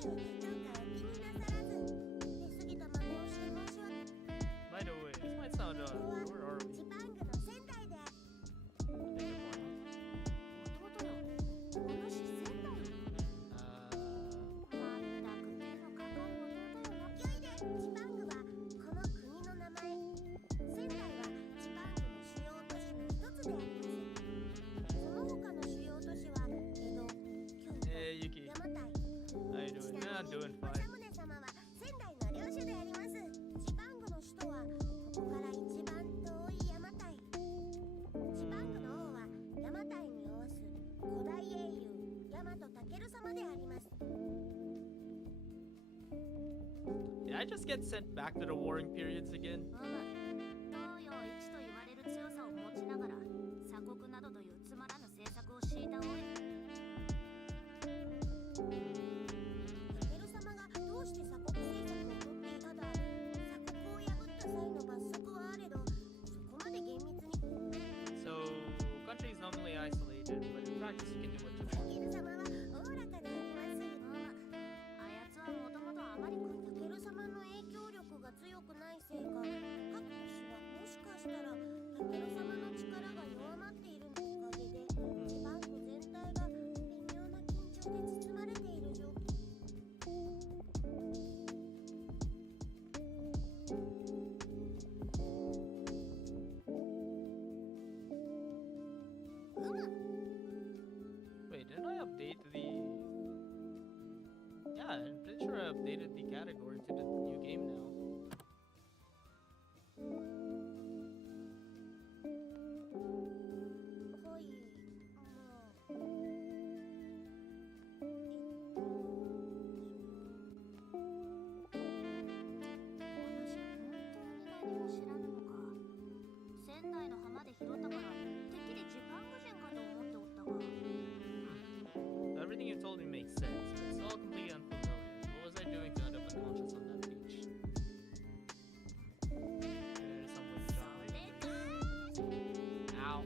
By the way, this might sound where are we? Hey Yuki, how you doing? Yeah, I'm doing fine. Did I just get sent back to the warring periods again? So, country is nominally isolated, but in practice you can do what you want. Wait, didn't I update the... Yeah, I'm pretty sure I updated the category to the new game now. Everything you told me makes sense, but it's all completely unfamiliar. What was I doing to end up unconscious on that beach? There's some wind jumping. Ow.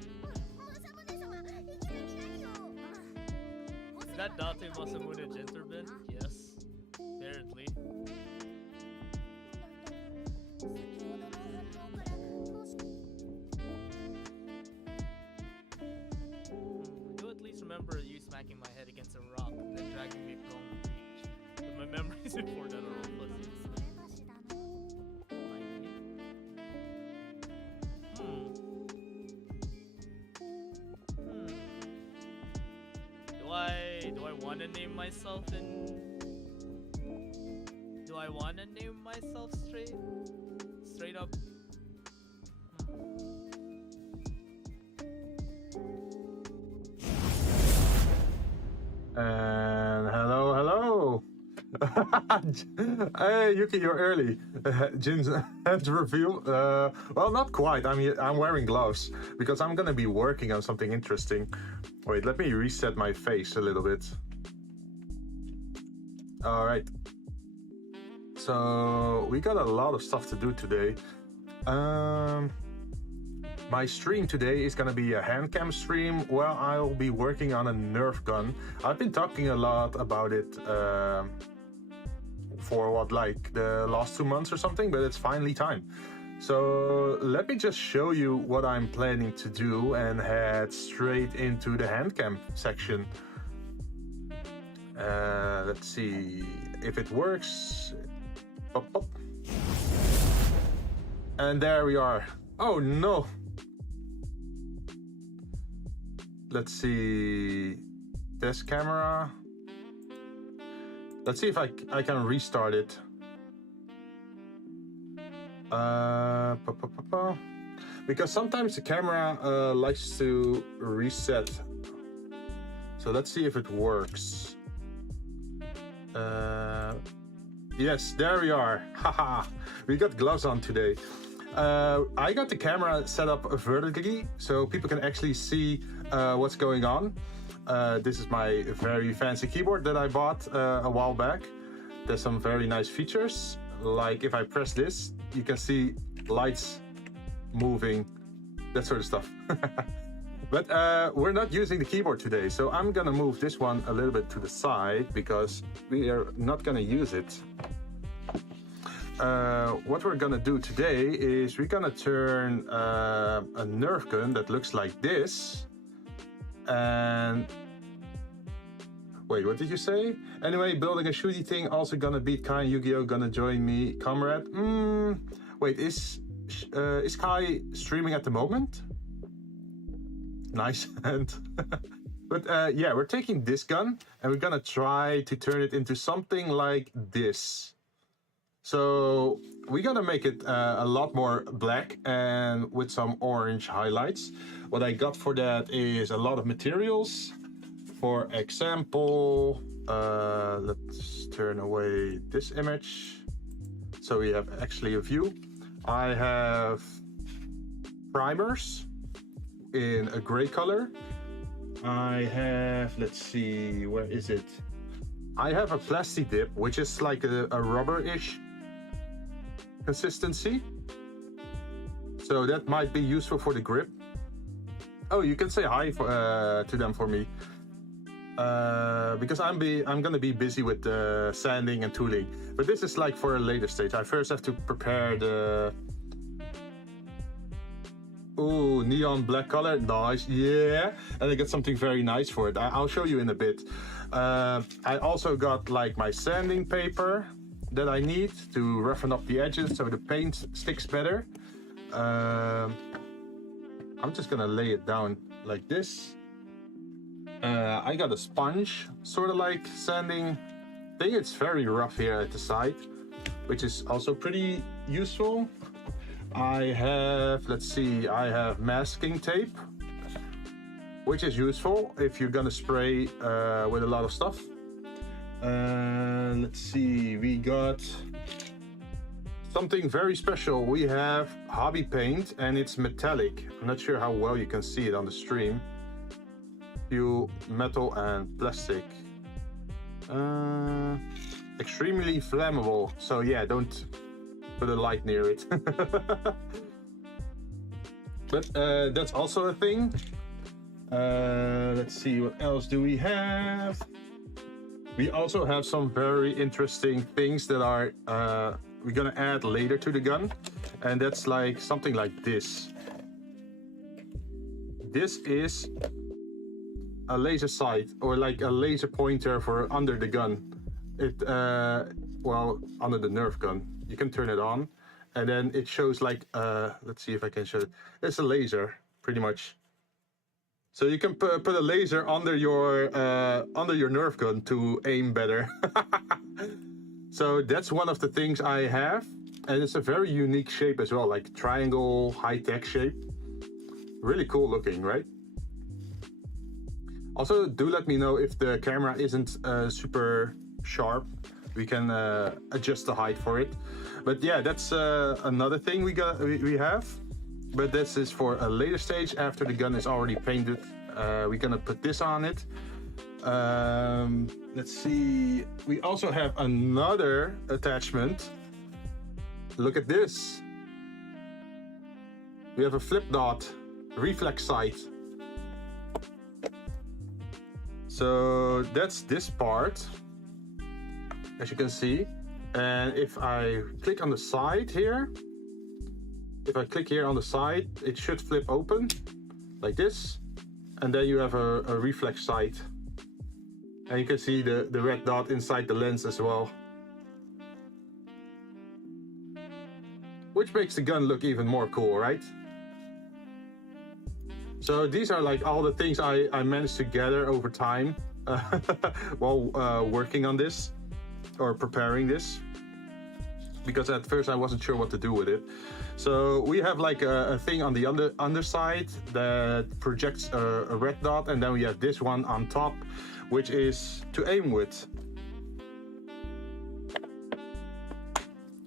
Is that Date Masamune Jinterbin? Yes. Apparently. Remember you smacking my head against a rock and then dragging me along the beach. But my memories before that are all fuzzy. Do I want to name myself in... Do I want to name myself straight up? And hello. Hey Yuki, you're early. Jinn's hand reveal. Well, not quite. I'm wearing gloves because I'm gonna be working on something interesting. Wait, let me reset my face a little bit. All right. So we got a lot of stuff to do today. My stream today is gonna be a hand cam stream where I'll be working on a Nerf gun. I've been talking a lot about it for like the last 2 months or something, but it's finally time. So let me just show you what I'm planning to do and head straight into the hand cam section. Let's see if it works. Pop, pop. And there we are. Oh no! Let's see, this camera. Let's see if I can restart it. Because sometimes the camera likes to reset. So let's see if it works. Yes, there we are. Haha, we got gloves on today. I got the camera set up vertically so people can actually see what's going on. This is my very fancy keyboard that I bought a while back. There's some very nice features, like if I press this, you can see lights moving, that sort of stuff. But we're not using the keyboard today, so I'm gonna move this one a little bit to the side because we are not gonna use it. What we're gonna do today is we're gonna turn a Nerf gun that looks like this. And wait, what did you say? Anyway, building a shooty thing, also gonna beat Kai and Yu-Gi-Oh! Gonna join me, comrade. Wait, is Kai streaming at the moment? Nice hand. But yeah, we're taking this gun and we're gonna try to turn it into something like this. So we're gonna make it a lot more black and with some orange highlights. What I got for that is a lot of materials. For example, let's turn away this image so we have actually a view. I have primers in a gray color. I have, let's see, where is it? I have a plastic dip, which is like a rubber-ish consistency. So that might be useful for the grip. Oh, you can say hi to them for me. Because I'm gonna be busy with sanding and tooling. But this is like for a later stage. I first have to prepare the... Ooh, neon black color, nice, yeah. And I got something very nice for it. I'll show you in a bit. I also got like my sanding paper that I need to roughen up the edges so the paint sticks better. I'm just gonna lay it down like this. I got a sponge, sort of like sanding thing. It's very rough here at the side, which is also pretty useful. I have, let's see, I have masking tape, which is useful if you're gonna spray with a lot of stuff. Let's see, we got something very special. We have hobby paint and it's metallic. I'm not sure how well you can see it on the stream. Few metal and plastic. Extremely flammable, so yeah, don't put a light near it. But that's also a thing. Let's see, what else do we have? We also have some very interesting things that are we're gonna add later to the gun, and that's like something like this. This is a laser sight, or like a laser pointer for under the gun. It well, under the Nerf gun. You can turn it on, and then it shows like let's see if I can show it. It's a laser, pretty much. So you can put a laser under your Nerf gun to aim better. So that's one of the things I have, and it's a very unique shape as well, like triangle, high-tech shape. Really cool looking, right? Also, do let me know if the camera isn't super sharp. We can adjust the height for it. But yeah, that's another thing we have. But this is for a later stage after the gun is already painted. We're gonna put this on it. Let's see. We also have another attachment. Look at this. We have a flip dot reflex sight. So that's this part, as you can see. And if I click on the side here, if I click here on the side, it should flip open like this. And then you have a reflex sight. And you can see the red dot inside the lens as well. Which makes the gun look even more cool, right? So these are like all the things I managed to gather over time while working on this or preparing this. Because at first I wasn't sure what to do with it. So we have like a thing on the underside that projects a red dot, and then we have this one on top, which is to aim with.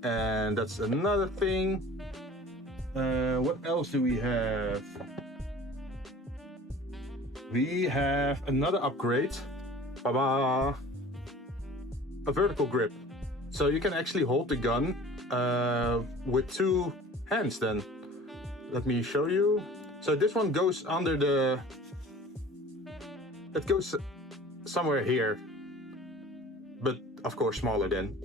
And that's another thing. What else do we have? We have another upgrade. Ba-ba! A vertical grip. So you can actually hold the gun with two hands then. Let me show you. So this one goes under the... It goes somewhere here, but of course smaller then.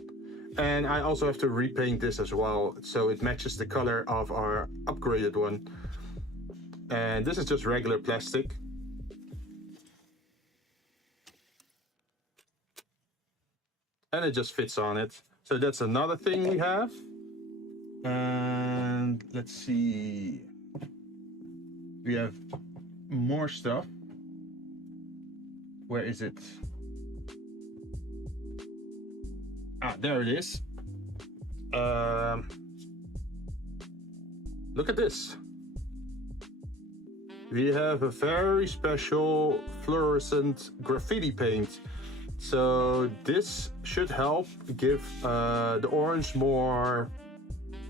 And I also have to repaint this as well, so it matches the color of our upgraded one. And this is just regular plastic. And it just fits on it. So that's another thing we have. And let's see. We have more stuff. Where is it? Ah, there it is. Look at this. We have a very special fluorescent graffiti paint. So this should help give the orange more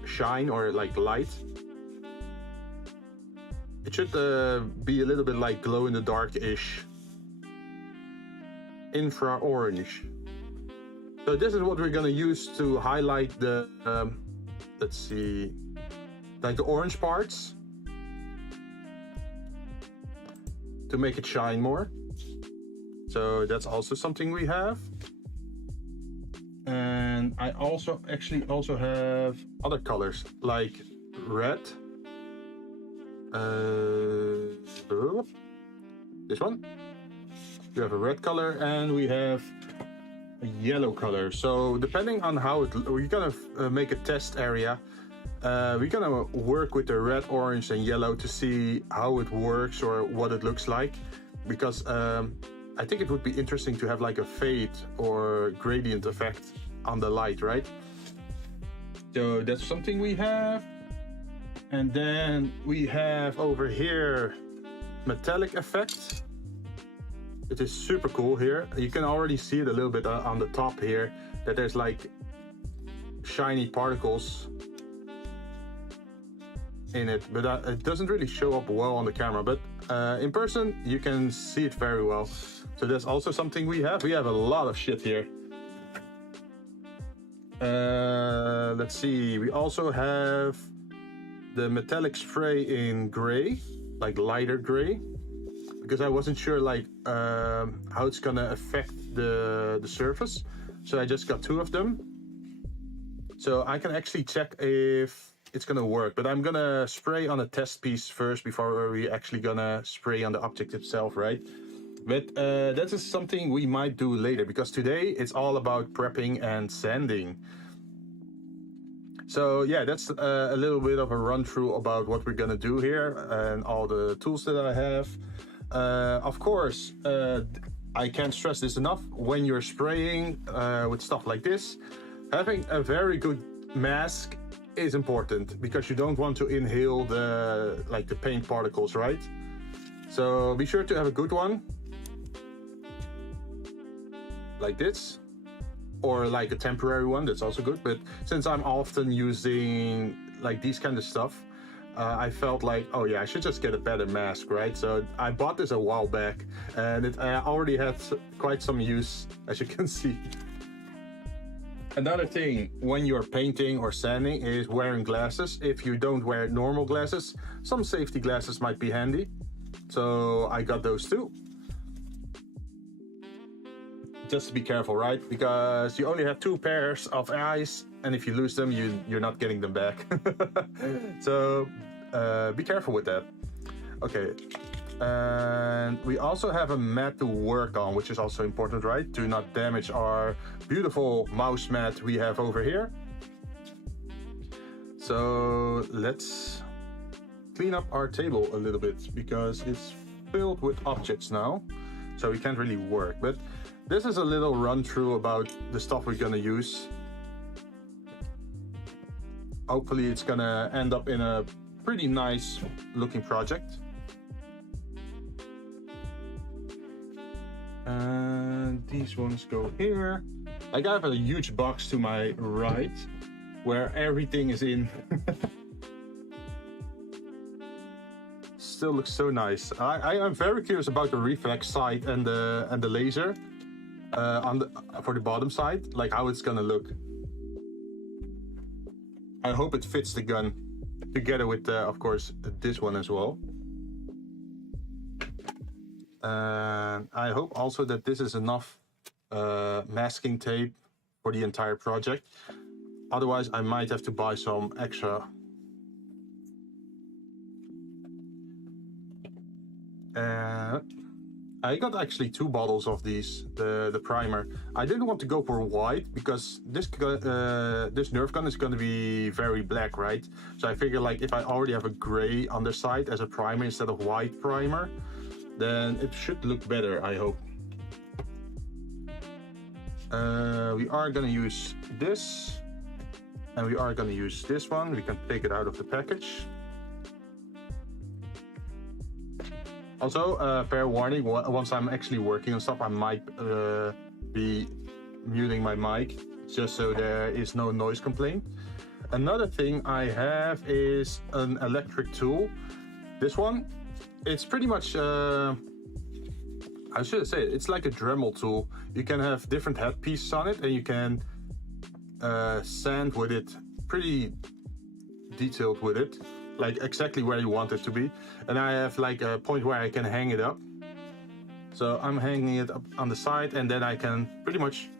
shine or like light. It should be a little bit like glow in the dark-ish. Infra orange. So this is what we're gonna use to highlight the, let's see, like the orange parts. To make it shine more. So that's also something we have. And I actually also have other colors like red. This one. We have a red color and we have a yellow color. So depending on how we're gonna make a test area. We're gonna work with the red, orange and yellow to see how it works or what it looks like. Because I think it would be interesting to have like a fade or gradient effect on the light, right? So that's something we have. And then we have over here metallic effect. It is super cool here. You can already see it a little bit on the top here, that there's like shiny particles in it, but it doesn't really show up well on the camera, but in person you can see it very well. So that's also something we have. We have a lot of shit here. Let's see, we also have the metallic spray in gray, like lighter gray, because I wasn't sure like how it's gonna affect the surface. So I just got 2 of them. So I can actually check if it's gonna work, but I'm gonna spray on a test piece first before we actually gonna spray on the object itself, right? But that is something we might do later, because today it's all about prepping and sanding. So yeah, that's a little bit of a run through about what we're gonna do here and all the tools that I have. Of course, I can't stress this enough, when you're spraying with stuff like this, having a very good mask is important, because you don't want to inhale the paint particles, right? So be sure to have a good one, like this, or like a temporary one, that's also good. But since I'm often using like these kind of stuff, I felt like, oh yeah, I should just get a better mask, right? So I bought this a while back, and it already had quite some use, as you can see. Another thing when you're painting or sanding is wearing glasses. If you don't wear normal glasses, some safety glasses might be handy. So I got those too. Just be careful, right? Because you only have 2 pairs of eyes, and if you lose them, you're not getting them back. So be careful with that. Okay. And we also have a mat to work on, which is also important, right? To not damage our beautiful mouse mat we have over here. So let's clean up our table a little bit, because it's filled with objects now, so we can't really work. But this is a little run through about the stuff we're gonna use. Hopefully it's gonna end up in a pretty nice looking project. And these ones go here. Like I have a huge box to my right where everything is in. Still looks so nice. I'm very curious about the reflex side and the laser for the bottom side, like how it's gonna look. I hope it fits the gun together with of course this one as well. And I hope also that this is enough masking tape for the entire project. Otherwise, I might have to buy some extra. I got actually 2 bottles of these, the primer. I didn't want to go for white because this Nerf gun is going to be very black, right? So I figure like if I already have a gray underside as a primer instead of white primer, then it should look better, I hope. We are going to use this, and we are going to use this one. We can take it out of the package. Also, fair warning, once I'm actually working on stuff, I might be muting my mic, just so there is no noise complaint. Another thing I have is an electric tool. This one, it's pretty much, how should I say it? It's like a Dremel tool. You can have different head pieces on it, and you can sand with it, pretty detailed with it. Like exactly where you want it to be. And I have like a point where I can hang it up. So I'm hanging it up on the side, and then I can pretty much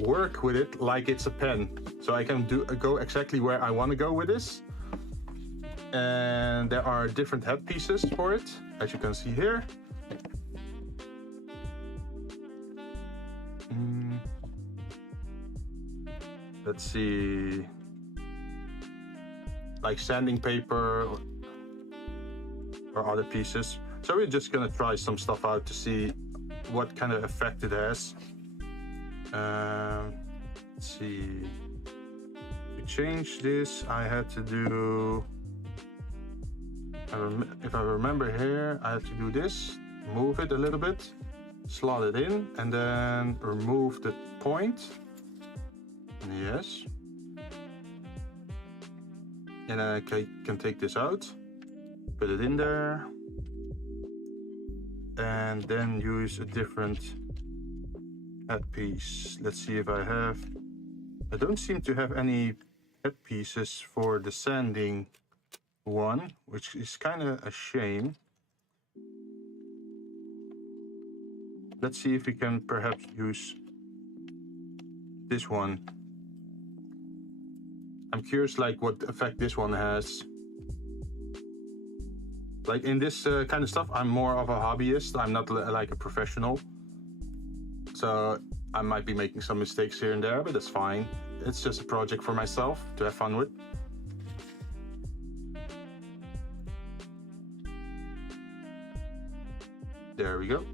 work with it like it's a pen. So I can go exactly where I want to go with this. And there are different head pieces for it, as you can see here. Let's see. Like sanding paper or other pieces. So we're just gonna try some stuff out to see what kind of effect it has. Let's see. To change this, I had to do. If I remember here, I have to do this. Move it a little bit, slot it in, and then remove the point. Yes. And I can take this out, put it in there, and then use a different head piece. Let's see if I have. I don't seem to have any head pieces for the sanding one, which is kind of a shame. Let's see if we can perhaps use this one. I'm curious like what effect this one has. Like in this kind of stuff, I'm more of a hobbyist. I'm not like a professional. So I might be making some mistakes here and there, but that's fine. It's just a project for myself to have fun with. There we go.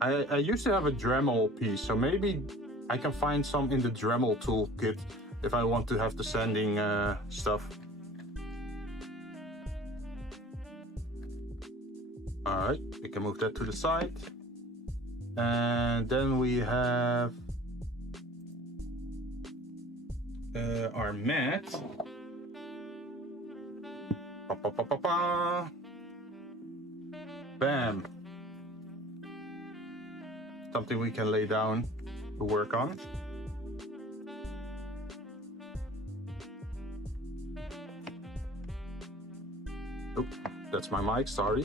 I used to have a Dremel piece, so maybe I can find some in the Dremel toolkit if I want to have the sanding stuff. Alright, we can move that to the side. And then we have our mat. Bam! Something we can lay down to work on. Oh, that's my mic, sorry.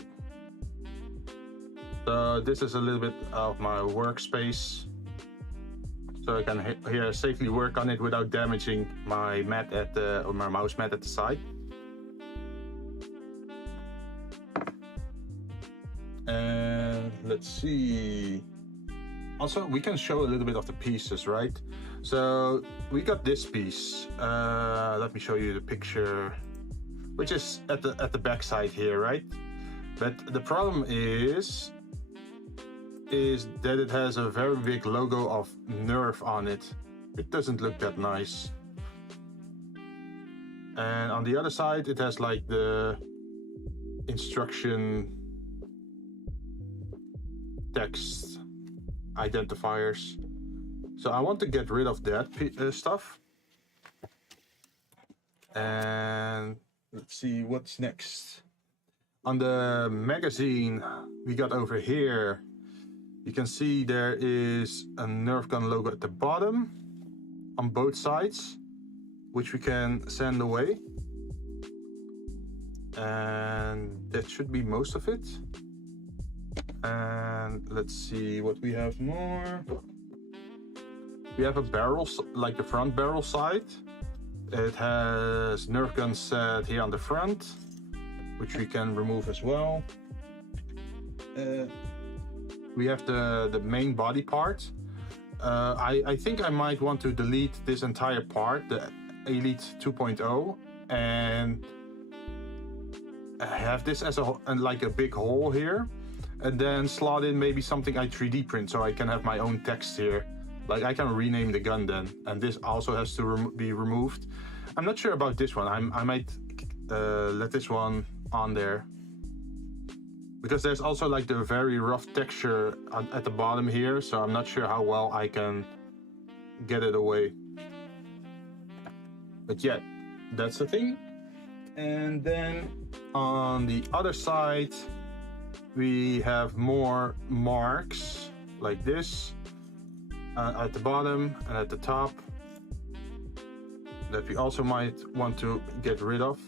So this is a little bit of my workspace. So I can here safely work on it without damaging my mat or my mouse mat at the side. And let's see. Also, we can show a little bit of the pieces, right? So we got this piece. Let me show you the picture, which is at the back side here, right? But the problem is that it has a very big logo of Nerf on it. It doesn't look that nice. And on the other side, it has like the instruction text identifiers. So I want to get rid of that stuff. And let's see what's next. On the magazine we got over here, you can see there is a Nerfgun logo at the bottom on both sides. which we can send away. And that should be most of it. And let's see what we have more. We have a barrel, like the front barrel side. It has Nerfgun set here on the front, which we can remove as well. We have the main body part. I think I might want to delete this entire part, the Elite 2.0, and have this as like a big hole here, and then slot in maybe something I 3D print so I can have my own text here. Like I can rename the gun then, and this also has to be removed. I'm not sure about this one. I might let this one on there, because there's also like the very rough texture at the bottom here, so I'm not sure how well I can get it away. But yeah, that's the thing. And then on the other side, we have more marks like this at the bottom and at the top that we also might want to get rid of.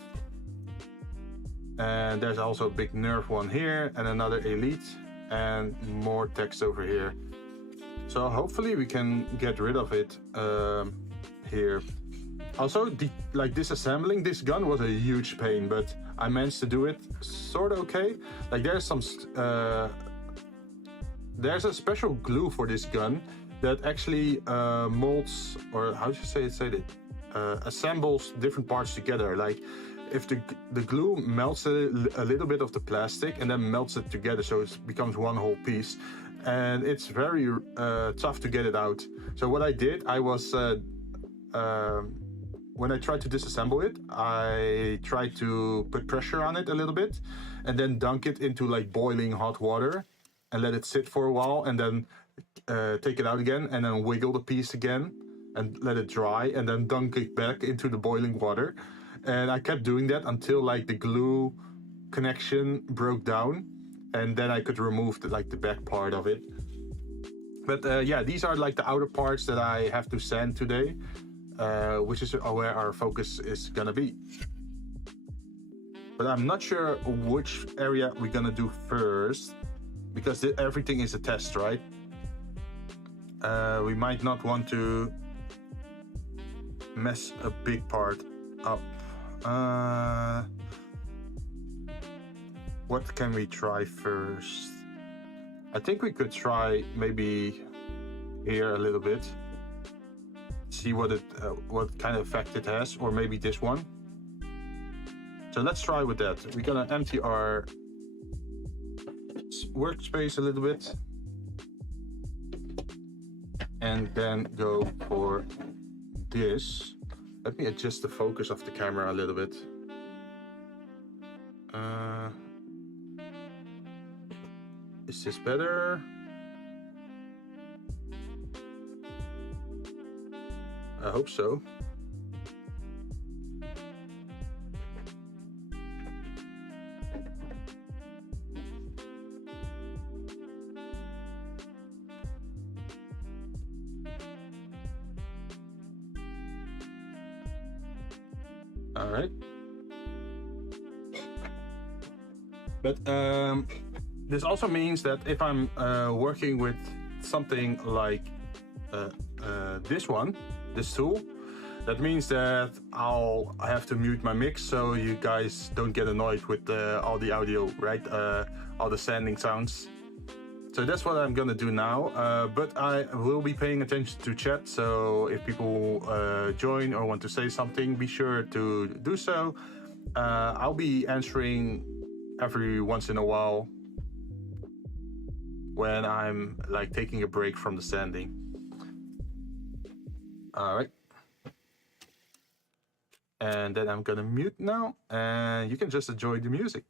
And there's also a big Nerf one here and another Elite and more text over here. So hopefully we can get rid of it here. Also, disassembling this gun was a huge pain, but I managed to do it sort of okay. Like there's a special glue for this gun that actually molds, or how do you say it? Assembles different parts together. Like if the glue melts a little bit of the plastic and then melts it together, so it becomes one whole piece, and it's very tough to get it out. So what I did, I was when I tried to disassemble it, I tried to put pressure on it a little bit and then dunk it into like boiling hot water and let it sit for a while, and then take it out again and then wiggle the piece again and let it dry and then dunk it back into the boiling water. And I kept doing that until like the glue connection broke down, and then I could remove the back part of it. But yeah, these are like the outer parts that I have to sand today, which is where our focus is gonna be. But I'm not sure which area we're gonna do first, because everything is a test, right? We might not want to mess a big part up. What can we try first? I think we could try maybe here a little bit, see what kind of effect it has, or maybe this one. So let's try with that. We're gonna empty our workspace a little bit and then go for this. Let me adjust the focus of the camera a little bit. Is this better? I hope so. All right. But this also means that if I'm working with something like this tool, that means that I'll have to mute my mix so you guys don't get annoyed with all the audio, right? All the sanding sounds. So that's what I'm gonna do now, but I will be paying attention to chat, so if people join or want to say something, be sure to do so. I'll be answering every once in a while when I'm like taking a break from the sanding. All right. And then I'm gonna mute now, and you can just enjoy the music.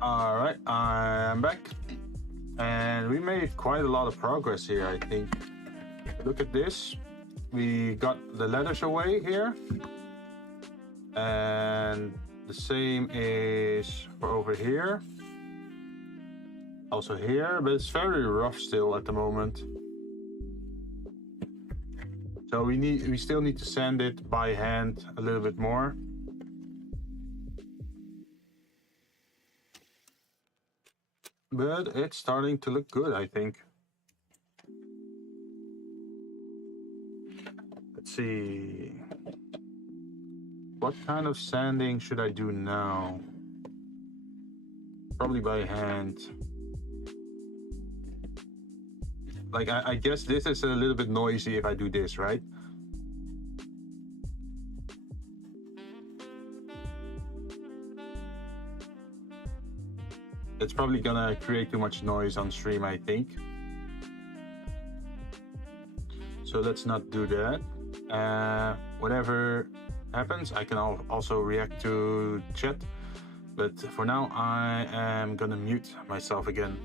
All right, I'm back, and we made quite a lot of progress here, I think. Look at this. We got the letters away here, and the same is for over here. Also here, but it's very rough still at the moment. So we still need to sand it by hand a little bit more. But it's starting to look good, I think. Let's see. What kind of sanding should I do now? Probably by hand. Like, I guess this is a little bit noisy if I do this, right? It's probably gonna create too much noise on stream, I think. So let's not do that. Whatever happens, I can also react to chat. But for now, I am gonna mute myself again.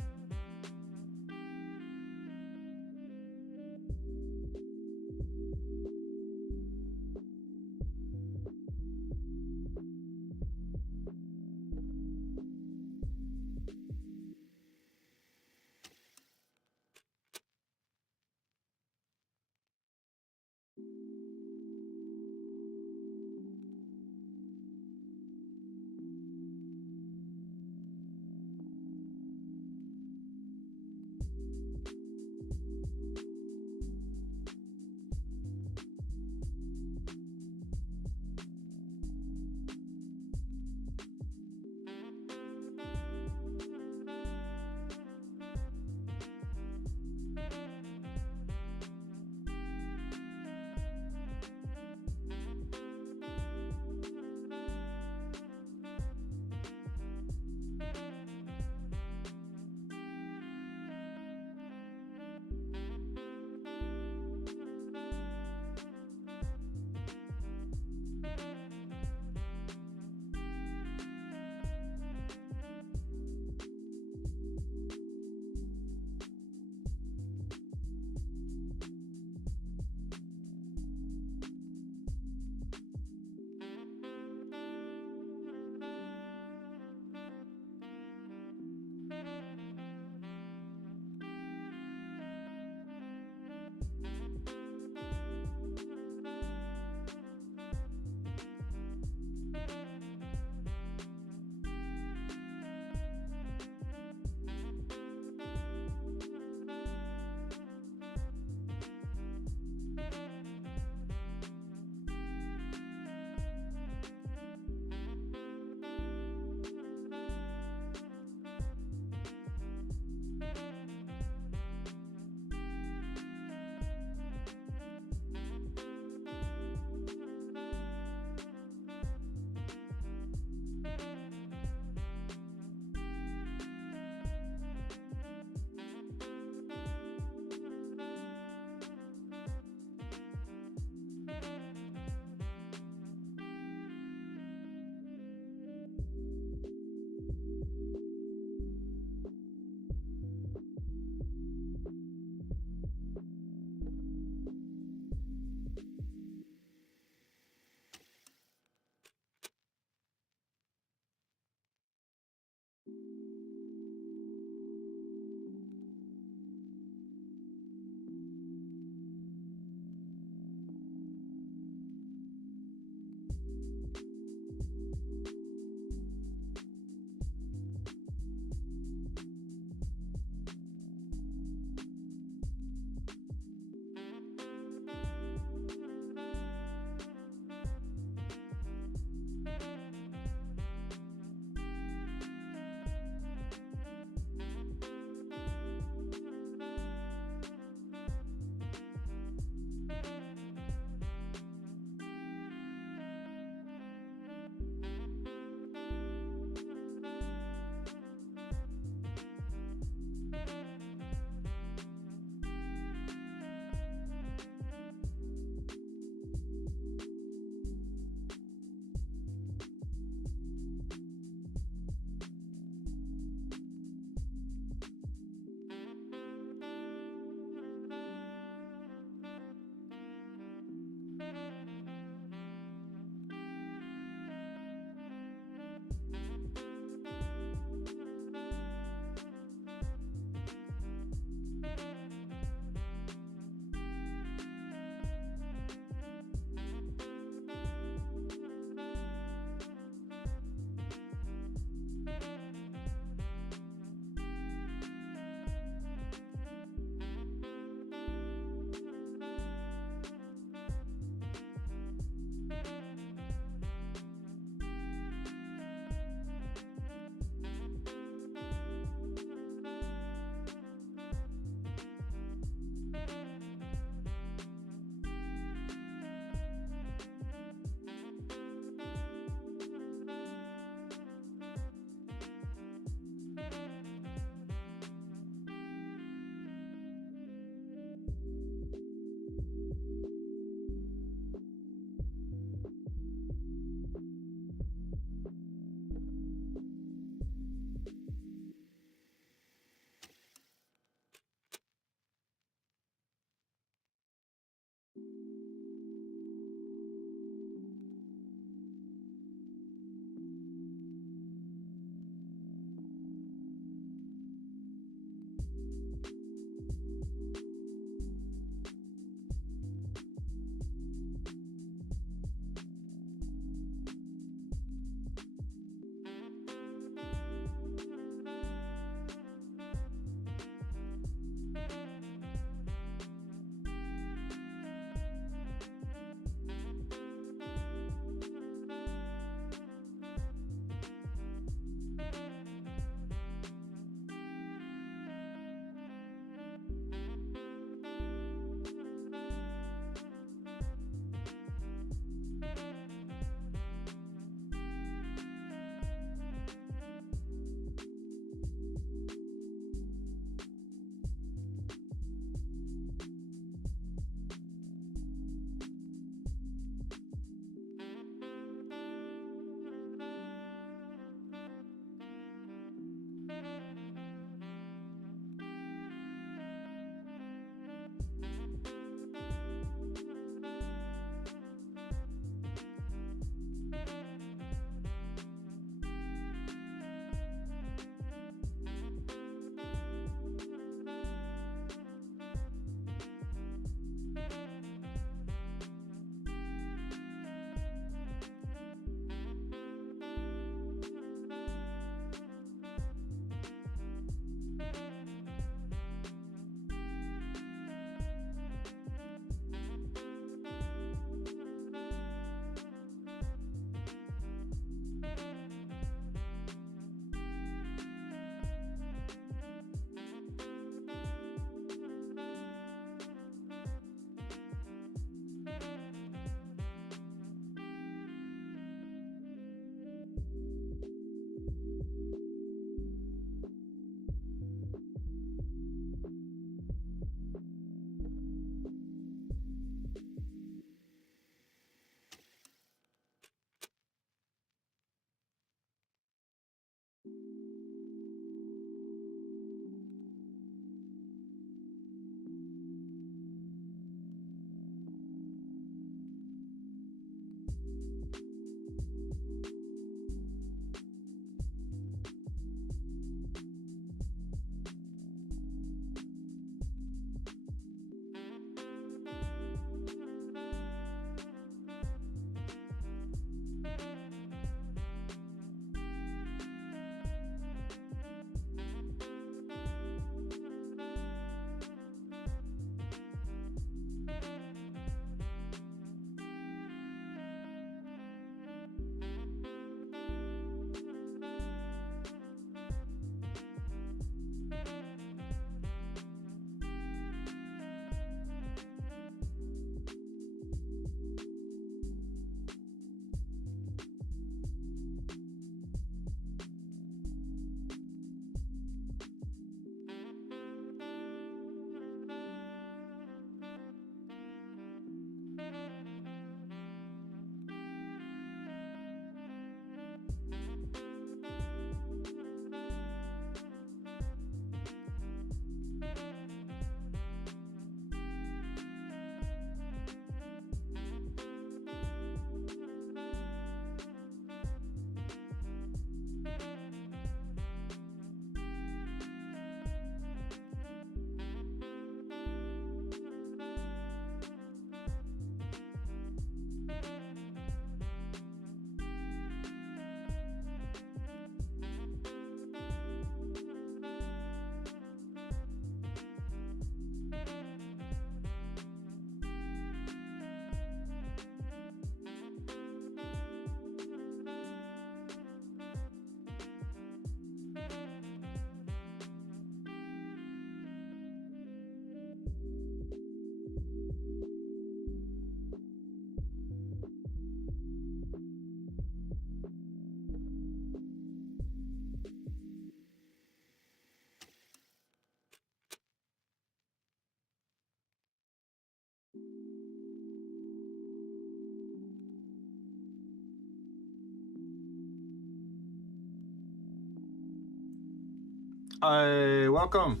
Hi, welcome.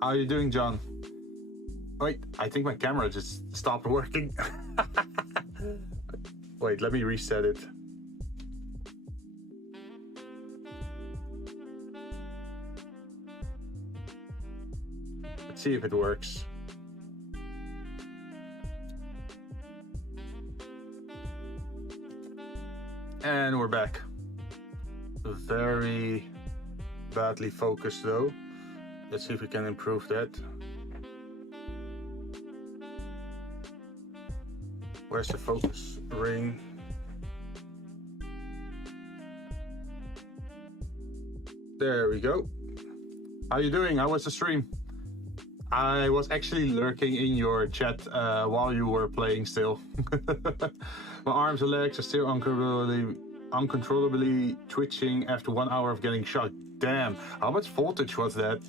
How are you doing, John? Wait, I think my camera just stopped working. Wait, let me reset it. Let's see if it works. And we're back. Very badly focused though. Let's see if we can improve that. Where's the focus ring? There we go. How you doing? How was the stream? I was actually lurking in your chat while you were playing still. My arms and legs are still uncontrollably twitching after 1 hour of getting shot. Damn, how much voltage was that?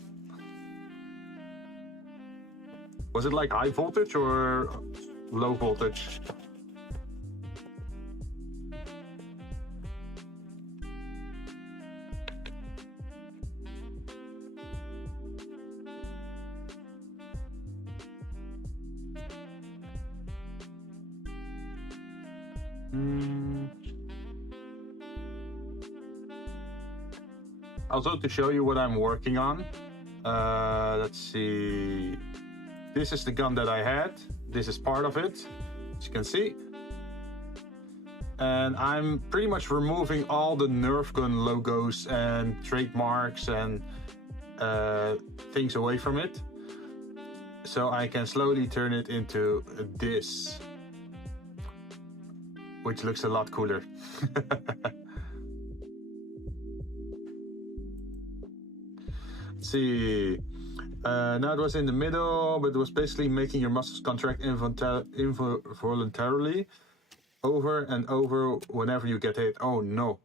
Was it like high voltage or low voltage? Also, to show you what I'm working on, let's see. This is the gun that I had. This is part of it, as you can see. And I'm pretty much removing all the Nerfgun logos and trademarks and things away from it, so I can slowly turn it into this, which looks a lot cooler. Let's see. Now it was in the middle, but it was basically making your muscles contract involuntarily over and over whenever you get hit. Oh no.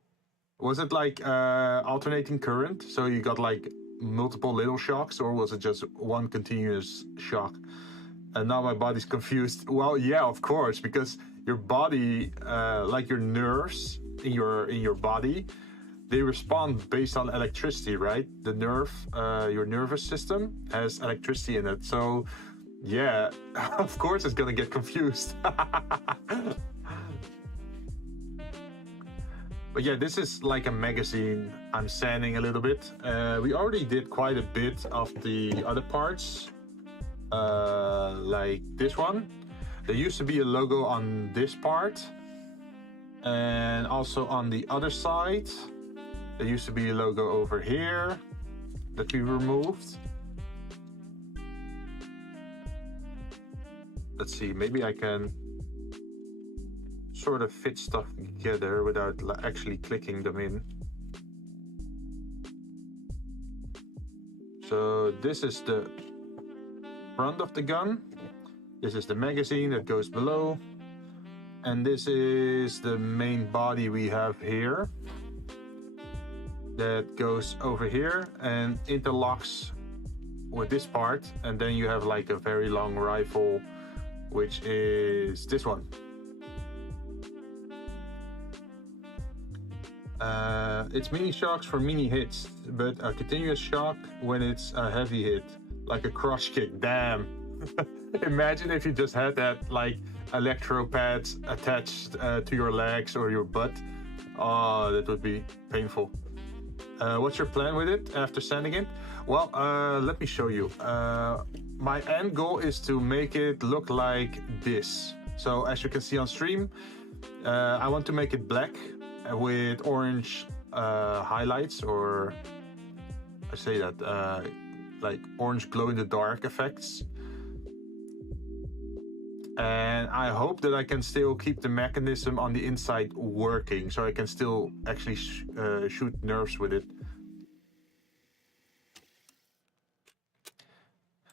Was it like alternating current? So you got like multiple little shocks, or was it just one continuous shock? And now my body's confused. Well, yeah, of course, because your body, like your nerves in your body, they respond based on electricity, right? The nerve, your nervous system has electricity in it. So, yeah, of course it's gonna get confused. But yeah, this is like a magazine. I'm sanding a little bit. We already did quite a bit of the other parts, like this one. There used to be a logo on this part, and also on the other side. There used to be a logo over here that we removed. Let's see, maybe I can sort of fit stuff together without actually clicking them in. So this is the front of the gun. This is the magazine that goes below. And this is the main body we have here. That goes over here and interlocks with this part. And then you have like a very long rifle, which is this one. It's mini shocks for mini hits, but a continuous shock when it's a heavy hit, like a crush kick. Damn. Imagine if you just had that like electro pads attached to your legs or your butt. Oh, that would be painful. What's your plan with it after sanding it? Well, let me show you. My end goal is to make it look like this. So as you can see on stream, I want to make it black with orange highlights, or I say that like orange glow in the dark effects. And I hope that I can still keep the mechanism on the inside working, so I can still actually shoot nerfs with it.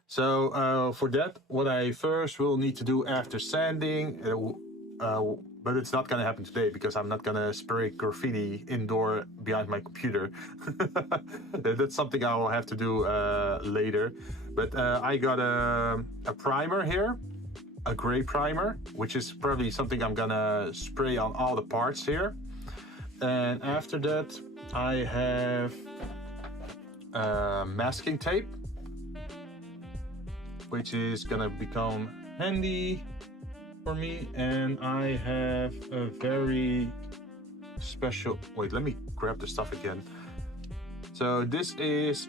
So for that, what I first will need to do after sanding, but it's not gonna happen today because I'm not gonna spray graffiti indoor behind my computer. That's something I will have to do later. But I got a primer here, a gray primer, which is probably something I'm gonna spray on all the parts here. And after that, I have masking tape, which is gonna become handy for me. And I have a very special, wait, let me grab the stuff again. So this is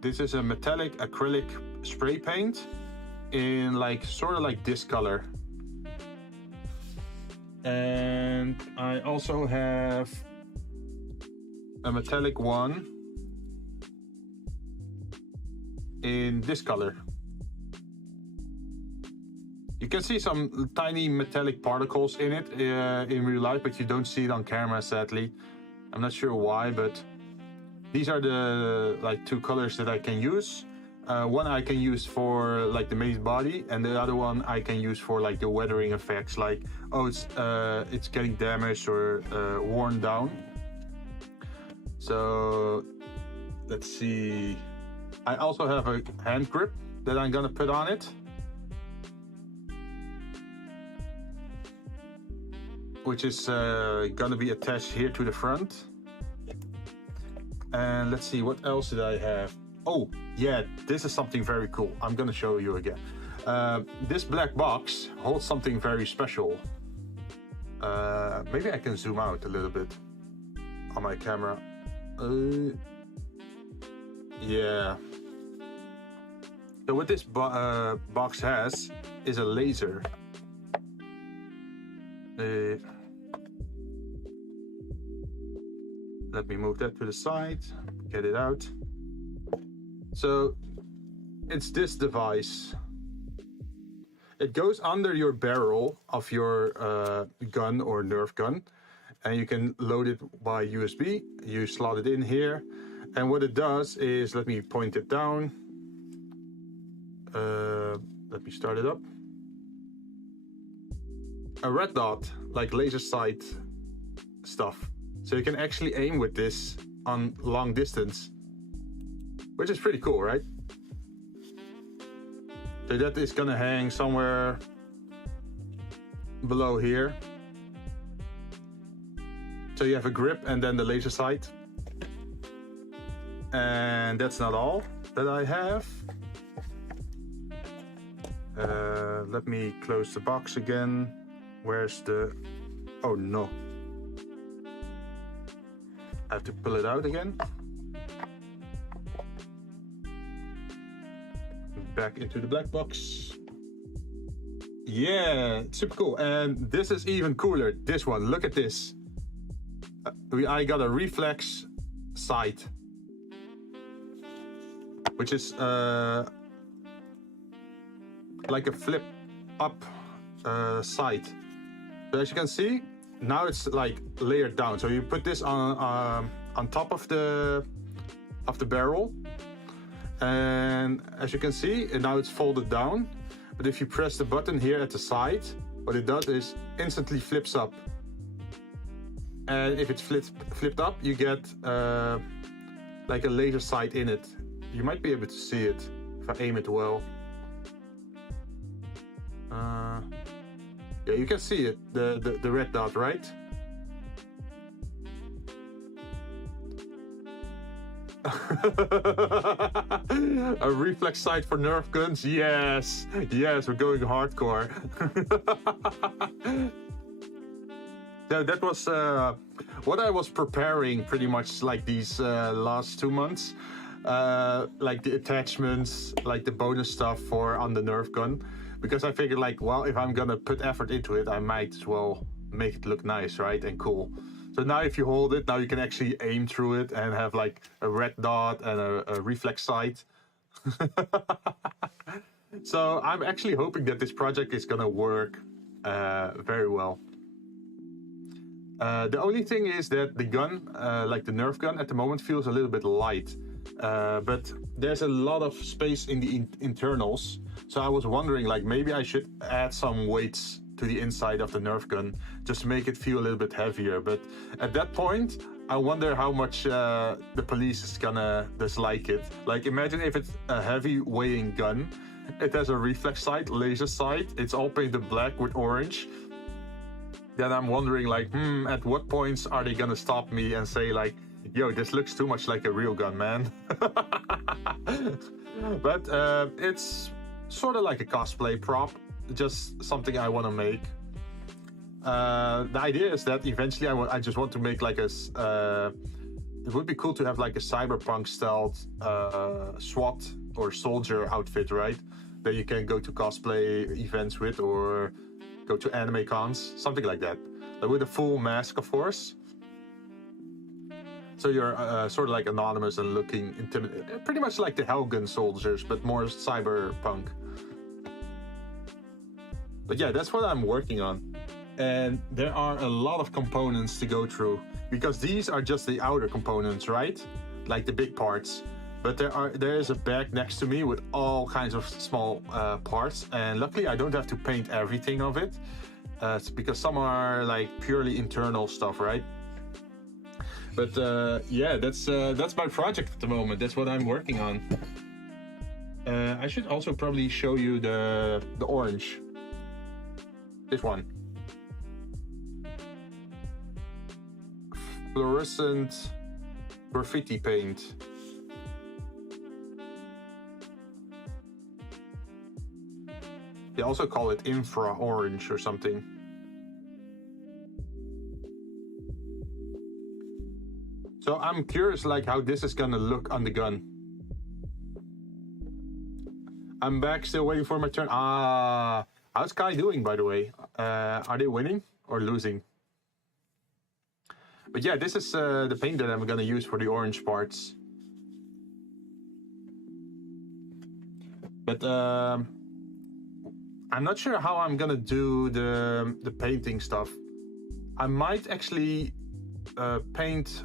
this is a metallic acrylic spray paint in like sort of like this color. And I also have a metallic one in this color. You can see some tiny metallic particles in it in real life, but you don't see it on camera, sadly. I'm not sure why, but these are the like two colors that I can use. One I can use for like the main body, and the other one I can use for like the weathering effects, like, oh, it's getting damaged or worn down. So let's see. I also have a hand grip that I'm gonna put on it, which is gonna be attached here to the front. And let's see, what else did I have? Oh, yeah, this is something very cool. I'm gonna show you again. This black box holds something very special. Maybe I can zoom out a little bit on my camera. Yeah. So what this box has is a laser. Let me move that to the side, get it out. So it's this device. It goes under your barrel of your gun or Nerf gun, and you can load it by USB. You slot it in here, and what it does is, let me point it down. Let me start it up. A red dot, like laser sight stuff, So you can actually aim with this on long distance, which is pretty cool, right? So that is gonna hang somewhere below here. So you have a grip and then the laser sight. And that's not all that I have. Let me close the box again. Where's the... Oh no. I have to pull it out again. Back into the black box. Yeah, super cool. And this is even cooler. This one, look at this. I got a reflex sight, which is like a flip up sight. So as you can see, now it's like layered down. So you put this on top of the barrel, and as you can see, now it's folded down. But if you press the button here at the side, what it does is instantly flips up. And if it's flipped up, you get like a laser sight in it. You might be able to see it if I aim it well. Yeah, you can see it, the red dot, right? A reflex sight for Nerf guns? Yes! Yes, we're going hardcore. So that was what I was preparing pretty much like these last 2 months. Like the attachments, like the bonus stuff for on the Nerf gun. Because I figured like, well, if I'm gonna put effort into it, I might as well make it look nice, right? And cool. So now if you hold it, now you can actually aim through it and have like a red dot and a reflex sight. So I'm actually hoping that this project is gonna work very well. The only thing is that the gun, like the Nerf gun at the moment, feels a little bit light. But there's a lot of space in the internals. So I was wondering, like, maybe I should add some weights to the inside of the Nerf gun just to make it feel a little bit heavier. But at that point, I wonder how much the police is gonna dislike it. Like, imagine if it's a heavy weighing gun. It has a reflex sight, laser sight. It's all painted black with orange. Then I'm wondering, like, at what points are they gonna stop me and say, like, yo, this looks too much like a real gun, man. But it's sort of like a cosplay prop, just something I want to make. The idea is that eventually I just want to make like a... it would be cool to have like a cyberpunk stealth SWAT or soldier outfit, right? That you can go to cosplay events with or go to anime cons, something like that. With a full mask, of course. So you're sort of like anonymous and looking intimidating, pretty much like the Hellgun soldiers, but more cyberpunk. But yeah, that's what I'm working on. And there are a lot of components to go through, because these are just the outer components, right? Like the big parts. But there is a bag next to me with all kinds of small parts, and luckily I don't have to paint everything of it, because some are like purely internal stuff, right? But yeah, that's my project at the moment. That's what I'm working on. I should also probably show you the orange. This one. Fluorescent graffiti paint. They also call it infra orange or something. So I'm curious like how this is gonna look on the gun. I'm back, still waiting for my turn. How's Kai doing, by the way? Are they winning or losing? But yeah, this is the paint that I'm gonna use for the orange parts. But I'm not sure how I'm gonna do the painting stuff. I might actually paint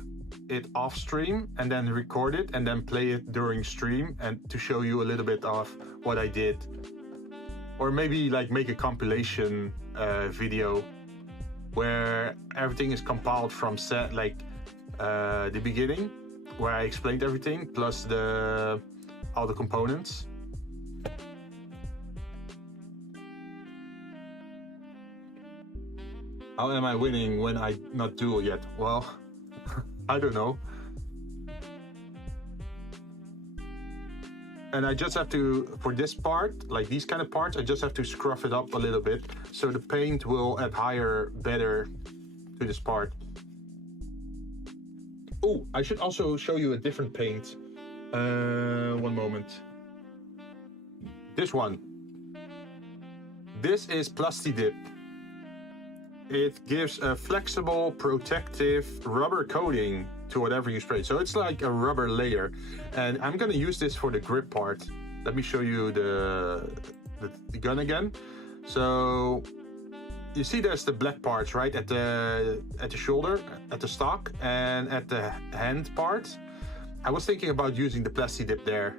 it off stream and then record it and then play it during stream and to show you a little bit of what I did. Or maybe like make a compilation video where everything is compiled from the beginning, where I explained everything, plus all the components. How am I winning when I not duel yet? Well, I don't know. And I just have to, for this part, like these kind of parts, I just have to scruff it up a little bit so the paint will adhere better to this part. Oh, I should also show you a different paint. One moment. This one. This is Plastidip. It gives a flexible, protective rubber coating to whatever you spray. So it's like a rubber layer. And I'm gonna use this for the grip part. Let me show you the gun again. So you see there's the black parts, right? At the shoulder, at the stock, and at the hand part. I was thinking about using the Plastidip there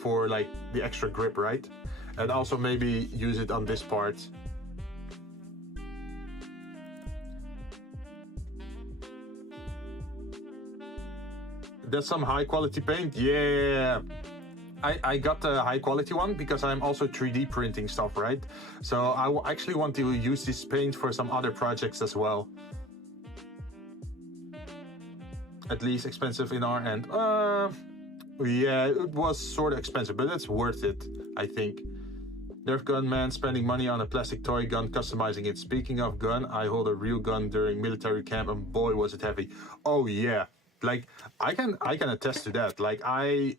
for like the extra grip, right? And also maybe use it on this part. That's some high quality paint. Yeah, I got the high quality one because I'm also 3D printing stuff, right? So I actually want to use this paint for some other projects as well. At least expensive in our end. Yeah, it was sort of expensive, but it's worth it, I think. Nerfgun man spending money on a plastic toy gun, customizing it. Speaking of gun, I hold a real gun during military camp, and boy was it heavy. Oh yeah. Like I can attest to that. Like I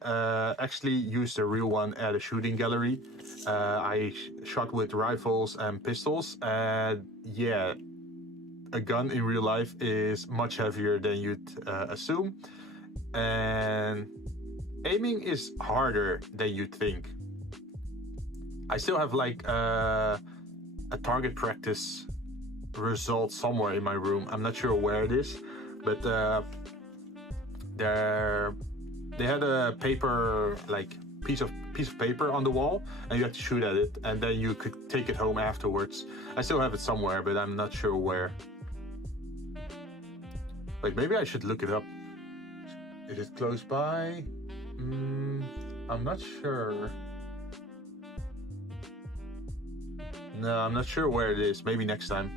actually used a real one at a shooting gallery. I shot with rifles and pistols, and yeah, a gun in real life is much heavier than you'd assume, and aiming is harder than you'd think. I still have like a target practice result somewhere in my room. I'm not sure where it is, but they had a paper, like piece of paper on the wall, and you had to shoot at it, and then you could take it home afterwards. I still have it somewhere, but I'm not sure where. Like maybe I should look it up. Is it close by? I'm not sure. No, I'm not sure where it is. Maybe next time.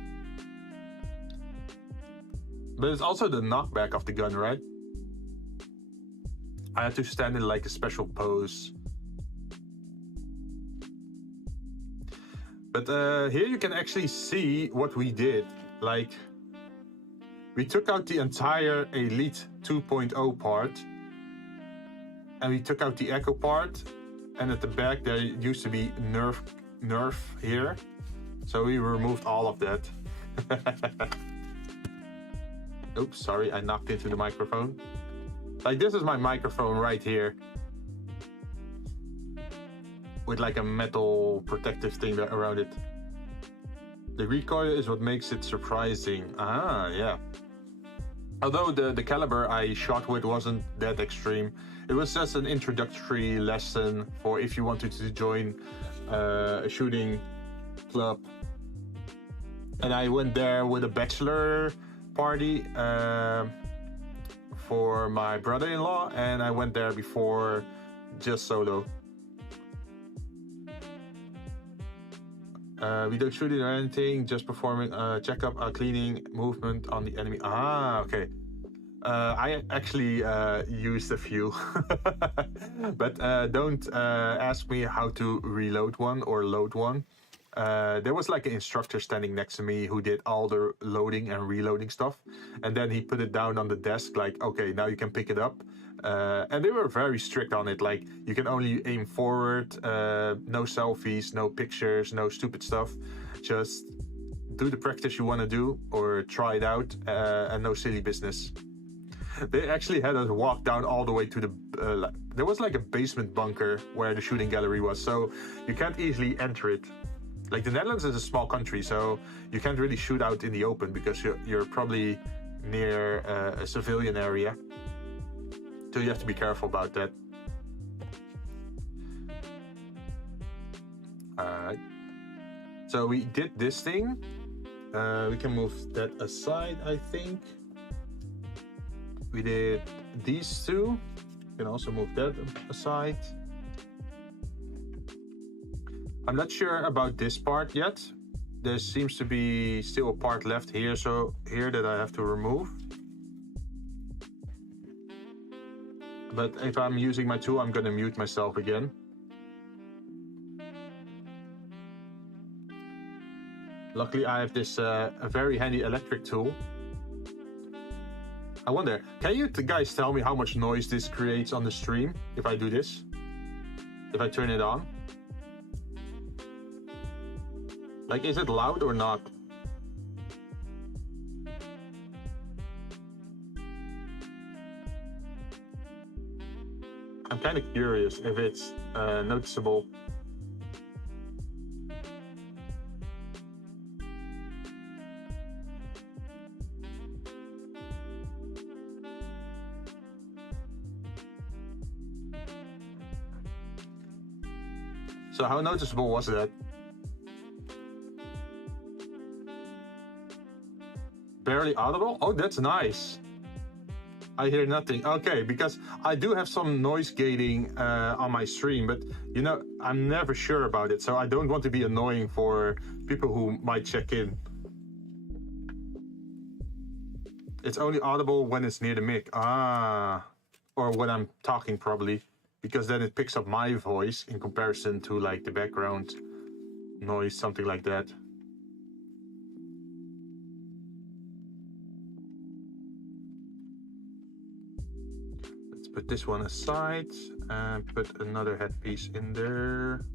But it's also the knockback of the gun, right? I had to stand in like a special pose. But here you can actually see what we did. Like, we took out the entire Elite 2.0 part. And we took out the Echo part. And at the back there used to be Nerf here. So we removed all of that. Oops, sorry, I knocked into the microphone. Like this is my microphone right here. With like a metal protective thing around it. The recoil is what makes it surprising. Ah, yeah. Although the caliber I shot with wasn't that extreme. It was just an introductory lesson for if you wanted to join a shooting club. And I went there with a bachelor party for my brother-in-law, and I went there before just solo. We don't shoot it or anything, just performing a checkup, cleaning, movement on the enemy. Ah, okay. I actually used a few, but don't ask me how to reload one or load one. There was like an instructor standing next to me who did all the loading and reloading stuff, and then he put it down on the desk like, okay, now you can pick it up. And they were very strict on it, like you can only aim forward, no selfies, no pictures, no stupid stuff, just do the practice you want to do or try it out, and no silly business. They actually had us walk down all the way to the there was like a basement bunker where the shooting gallery was, so you can't easily enter it. Like the Netherlands is a small country, so you can't really shoot out in the open because you're probably near a civilian area. So you have to be careful about that. Alright. So we did this thing. We can move that aside, I think. We did these two. You can also move that aside. I'm not sure about this part yet. There seems to be still a part left here, so here that I have to remove. But if I'm using my tool, I'm gonna mute myself again. Luckily, I have this a very handy electric tool. I wonder, can you guys tell me how much noise this creates on the stream if I do this? If I turn it on? Like, is it loud or not? I'm kind of curious if it's noticeable. So how noticeable was that? Barely audible? Oh, that's nice. I hear nothing. Okay, because I do have some noise gating on my stream, but you know, I'm never sure about it, so I don't want to be annoying for people who might check in. It's only audible when it's near the mic. Ah, or when I'm talking probably, because then it picks up my voice in comparison to like the background noise, something like that. Put this one aside and put another headpiece in there.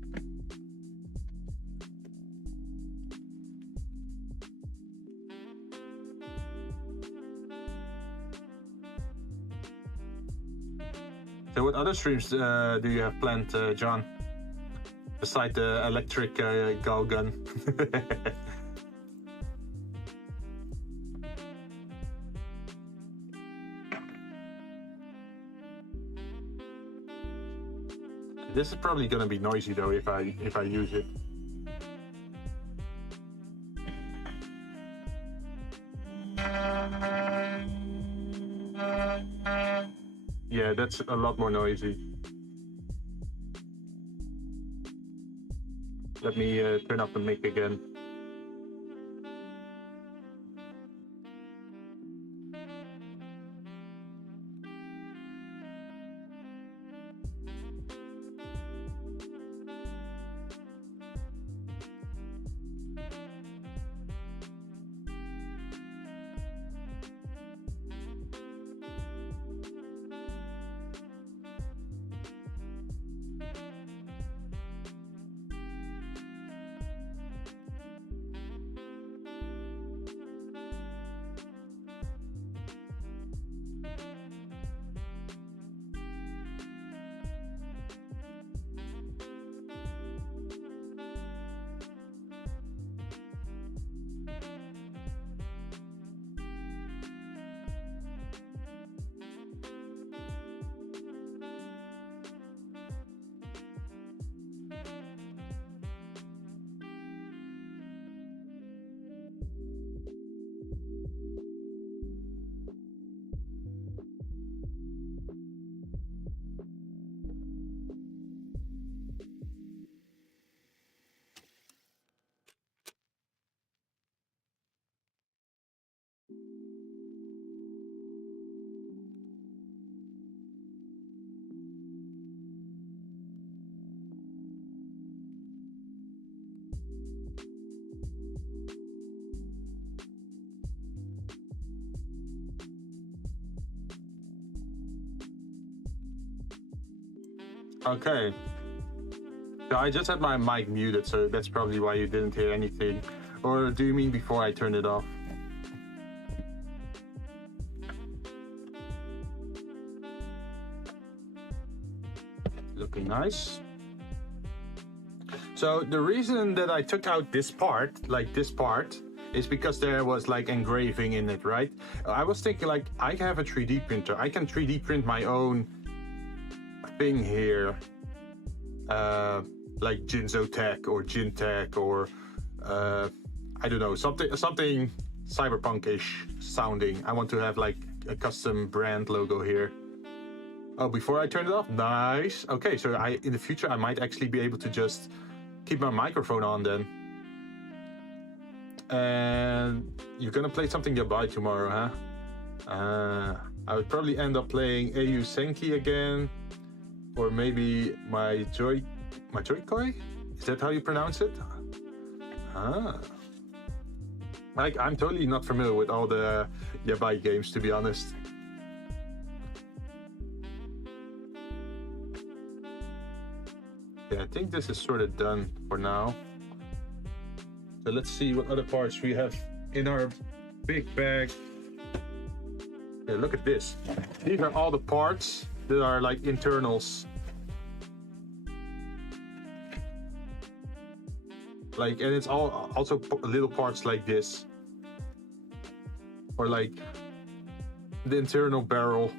So what other streams do you have planned, John? Beside the electric gal gun? This is probably gonna be noisy though if I use it. Yeah, that's a lot more noisy. Let me turn up the mic again. Okay. So I just had my mic muted, so that's probably why you didn't hear anything. Or do you mean before I turned it off? Looking nice. So the reason that I took out this part, like this part, is because there was like engraving in it, right? I was thinking like, I have a 3D printer. I can 3D print my own thing here. Like Jinzou tech or Jinn tech or I don't know, something cyberpunk-ish sounding. I want to have like a custom brand logo here. Oh, before I turn it off? Nice. Okay, so in the future I might actually be able to just keep my microphone on then. And you're gonna play something Yabai tomorrow, huh? I would probably end up playing AU Senki again, or maybe my Joikoi? Is that how you pronounce it? Like, I'm totally not familiar with all the Yabai games, to be honest. Yeah, I think this is sort of done for now. So let's see what other parts we have in our big bag. Yeah, look at this. These are all the parts that are like internals. Like, and it's all also little parts like this. Or like the internal barrel.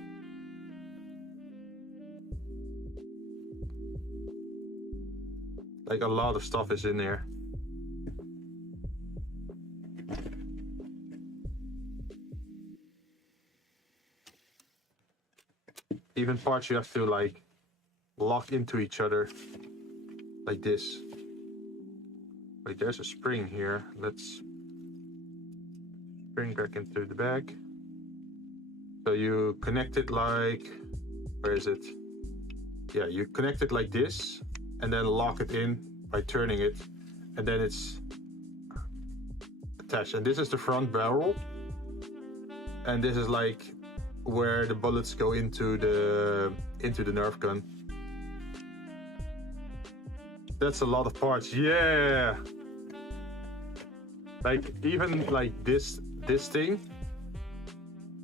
Like, a lot of stuff is in there. Even parts you have to like lock into each other like this. Wait, there's a spring here. Let's spring back into the bag. So you connect it like, where is it? Yeah, you connect it like this and then lock it in by turning it, and then it's attached. And this is the front barrel, and this is like where the bullets go into the Nerf gun. That's a lot of parts. Yeah. Like, even like this thing,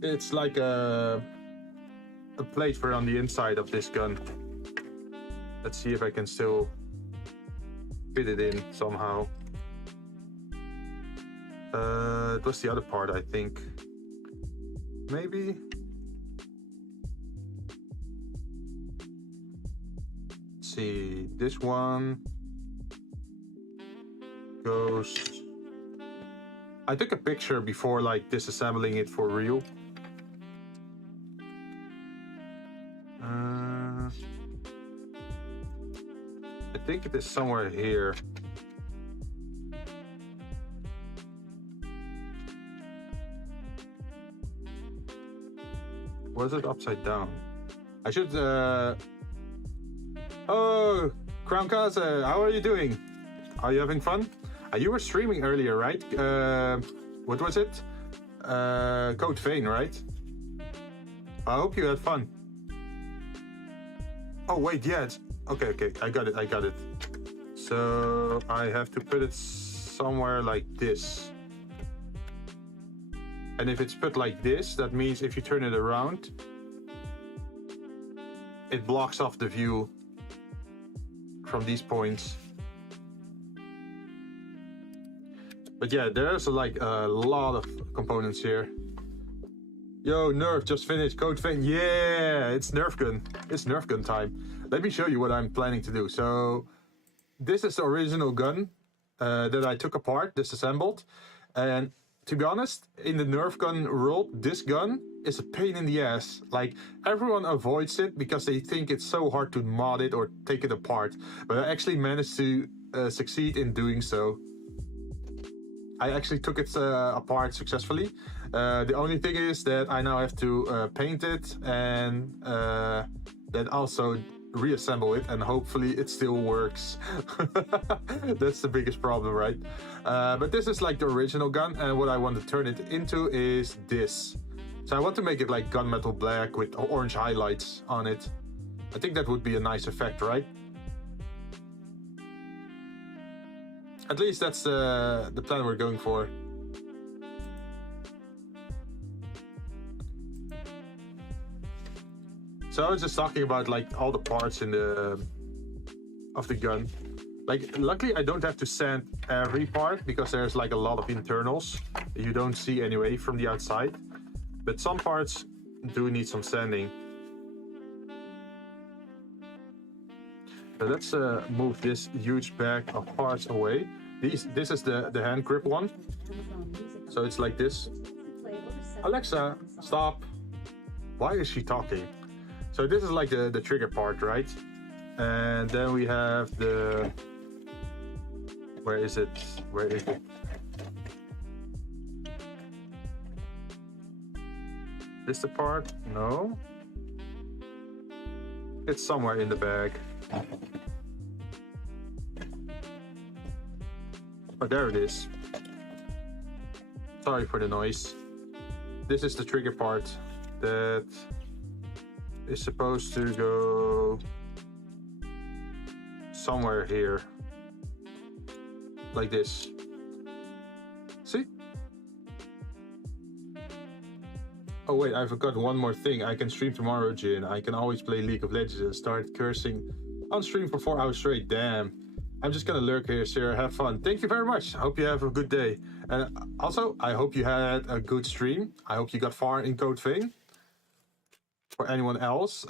it's like a plate for on the inside of this gun. Let's see if I can still fit it in somehow. It was the other part, I think. Maybe. Let's see, this one goes. I took a picture before like disassembling it for real. I think it is somewhere here. Was it upside down? I should Oh, Crown Kaza, how are you doing? Are you having fun? You were streaming earlier, right? What was it? Code Vein, right? I hope you had fun. Oh wait, yeah, it's... Okay, I got it. So I have to put it somewhere like this. And if it's put like this, that means if you turn it around, it blocks off the view from these points. But yeah, there's like a lot of components here. Yo, Nerf just finished Code Vein. Yeah, it's Nerfgun. It's Nerfgun time. Let me show you what I'm planning to do. So this is the original gun that I took apart, disassembled. And to be honest, in the Nerf gun world, this gun is a pain in the ass. Like, everyone avoids it because they think it's so hard to mod it or take it apart. But I actually managed to succeed in doing so. I actually took it apart successfully. The only thing is that I now have to paint it and then also reassemble it, and hopefully it still works. That's the biggest problem, right? But this is like the original gun, and what I want to turn it into is this. So I want to make it like gunmetal black with orange highlights on it. I think that would be a nice effect, right? At least that's the plan we're going for. So I was just talking about like all the parts in of the gun. Like, luckily I don't have to sand every part because there's like a lot of internals you don't see anyway from the outside. But some parts do need some sanding. So let's move this huge bag of parts away. This is the hand grip one. So it's like this. Alexa, stop. Why is she talking? So this is like the trigger part, right? And then we have the... Where is it? Where is it? This the part? No. It's somewhere in the bag. Oh, there it is. Sorry for the noise. This is the trigger part that is supposed to go somewhere here. Like this. See? Oh wait, I forgot one more thing. I can stream tomorrow, Jinn. I can always play League of Legends and start cursing on stream for 4 hours straight. Damn. I'm just gonna lurk here, Sarah. Have fun. Thank you very much. I hope you have a good day. And also, I hope you had a good stream. I hope you got far in Code Vein. For anyone else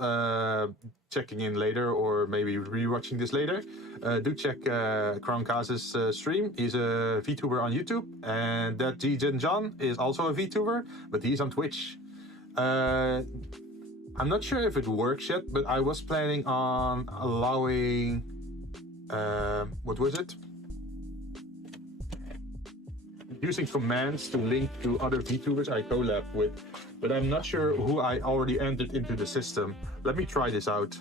checking in later or maybe rewatching this later, do check Crown Kaz's stream. He's a VTuber on YouTube. And that Jinzou is also a VTuber, but he's on Twitch. I'm not sure if it works yet, but I was planning on allowing... what was it? Using commands to link to other VTubers I collab with, but I'm not sure who I already entered into the system. Let me try this out.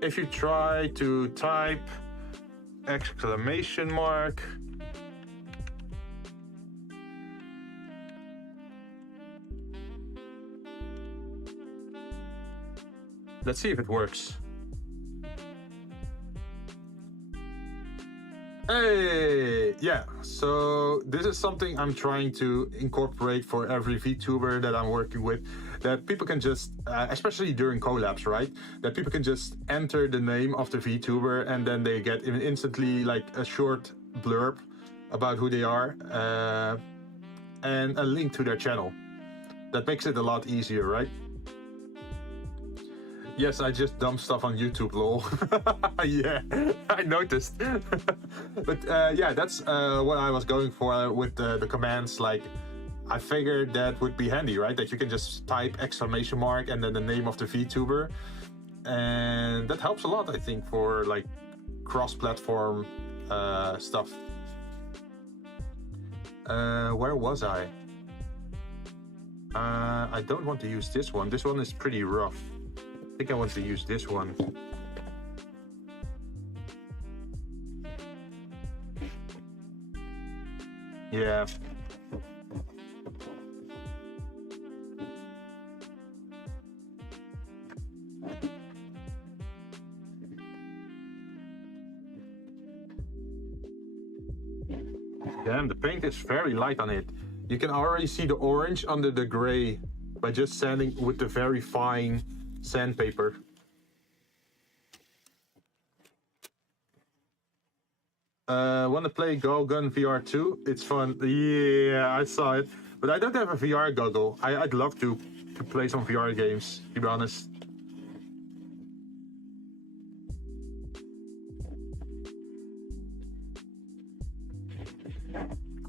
If you try to type exclamation mark, let's see if it works. Hey, yeah, so this is something I'm trying to incorporate for every VTuber that I'm working with, that people can just, especially during collabs, right? That people can just enter the name of the VTuber and then they get instantly like a short blurb about who they are and a link to their channel. That makes it a lot easier, right? Yes, I just dump stuff on YouTube, lol. Yeah, I noticed. But yeah, that's what I was going for with the commands. Like, I figured that would be handy, right? That you can just type exclamation mark and then the name of the VTuber. And that helps a lot, I think, for like cross-platform stuff. Where was I? I don't want to use this one. This one is pretty rough. I think I want to use this one. Yeah. Damn, the paint is very light on it. You can already see the orange under the gray by just sanding with the very fine sandpaper. Want to play Gun VR 2? It's fun. Yeah, I saw it. But I don't have a VR goggle. I'd love to play some VR games, to be honest.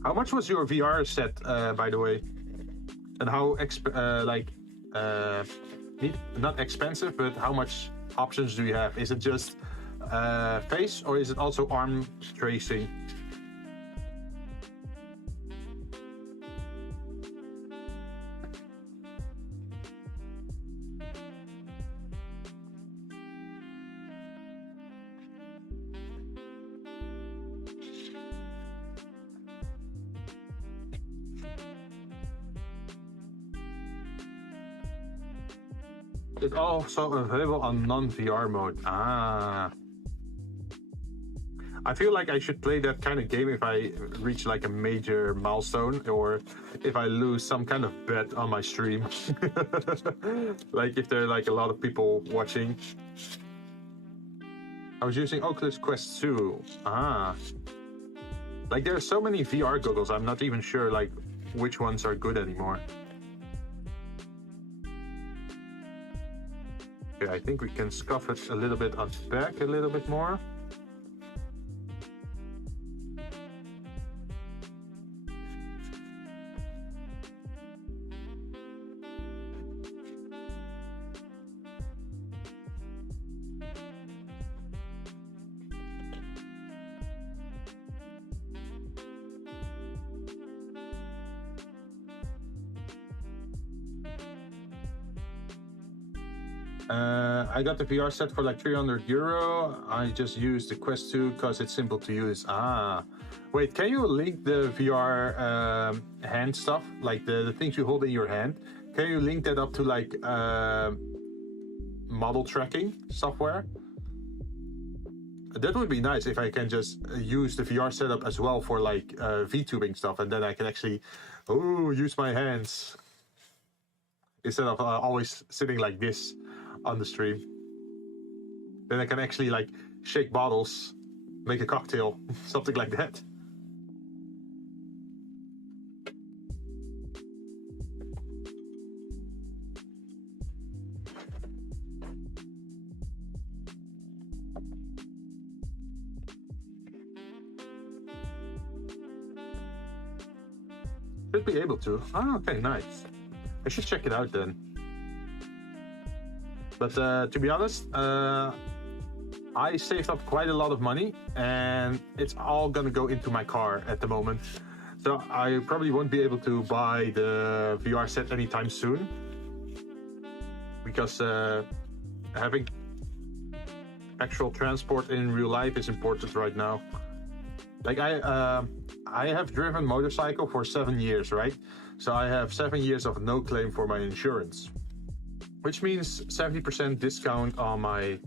How much was your VR set, by the way? And how, not expensive, but how much options do you have? Is it just face or is it also arm tracing? It's also available on non-VR mode. Ah. I feel like I should play that kind of game if I reach like a major milestone or if I lose some kind of bet on my stream. Like if there are like a lot of people watching. I was using Oculus Quest 2. Ah. Like there are so many VR goggles, I'm not even sure like which ones are good anymore. Okay, I think we can scuff it a little bit on the back a little bit more. I got the VR set for like €300. I just used the Quest 2 because it's simple to use. Wait, can you link the VR hand stuff, like the things you hold in your hand? Can you link that up to like model tracking software? That would be nice if I can just use the VR setup as well for like VTubing stuff, and then I can actually use my hands instead of always sitting like this on the stream. Then I can actually like shake bottles, make a cocktail, something like that. Should be able to. Okay, nice. I should check it out then. But to be honest, I saved up quite a lot of money, and it's all gonna go into my car at the moment. So I probably won't be able to buy the VR set anytime soon, because having actual transport in real life is important right now. Like I have driven motorcycle for 7 years, right? So I have 7 years of no claim for my insurance, which means 70% discount on my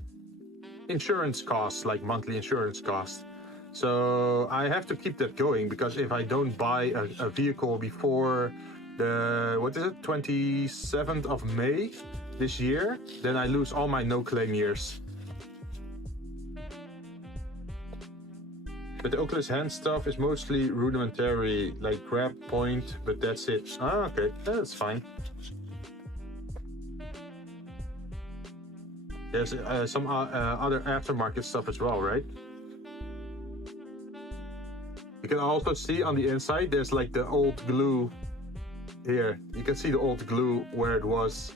insurance costs, like monthly insurance costs. So I have to keep that going, because if I don't buy a vehicle before the 27th of May this year, then I lose all my no claim years. But the Oculus hand stuff is mostly rudimentary, like grab, point, but that's it. Okay, that's fine. There's some other aftermarket stuff as well, right? You can also see on the inside, there's like the old glue here. You can see the old glue where it was.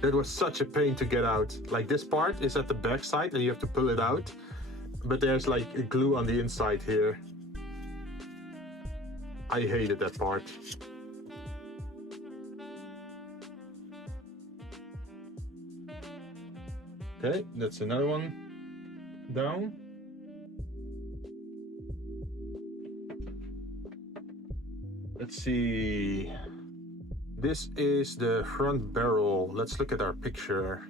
That was such a pain to get out. Like this part is at the back side and you have to pull it out. But there's like a glue on the inside here. I hated that part. Okay, that's another one down. Let's see. This is the front barrel. Let's look at our picture.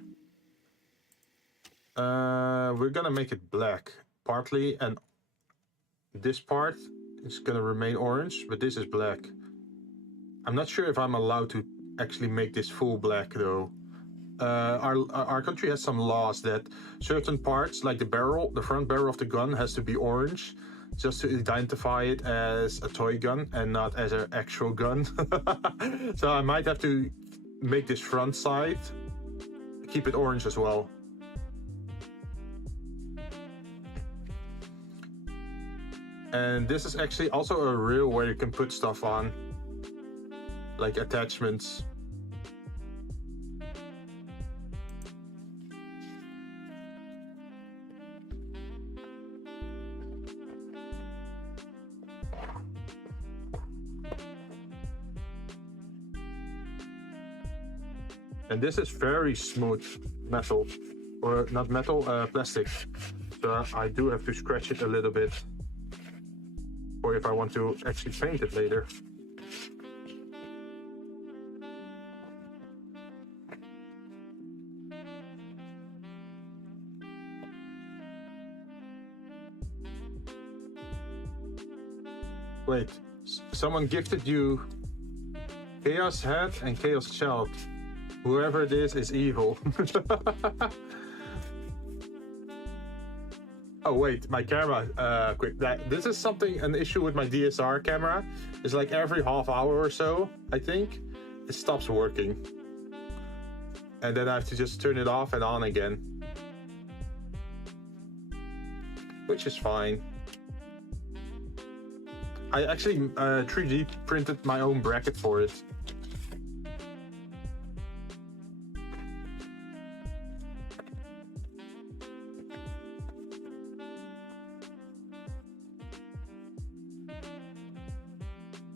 We're gonna make it black partly, and this part is gonna remain orange, but this is black. I'm not sure if I'm allowed to actually make this full black though. Our country has some laws that certain parts, like the barrel, the front barrel of the gun, has to be orange, just to identify it as a toy gun and not as an actual gun. So I might have to make this front side, keep it orange as well. And this is actually also a rail where you can put stuff on, like attachments. And this is very smooth metal, or not metal, plastic. So I do have to scratch it a little bit, or if I want to actually paint it later. Wait, someone gifted you Chaos Head and Chaos Child. Whoever it is evil. Oh wait, my camera, quick, this is an issue with my DSLR camera. It's like every half hour or so, I think, it stops working. And then I have to just turn it off and on again. Which is fine. I actually 3D printed my own bracket for it.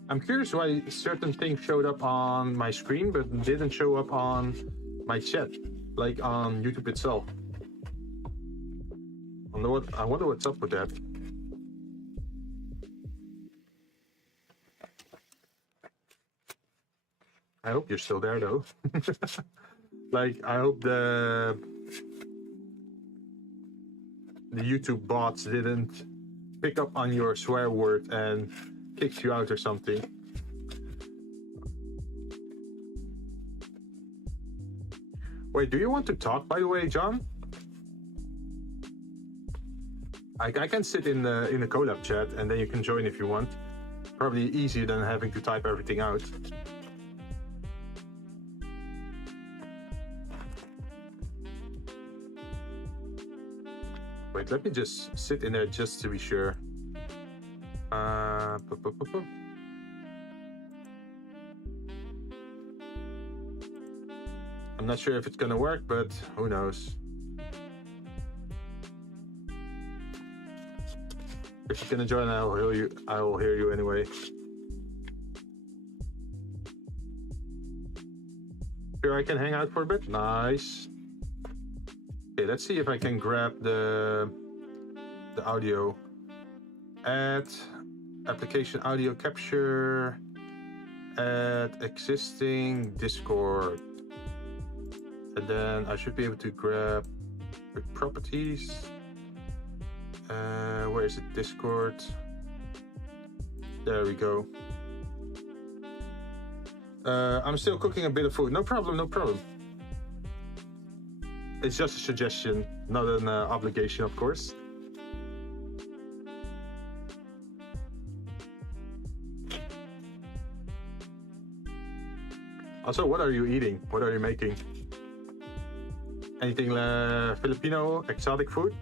I'm curious why certain things showed up on my screen but didn't show up on my chat. like on YouTube itself. I wonder what's up with that. I hope you're still there though. Like, I hope the YouTube bots didn't pick up on your swear word and kicked you out or something. Wait, do you want to talk, by the way, John? I can sit in the collab chat and then you can join if you want. Probably easier than having to type everything out. Wait, let me just sit in there just to be sure. I'm not sure if it's gonna work, but who knows. If you're gonna join, I will hear you anyway. Here I can hang out for a bit. Nice. Okay, let's see if I can grab the audio. Add application audio capture. Add existing Discord. And then I should be able to grab the properties. Where is it? Discord. There we go. I'm still cooking a bit of food. No problem, no problem. It's just a suggestion, not an obligation, of course. Also, what are you eating? What are you making? Anything Filipino, exotic food?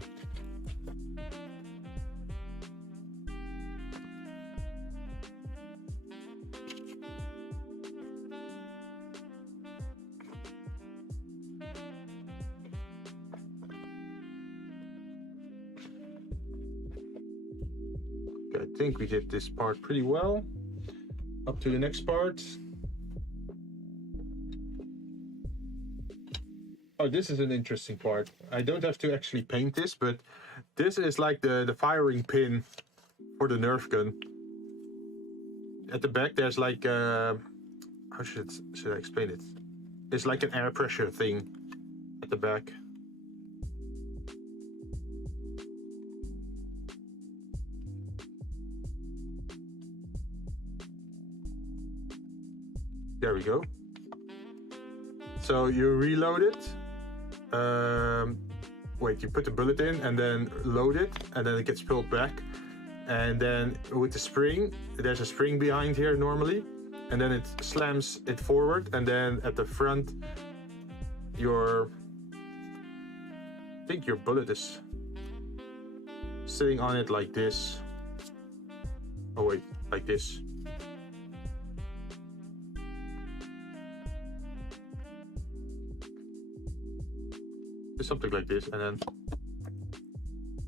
I think we did this part pretty well. Up to the next part. Oh, this is an interesting part. I don't have to actually paint this, but this is like the firing pin for the Nerf gun. At the back there's like how should I explain it? It's like an air pressure thing at the back. There we go. So you reload it. Wait, you put the bullet in and then load it, and then it gets pulled back. And then with the spring, there's a spring behind here normally, and then it slams it forward, and then at the front, I think your bullet is sitting on it like this. Oh wait, like this. Something like this, and then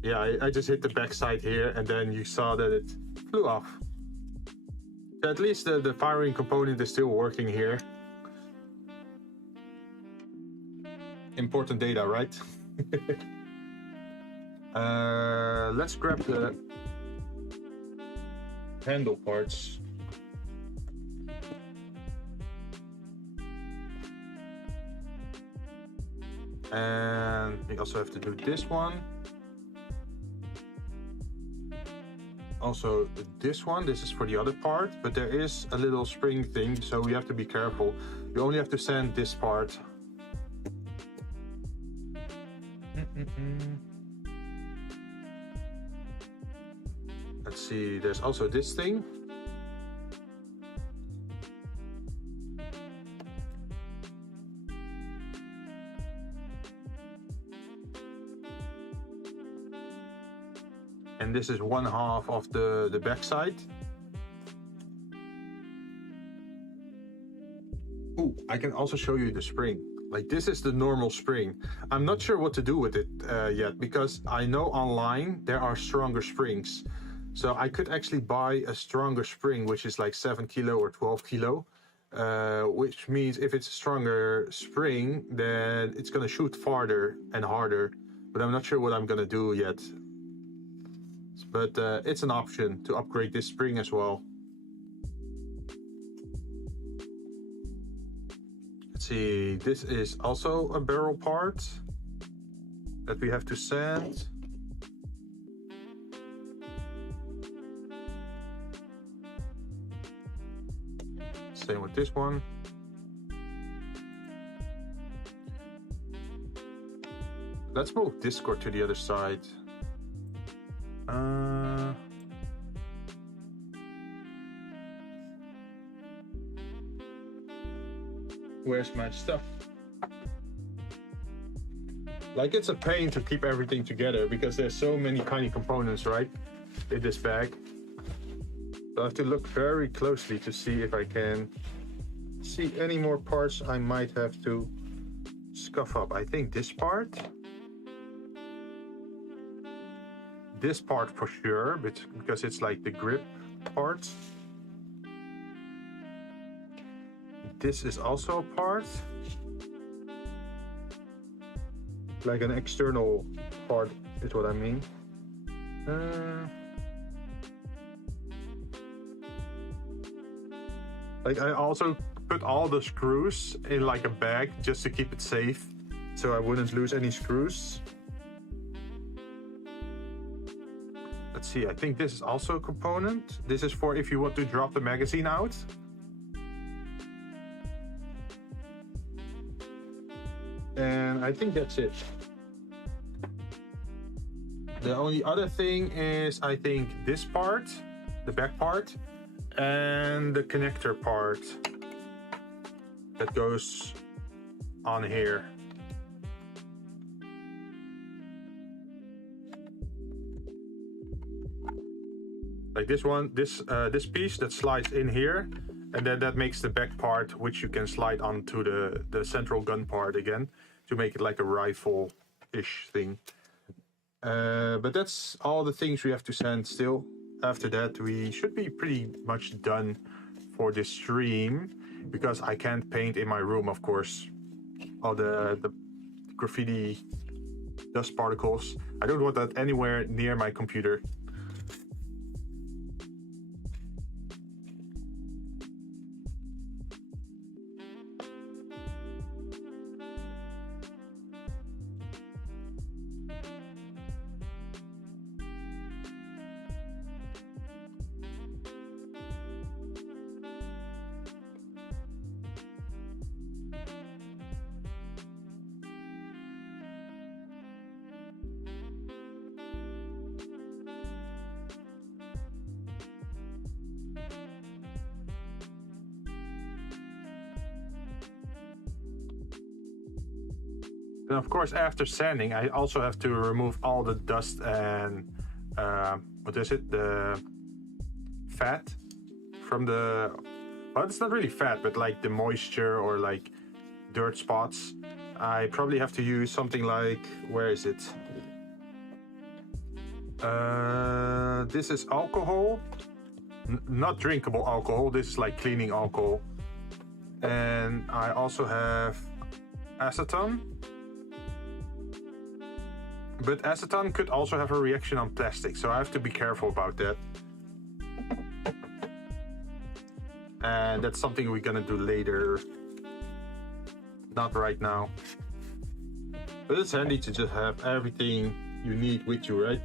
yeah, I just hit the back side here, and then you saw that it flew off. So at least the firing component is still working here. Important data, right? Let's grab the handle parts. And we also have to do this one. Also this one, this is for the other part, but there is a little spring thing, so we have to be careful. You only have to sand this part. Let's see, there's also this thing. And this is 1/2 of the backside. Ooh, I can also show you the spring. Like, this is the normal spring. I'm not sure what to do with it yet, because I know online there are stronger springs. So I could actually buy a stronger spring, which is like 7 kilo or 12 kilo. which means if it's a stronger spring, then it's gonna shoot farther and harder. But I'm not sure what I'm gonna do yet. But it's an option to upgrade this spring as well. Let's see, this is also a barrel part that we have to sand. Same with this one. Let's move Discord to the other side. Where's my stuff? Like, it's a pain to keep everything together because there's so many tiny components, right, in this bag. So I have to look very closely to see if I can see any more parts I might have to scuff up. I think this part. This part for sure, but because it's like the grip part. This is also a part. Like an external part is what I mean. Like, I also put all the screws in like a bag just to keep it safe, so I wouldn't lose any screws. Let's see, I think this is also a component. This is for if you want to drop the magazine out. And I think that's it. The only other thing is, I think, this part, the back part, and the connector part that goes on here. Like this one, this piece that slides in here, and then that makes the back part, which you can slide onto the central gun part again to make it like a rifle-ish thing. But that's all the things we have to sand still. After that, we should be pretty much done for this stream, because I can't paint in my room, of course. All the graffiti dust particles. I don't want that anywhere near my computer. And of course, after sanding, I also have to remove all the dust and what is it? The fat from the. Well, it's not really fat, but like the moisture or like dirt spots. I probably have to use something like, where is it? This is alcohol, not drinkable alcohol. This is like cleaning alcohol, and I also have acetone. But acetone could also have a reaction on plastic, so I have to be careful about that. And that's something we're gonna do later. Not right now. But it's handy to just have everything you need with you, right?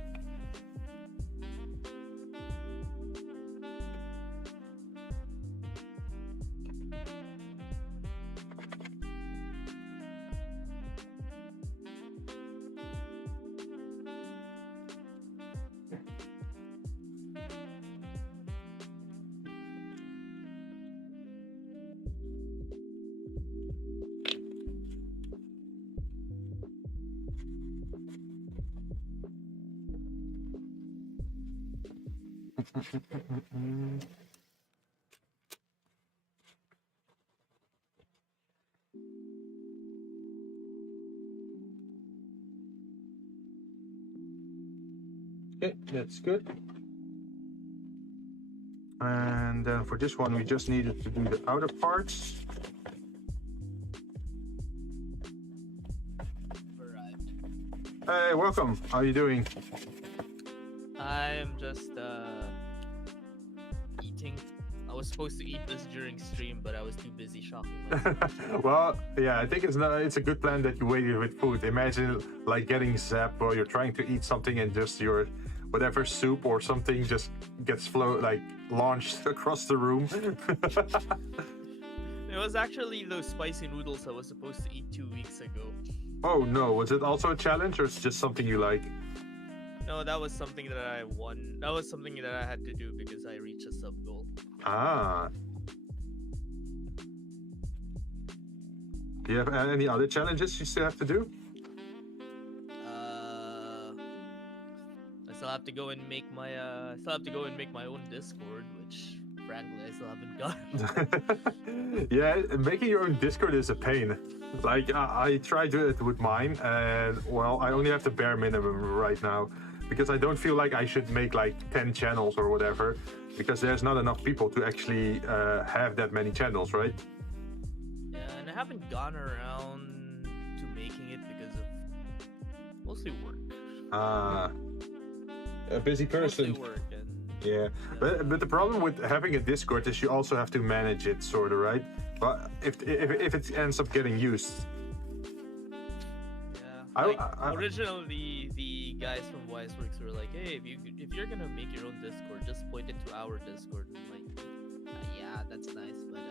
Okay, that's good. And then for this one, we just needed to do the outer parts. Arrived. Hey, welcome. How are you doing? I'm just eating. I was supposed to eat this during stream, but I was too busy shocking myself. Well, yeah, I think it's a good plan that you waited with food. Imagine like getting zapped while you're trying to eat something and just your whatever soup or something just gets launched across the room. It was actually those spicy noodles I was supposed to eat 2 weeks ago. Oh no, was it also a challenge or it's just something you like? No, that was something that I won. That was something that I had to do because I reached a sub goal. Ah. Do you have any other challenges you still have to do? I still have to go and make my own Discord, which frankly I still haven't done. Yeah, making your own Discord is a pain. Like I tried to do it with mine, and well, I only have the bare minimum right now because I don't feel like I should make like 10 channels or whatever, because there's not enough people to actually have that many channels, right? Yeah, and I haven't gone around to making it because of mostly work. A busy person. Mostly work and yeah, but the problem with having a Discord is you also have to manage it, sort of, right? But if it ends up getting used. Yeah. Originally, the guys from Wiseworks were like, "Hey, if you're gonna make your own Discord, just point it to our Discord." And I'm like, yeah, that's nice, but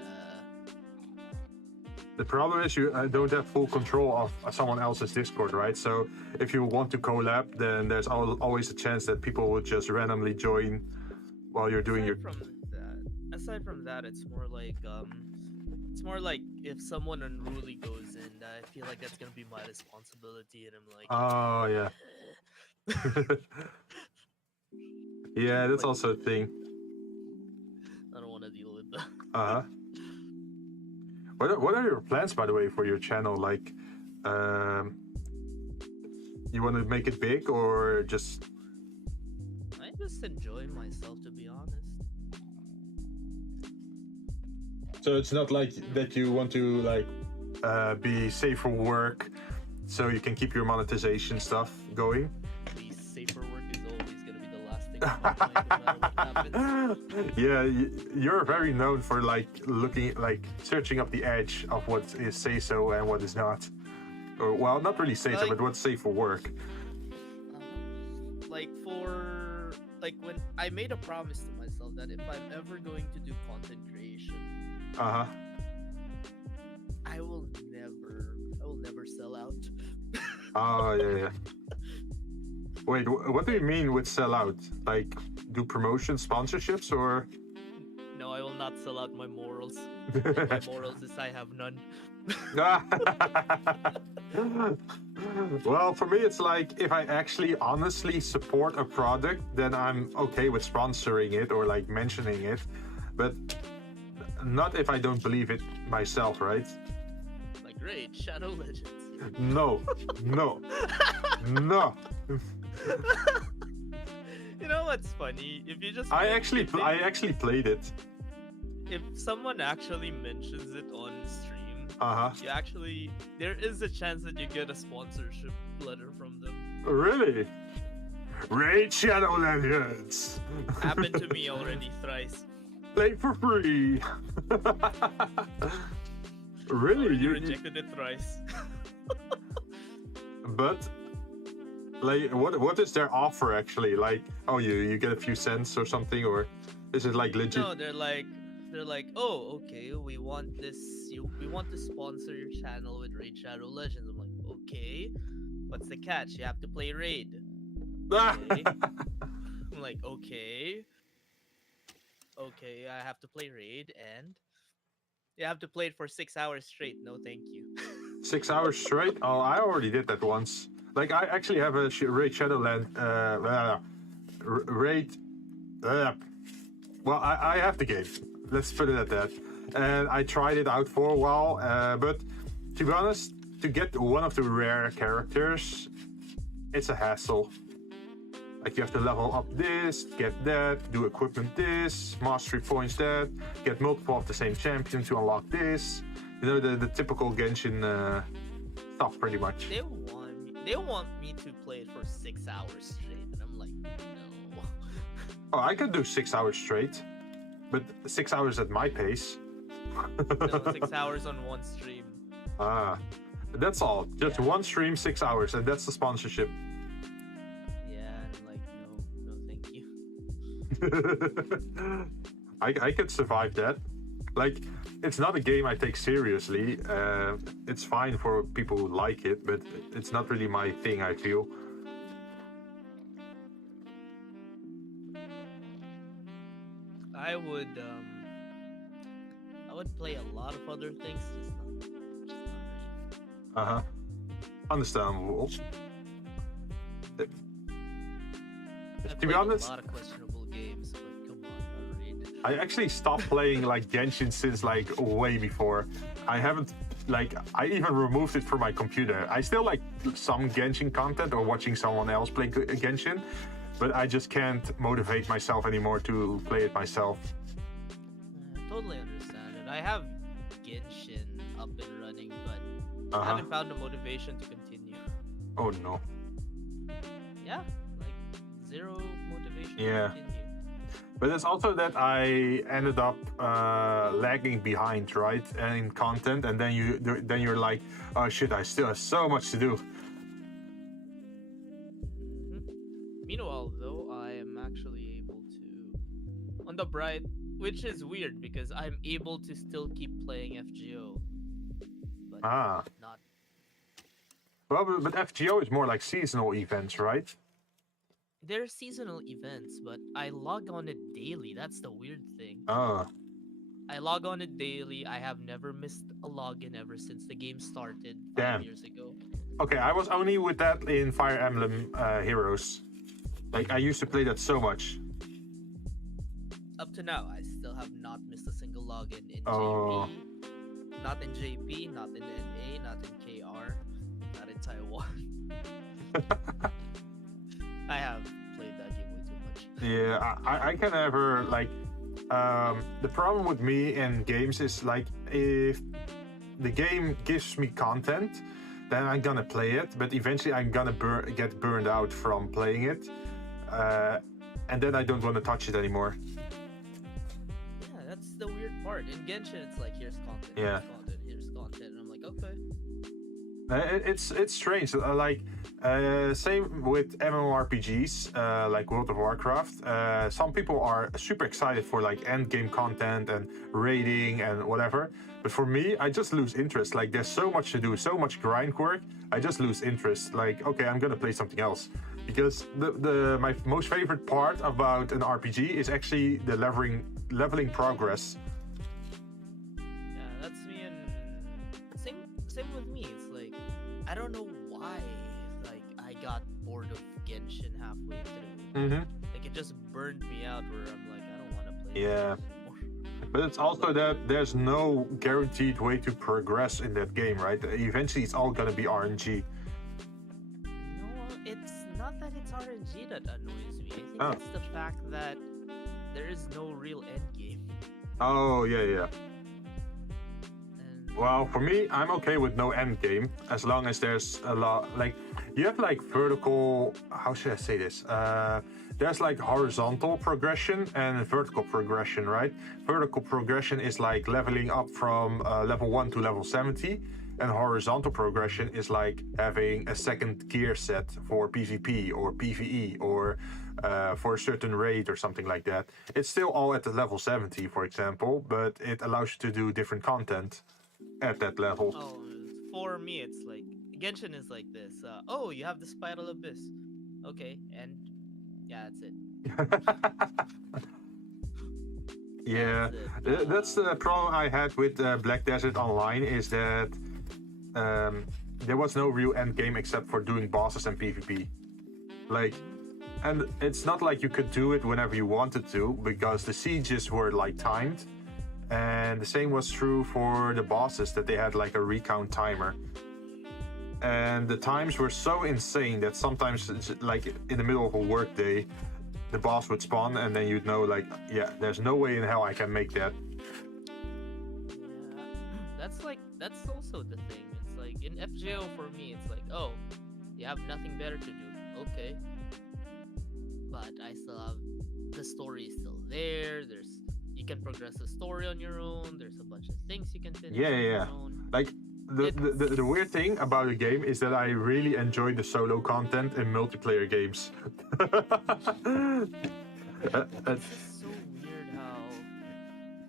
The problem is you don't have full control of someone else's Discord, right? So if you want to collab, then there's always a chance that people will just randomly join while you're doing Aside from that, it's more like if someone unruly goes in, I feel like that's gonna be my responsibility, and I'm like, oh yeah. Yeah, that's like, also a thing. I don't want to deal with that. Uh-huh. What are your plans, by the way, for your channel? Like, you want to make it big or just... I just enjoy myself, to be honest. So it's not like that you want to like be safe for work so you can keep your monetization stuff going? Be safe for work is always going to be the last thing on my mind, no matter what happens. Yeah, you're very known for like searching up the edge of what is say so and what is not. Or, well, not really say so, but what's safe for work. Like when I made a promise to myself that if I'm ever going to do content creation, I will never sell out. Oh yeah. Wait, what do you mean with sell out? Like do promotion sponsorships or? No, I will not sell out my morals. My morals is I have none. Well, for me, it's like if I actually honestly support a product, then I'm okay with sponsoring it or like mentioning it, but not if I don't believe it myself, right? Like Raid Shadow Legends. No. You know what's funny? If you just I actually played it. If someone actually mentions it on stream, there is a chance that you get a sponsorship letter from them. Really? Raid Shadow Legends. Happened to me already thrice. Play for free. Really? You rejected it thrice. But like, what is their offer actually? Like, oh, you get a few cents or something, or is it like legit? No, they're like, oh, okay, we want to sponsor your channel with Raid Shadow Legends. I'm like, okay, what's the catch? You have to play Raid. Okay. I'm like, okay, I have to play Raid, and you have to play it for 6 hours straight. No, thank you. 6 hours straight? Oh, I already did that once. Like, I actually have a Raid Shadowland, Raid, well, I have the game. Let's put it at that. And I tried it out for a while, but to be honest, to get one of the rare characters, it's a hassle. Like you have to level up this, get that, do equipment this, mastery points that, get multiple of the same champion to unlock this. You know, the typical Genshin stuff, pretty much. They want me to play it for 6 hours straight, and I'm like, no. Oh, I could do 6 hours straight, but 6 hours at my pace. No, 6 hours on one stream. Ah, that's all. Just one stream, 6 hours, and that's the sponsorship. I could survive that. Like, it's not a game I take seriously. It's fine for people who like it, but it's not really my thing, I feel. I would play a lot of other things, just not really. Understandable. To be honest, a lot of questionable games, but come on, not really. I actually stopped playing like Genshin since like way before. I haven't I even removed it from my computer. I still like some Genshin content or watching someone else play Genshin, but I just can't motivate myself anymore to play it myself. I totally understand it. I have Genshin up and running, but I haven't found the motivation to continue. Oh no. Yeah. Zero motivation Yeah. to continue. But it's also that I ended up lagging behind, right, in content, and then you're like, oh shit, I still have so much to do. Meanwhile, though, I am actually able to, on the bright, which is weird because I'm able to still keep playing FGO, but not. Well, but FGO is more like seasonal events, right? They're seasonal events, but I log on it daily. That's the weird thing. I log on it daily. I have never missed a login ever since the game started 5 years ago. Okay, I was only with that in Fire Emblem Heroes. Like, I used to play that so much. Up to now, I still have not missed a single login in JP. Not in JP, not in NA, not in KR, not in Taiwan. I have played that game way too much. Yeah, I can never, like, the problem with me in games is, like, if the game gives me content, then I'm gonna play it, but eventually I'm gonna get burned out from playing it, and then I don't want to touch it anymore. Yeah, that's the weird part. In Genshin, it's like, here's content, Yeah. here's content, and I'm like, okay. It's strange. Same with MMORPGs, like World of Warcraft. Some people are super excited for like end game content and raiding and whatever. But for me, I just lose interest. Like, there's so much to do, so much grind work. I just lose interest. Like, okay, I'm gonna play something else, because my most favorite part about an RPG is actually the leveling progress. Yeah, that's me, and same with me. It's like, I don't know why, like, I got bored of Genshin halfway through. Like, it just burned me out where I'm like, I don't want to play Yeah. anymore. But it's also that there's no guaranteed way to progress in that game, right? Eventually it's all gonna be RNG. No, it's not that it's RNG that annoys me. I think it's the fact that there is no real end game. Oh, yeah. And Well, for me, I'm okay with no end game, as long as there's a lot, like, you have like vertical, how should I say this? There's like horizontal progression and vertical progression, right? Vertical progression is like leveling up from level 1 to level 70, and horizontal progression is like having a second gear set for PvP or PvE or for a certain raid or something like that. It's still all at the level 70, for example, but it allows you to do different content at that level. oh, for me, it's like, Genshin is like this. Oh, you have the Spiral Abyss. Okay, and yeah, that's it. Yeah, that's the problem I had with Black Desert Online, is that there was no real end game except for doing bosses and PvP. Like, and it's not like you could do it whenever you wanted to, because the sieges were like timed, and the same was true for the bosses, that they had like a recount timer. and the times were so insane that sometimes, like in the middle of a work day, the boss would spawn, and then you'd know, like, yeah, there's no way in hell I can make that. Yeah, that's also the thing. It's like in FGO for me, it's like, oh, you have nothing better to do. Okay, but I still have the story is still there. You can progress the story on your own. There's a bunch of things you can finish on your own. Like the weird thing about a game is that I really enjoy the solo content in multiplayer games. It's just so weird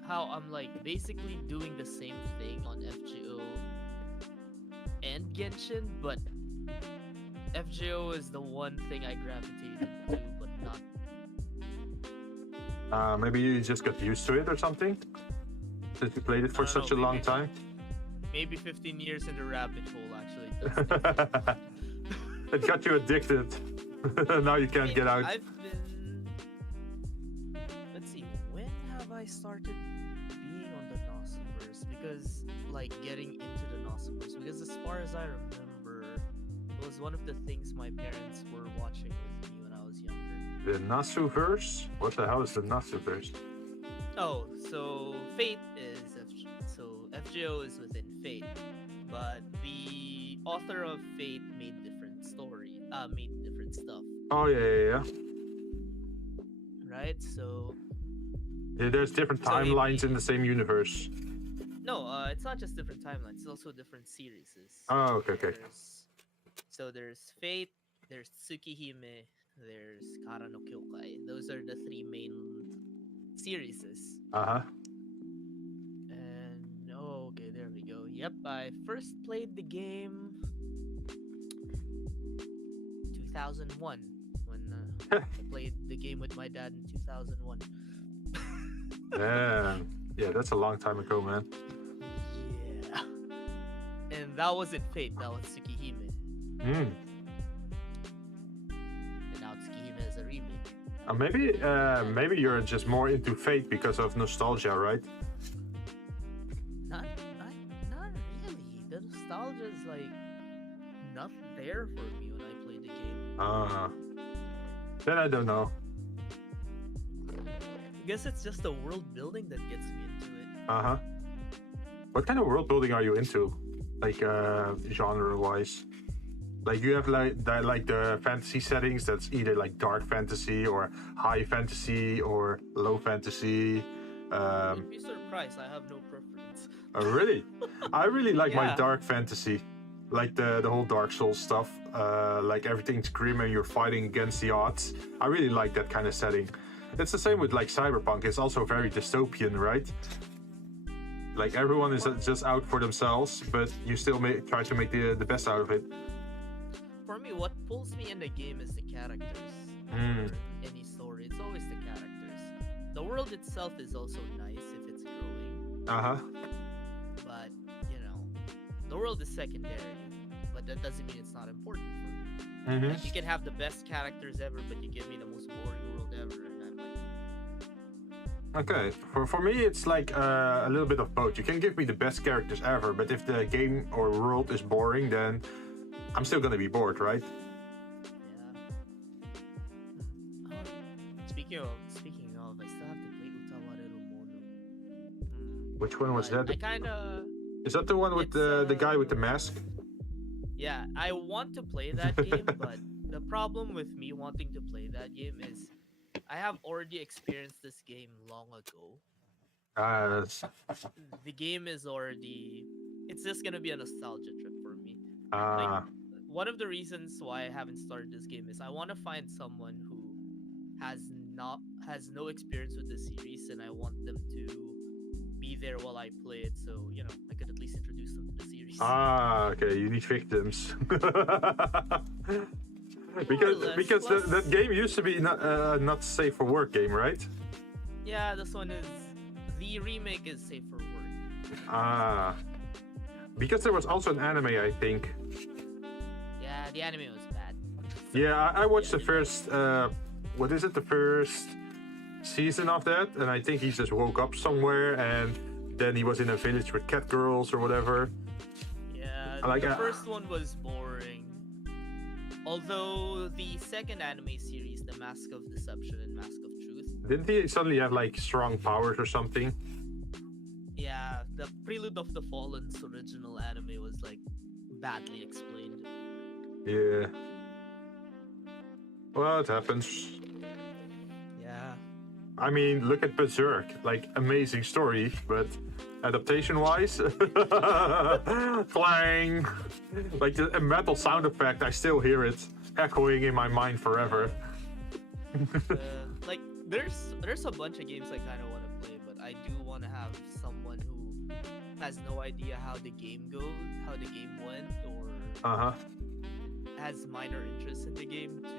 how I'm like basically doing the same thing on FGO and Genshin, but FGO is the one thing I gravitated to, but not. Maybe you just got used to it or something? Since you played it for such a long time? Maybe 15 years in the rabbit hole actually. It got you addicted. Now you can't get out. I've been... Let's see, when have I started being on the Nossoverse? Because, like, getting into the Nossoverse. Because as far as I remember, it was one of the things my parents were watching with me when I was younger. The Nossoverse? What the hell is the Nossoverse? Oh, so Fate is... So FGO is within Fate, but the author of Fate made different stuff. Oh yeah. Right, so... Yeah, there's different timelines in the same universe. No, it's not just different timelines, it's also different series. Oh, okay. There's Fate, there's Tsukihime, there's Kara no Kyokai. Those are the three main series. Uh-huh. And, oh, okay, there we go. Yep, I first played the game 2001, when I played the game with my dad in 2001. Yeah, that's a long time ago, man. Yeah. And that wasn't Fate, that was Tsukihime. And now Tsukihime is a remake. Maybe you're just more into Fate because of nostalgia, right? Not really. The nostalgia is like not there for me when I play the game. Then I don't know. I guess it's just the world building that gets me into it. Uh-huh. What kind of world building are you into? Like, genre-wise? Like, you have like the fantasy settings that's either like dark fantasy or high fantasy or low fantasy. You'd be surprised, I have no preference. Oh, really? I really like my dark fantasy. Like the whole Dark Souls stuff. Like everything's grim and you're fighting against the odds. I really like that kind of setting. It's the same with like Cyberpunk. It's also very dystopian, right? Like everyone is just out for themselves, but you still try to make the best out of it. For me, what pulls me in the game is the characters. Any story, it's always the characters. The world itself is also nice if it's growing. But, you know, the world is secondary. But that doesn't mean it's not important for me. Like, you can have the best characters ever, but you give me the most boring world ever, and I'm like... Okay, for me it's like a little bit of both. You can give me the best characters ever, but if the game or world is boring, then I'm still gonna be bored, right? Yeah. Speaking of, I still have to play Utawareru Mono. Which one was that? I kinda... Is that the one with the guy with the mask? Yeah, I want to play that game, but the problem with me wanting to play that game is I have already experienced this game long ago. The game is already... It's just gonna be a nostalgia trip for me. Like, one of the reasons why I haven't started this game is I want to find someone who has no experience with the series, and I want them to be there while I play it, so you know I could at least introduce them to the series. Okay, you need victims. because that game used to be not safe for work game, right? Yeah, this one is... The remake is safe for work. Because there was also an anime, I think. Yeah, the anime was bad. Yeah, I watched the first... what is it? The first season of that, and I think he just woke up somewhere, and then he was in a village with cat girls or whatever. Yeah, Like the first one was boring. Although the second anime series, The Mask of Deception and Mask of Truth. Didn't he suddenly have like strong powers or something? Yeah, the Prelude of the Fallen's original anime was like badly explained. Yeah. Well, it happens. Yeah. I mean, look at Berserk. Like, amazing story, but adaptation-wise, clang. Like the metal sound effect, I still hear it echoing in my mind forever. Like, there's a bunch of games I kind of want to play, but I do want to have someone who has no idea how the game goes, how the game went, or has minor interest in the game to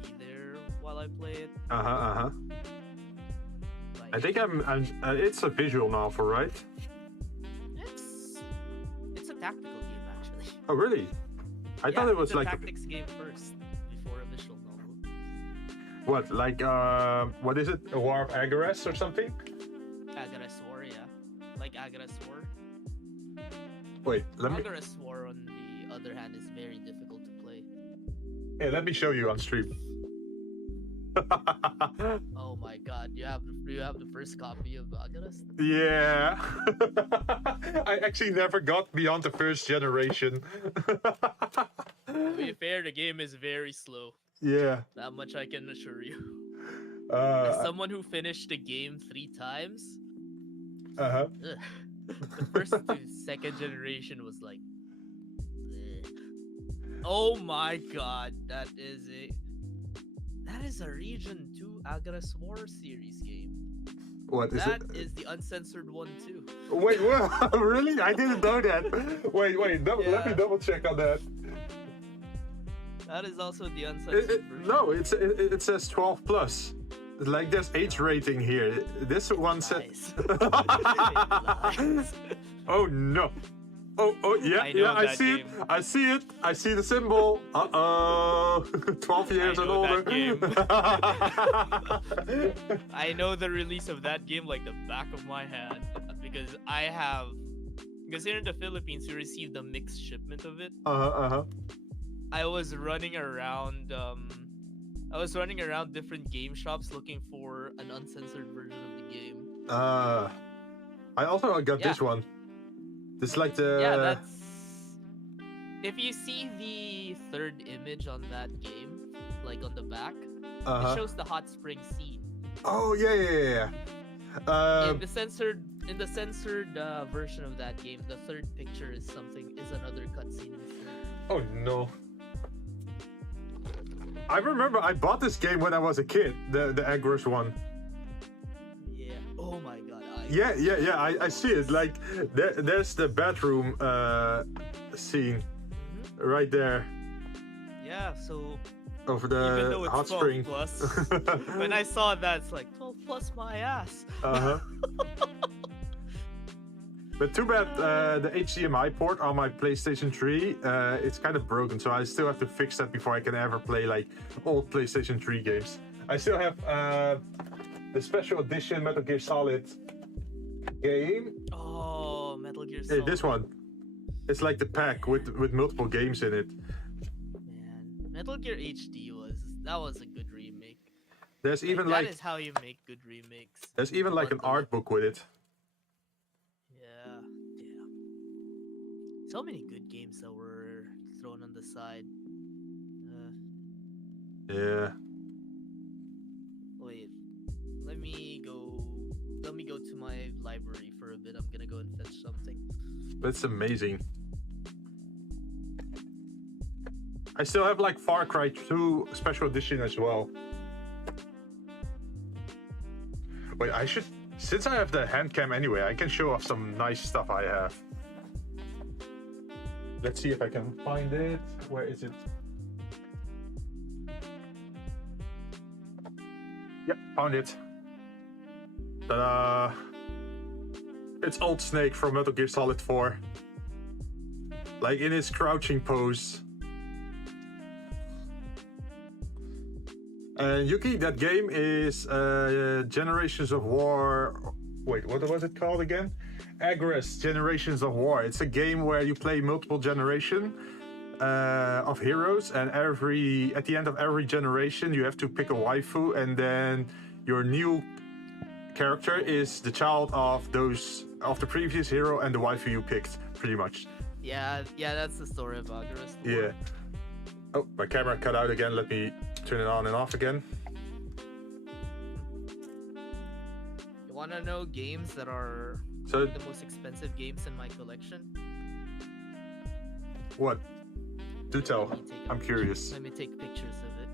be there while I play it. Like, I think it's a visual novel, right? It's a tactical game, actually. Oh, really? I thought it was it's a like tactics game first before a visual novel. what, like what is it? A War of Agares or something? Agares War, yeah, like Agares War. Wait, let me. Agares War, on the other hand, is very difficult to play. Hey, let me show you on stream. Oh my god, you have the first copy of Agares? Yeah. I actually never got beyond the first generation. To be fair, the game is very slow. Yeah. That much I can assure you. Uh, As someone who finished the game 3 times, uh-huh. the first to second generation was like, bleh. Oh my god, that is a Region 2 Agares War series game. What is That it? is the uncensored one too. Wait, what? Really? I didn't know that. Wait, let me double check on that. That is also the uncensored version. No, it says 12 plus. Like there's age rating here. This one says. Lies. Oh no. Oh yeah, I see game. it. I see the symbol. 12 years and older. I know the release of that game like the back of my hand because here in the Philippines we received a mixed shipment of it. I was running around different game shops looking for an uncensored version of the game. I also got this one. It's like the... Yeah, that's... If you see the third image on that game, like on the back, it shows the hot spring scene. Oh, yeah. In the censored version of that game, the third picture is another cutscene. Oh, no. I remember I bought this game when I was a kid, the Agros one. Yeah. Oh my god. Yeah. I see it. Like there's the bedroom scene right there. Yeah. So over even though the it's hot 12 spring. Plus, when I saw that, it's like 12 plus my ass. But too bad the HDMI port on my PlayStation 3 it's kind of broken, so I still have to fix that before I can ever play like old PlayStation 3 games. I still have the special edition Metal Gear Solid game. Oh, Metal Gear Solid. This one. It's like the pack with multiple games in it. Man, Metal Gear HD was a good remake. There's even that is how you make good remakes. There's even like an art book with it. Yeah. So many good games that were thrown on the side. Yeah. Wait. Let me go to my library for a bit. I'm gonna go and fetch something. That's amazing. I still have like Far Cry 2 Special Edition as well. Wait, since I have the hand cam anyway, I can show off some nice stuff I have. Let's see if I can find it. Where is it? Yep, found it. Ta-da! It's Old Snake from Metal Gear Solid 4. Like in his crouching pose. And Yuki, that game is Generations of War. Wait, what was it called again? Agorist Generations of War. It's a game where you play multiple generation of heroes, and at the end of every generation you have to pick a waifu, and then your new character is the child of the previous hero and the waifu you picked, pretty much. Yeah, that's the story of Agorist. Yeah. Oh, my camera cut out again. Let me turn it on and off again. You wanna know games that are So the most expensive games in my collection? what? Do tell. Let me take a I'm picture. curious. Let me take pictures of it.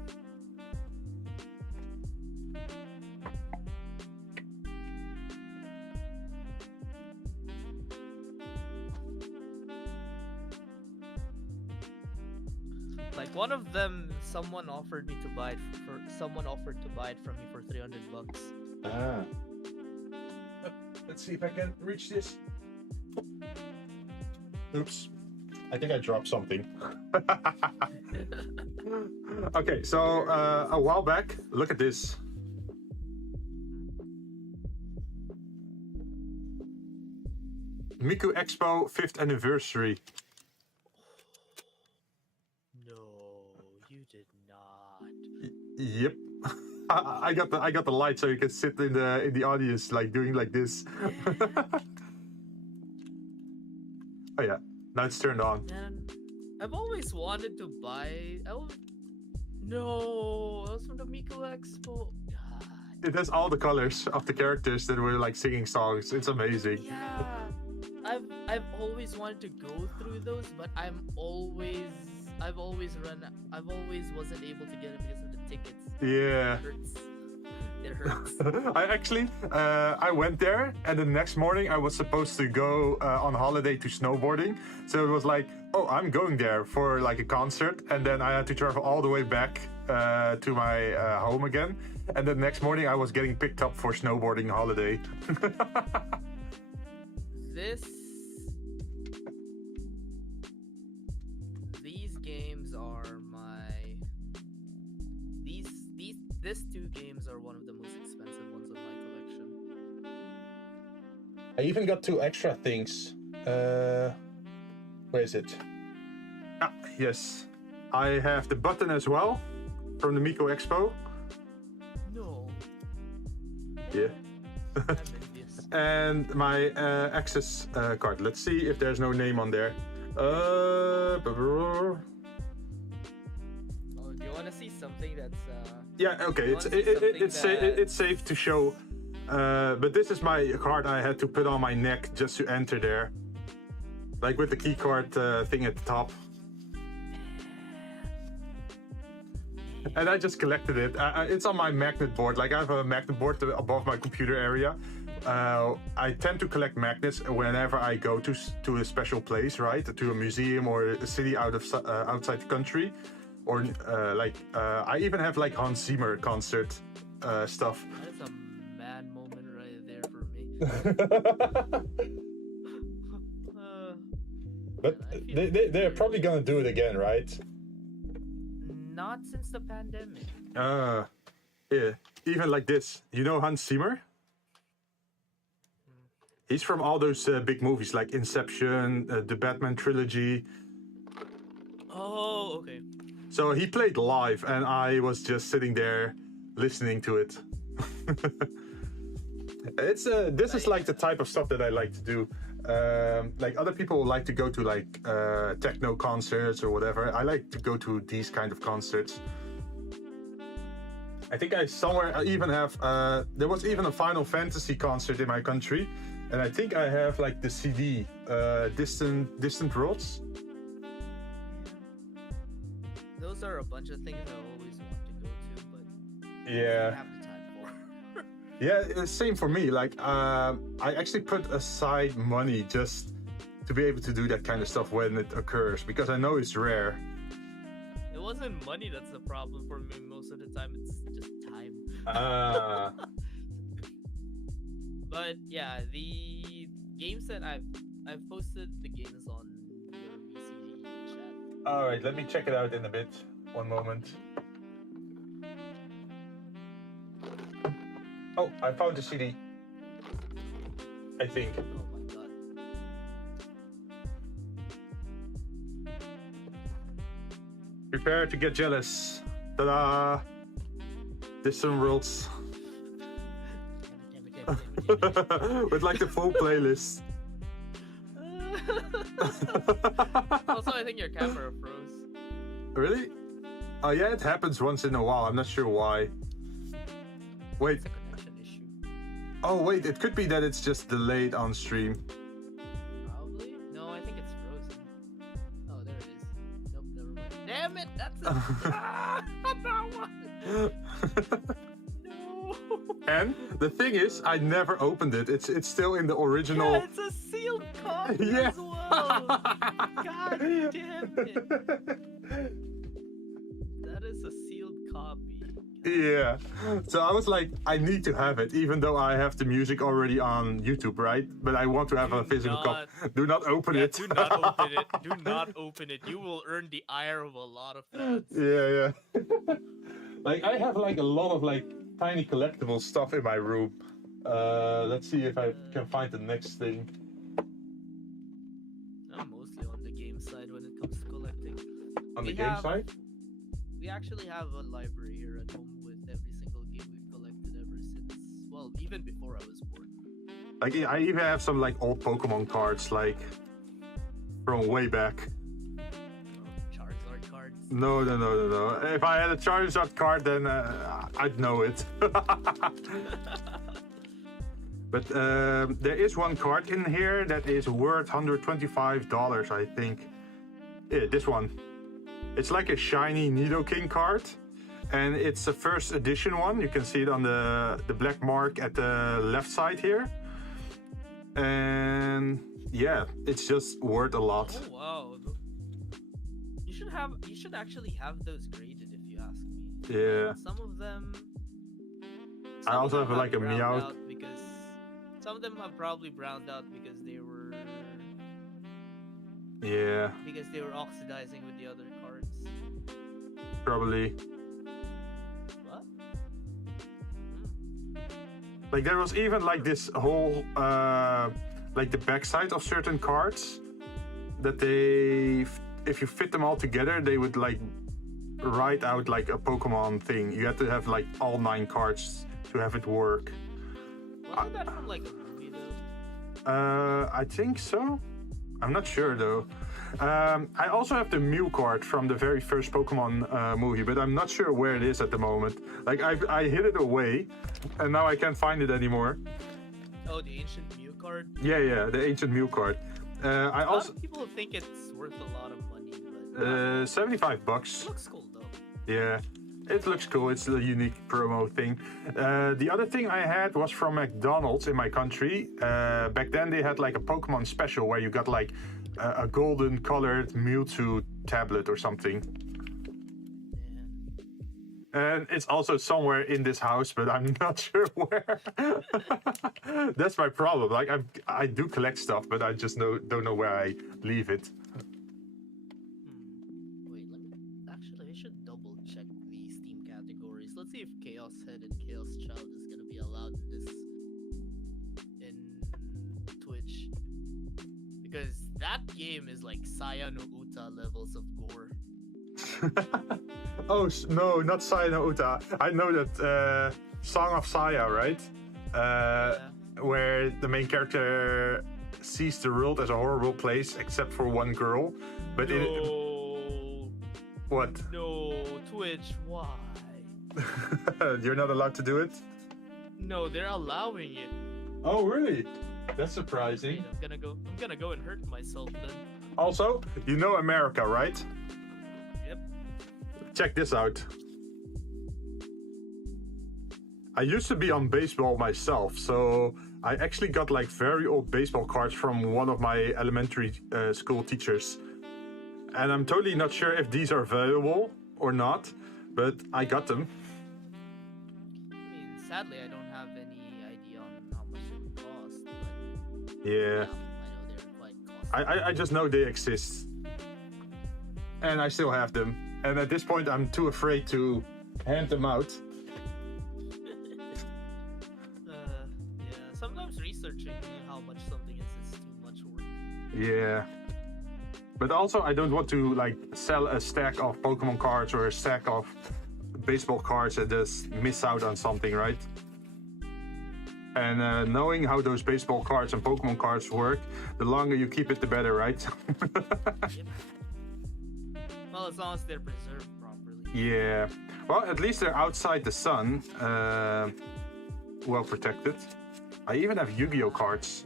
Like one of them, someone offered me to buy it someone offered to buy it from me for $300. Ah. Let's see if I can reach this. Oops. I think I dropped something. Okay, so a while back, look at this. Miku Expo 5th anniversary. No, you did not. Yep. I got the light so you can sit in the audience like doing like this. Oh yeah, now it's turned on. Man, I've always wanted to buy. No, it was from the Miku Expo. God. It has all the colors of the characters that were like singing songs. It's amazing. Yeah, I've always wanted to go through those, but I've always wasn't able to get it because of the tickets. Yeah. It hurts. I went there, and the next morning I was supposed to go on holiday to snowboarding. So it was like, oh, I'm going there for like a concert, and then I had to travel all the way back to my home again. And the next morning I was getting picked up for snowboarding holiday. These two games are one of the most expensive ones in my collection. I even got 2 extra things. Where is it? Ah, yes. I have the button as well from the Miku Expo. No. Yeah. I'm envious. And my access card. Let's see if there's no name on there. Oh, do you want to see something that's yeah, okay, it's safe to show, but this is my card I had to put on my neck just to enter there, like with the key card thing at the top. And I just collected it. It's on my magnet board. Like I have a magnet board above my computer area. I tend to collect magnets whenever I go to a special place, right? To a museum or a city outside the country. Or I even have like Hans Zimmer concert stuff. That's a mad moment right there for me. But they're probably gonna do it again, right? Not since the pandemic. Yeah. Even like this. You know Hans Zimmer? He's from all those big movies like Inception, the Batman trilogy. Oh, okay. So he played live, and I was just sitting there listening to it. This is like the type of stuff that I like to do. Like other people like to go to like techno concerts or whatever. I like to go to these kind of concerts. I think I even have. There was even a Final Fantasy concert in my country, and I think I have like the CD, Distant Worlds. Those are a bunch of things I always want to go to, but yeah, I don't have the time for. Yeah, same for me. Like, I actually put aside money just to be able to do that kind of stuff when it occurs, because I know it's rare. It wasn't money that's the problem for me most of the time. It's just time. But yeah, the games that I've posted the games on your VCG chat. All right, let me check it out in a bit. One moment. Oh, I found the CD. I think. Oh my god. Prepare to get jealous. Ta-da! Distant Worlds. With like the full playlist. Also, I think your camera froze. Really? Oh yeah, it happens once in a while. I'm not sure why. Wait. It's a connection issue. Oh wait, it could be that it's just delayed on stream. Probably. No, I think it's frozen. Oh, there it is. Nope, never mind. Damn it! That's a... that one! No! And the thing is, I never opened it. It's still in the original. Yeah, it's a sealed copy Yeah. as well! God damn it! That is a sealed copy. Yeah. So I was like, I need to have it, even though I have the music already on YouTube, right? But I want to have a physical copy. Do not open it. Do not open it. Do not open it. You will earn the ire of a lot of fans. Yeah. Like I have like a lot of like tiny collectible stuff in my room. Let's see if I can find the next thing. I'm mostly on the game side when it comes to collecting. On the We game have- side? We actually have a library here at home with every single game we've collected ever since, well, even before I was born. Like I even have some like old Pokemon cards, like from way back. Charizard cards. No. If I had a Charizard card, then I'd know it. But there is one card in here that is worth $125, I think. Yeah, this one. It's like a shiny Nidoking card, and it's a first edition one. You can see it on the black mark at the left side here. And yeah, it's just worth a lot. Oh wow. You should actually have those graded if you ask me. Yeah. Some of them. I some of also them have like a browned Meowth. out because some of them have probably browned out because they were Yeah, oxidizing with the other cards. probably. What? Like there was even like this whole like the backside of certain cards that they, if you fit them all together, they would like write out like a Pokemon thing. You had to have like all 9 cards to have it work. Wasn't that from like a movie though? I think so. I'm not sure though. I also have the Mew card from the very first Pokemon movie, but I'm not sure where it is at the moment. Like I hid it away, and now I can't find it anymore. Oh, the ancient Mew card. Yeah, the ancient Mew card. I A lot also of people think it's worth a lot of money, but $75. it looks cool though. Yeah, it looks cool. It's a unique promo thing. The other thing I had was from McDonald's in my country. Back then they had like a Pokemon special where you got like a golden colored Mewtwo tablet or something. And it's also somewhere in this house, but I'm not sure where. That's my problem. Like I do collect stuff, but I just don't know where I leave it. Wait, actually, I should double check the Steam categories. Let's see if Chaos Head and Chaos Child is gonna be allowed in Twitch, because that game is like Saya no Uta levels of gore. Oh no, not Saya no Uta. I know that Song of Saya, right? Where the main character sees the world as a horrible place except for one girl. But what? No, Twitch, why? You're not allowed to do it? No, they're allowing it. Oh really? That's surprising. Wait, I'm gonna go and hurt myself then. Also, you know America, right? Yep. Check this out. I used to be on baseball myself, so I actually got like very old baseball cards from one of my elementary school teachers. And I'm totally not sure if these are valuable or not, but I got them. I mean, sadly, I don't have any idea on how much it would cost, but Yeah. I know they're quite costly. I just know they exist. And I still have them. And at this point, I'm too afraid to hand them out. Yeah, sometimes researching how much something is too much work. Yeah. But also, I don't want to like sell a stack of Pokemon cards or a stack of baseball cards and just miss out on something, right? And knowing how those baseball cards and Pokemon cards work, the longer you keep it, the better, right? Yep. Well, as long as they're preserved properly. Yeah. Well, at least they're outside the sun, well protected. I even have Yu-Gi-Oh cards.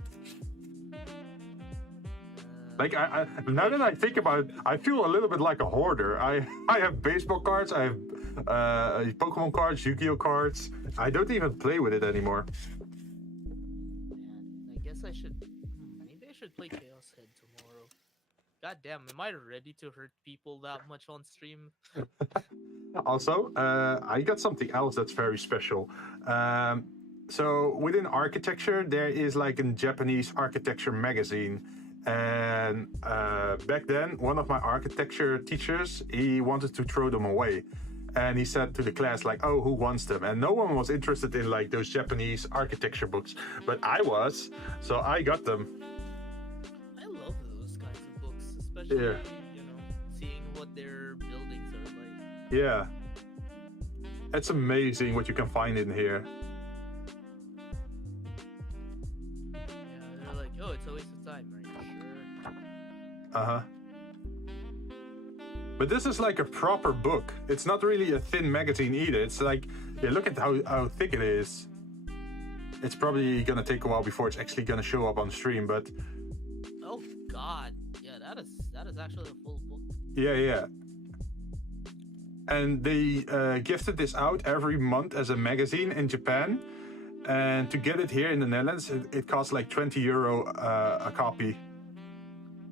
Like now that I think about it, I feel a little bit like a hoarder. I have baseball cards, I have Pokemon cards, Yu-Gi-Oh cards. I don't even play with it anymore. Man, I guess I should. Maybe I should play Chaos Head tomorrow. God damn, am I ready to hurt people that much on stream? Also, I got something else that's very special. So within architecture, there is like a Japanese architecture magazine. And back then, one of my architecture teachers, he wanted to throw them away. And he said to the class, like, oh, who wants them? And no one was interested in like those Japanese architecture books. But I was, so I got them. I love those kinds of books, especially, you know, seeing what their buildings are like. Yeah. It's amazing what you can find in here. Yeah, they're like, oh, it's a waste of time, right? Sure. Uh-huh. But this is like a proper book. It's not really a thin magazine either. It's like, yeah, look at how thick it is. It's probably gonna take a while before it's actually gonna show up on stream, but... Oh god, yeah, that is actually a full book. Yeah. And they gifted this out every month as a magazine in Japan. And to get it here in the Netherlands, it costs like €20 a copy.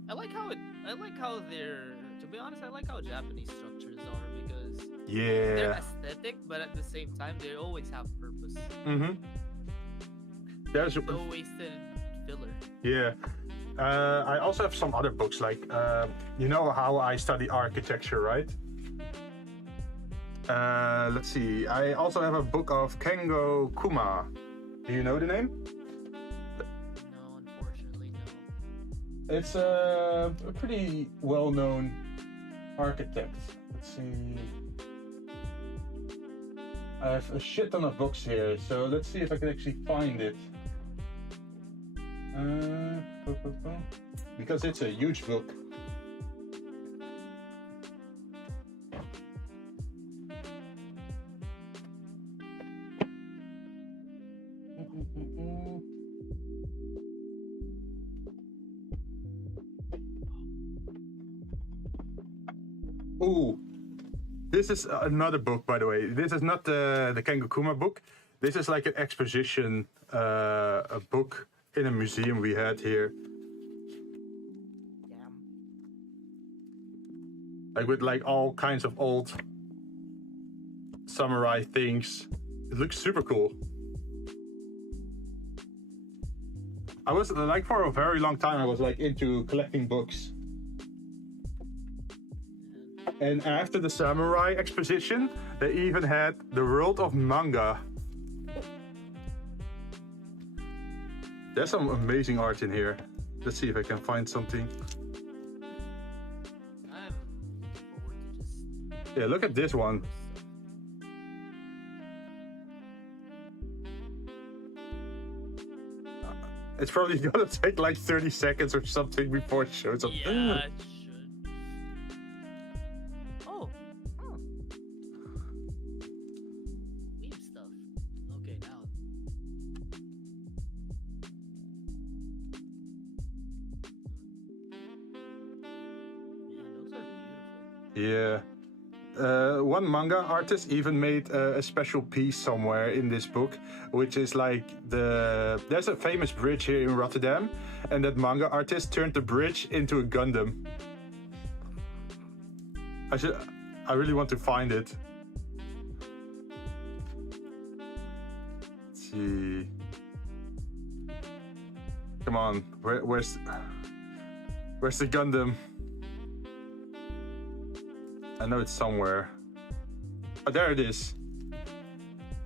I like how they're... To be honest, I like how Japanese structures are because Yeah. they're aesthetic, but at the same time, they always have purpose. Mm-hmm. There's No wasted filler. Yeah. I also have some other books, like, you know how I study architecture, right? Let's see. I also have a book of Kengo Kuma. Do you know the name? No, unfortunately, no. It's a pretty well-known architect. Let's see. I have a shit ton of books here, so let's see if I can actually find it. Because it's a huge book. Ooh, this is another book, by the way. This is not the Kengokuma book. This is like an exposition, a book in a museum we had here. Damn. Like with like all kinds of old samurai things. It looks super cool. I was like, for a very long time, I was like into collecting books. And after the samurai exposition, they even had the world of manga. There's some amazing art in here. Let's see if I can find something. I'm looking forward to just... Yeah, look at this one. It's probably gonna take like 30 seconds or something before it shows up. Yeah, it should. Oh. Huh. Weeb stuff. Okay, now. Man, those are beautiful. Yeah. One manga artist even made a special piece somewhere in this book, which is like there's a famous bridge here in Rotterdam, and that manga artist turned the bridge into a Gundam. I really want to find it. Let's see. Come on, where's the Gundam? I know it's somewhere. Oh, there it is.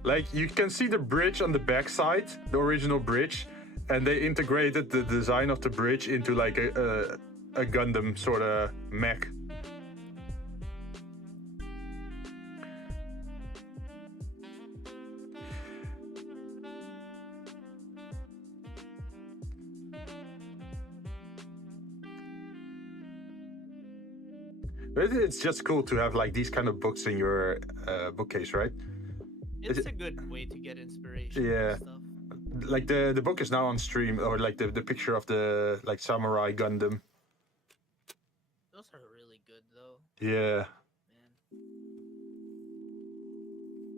Like, you can see the bridge on the backside, the original bridge, and they integrated the design of the bridge into like a Gundam sort of mech. It's just cool to have like these kind of books in your bookcase, right? It's a good way to get inspiration. Yeah. And stuff. Like the book is now on stream, or like the picture of the like samurai Gundam. Those are really good though. Yeah. Man.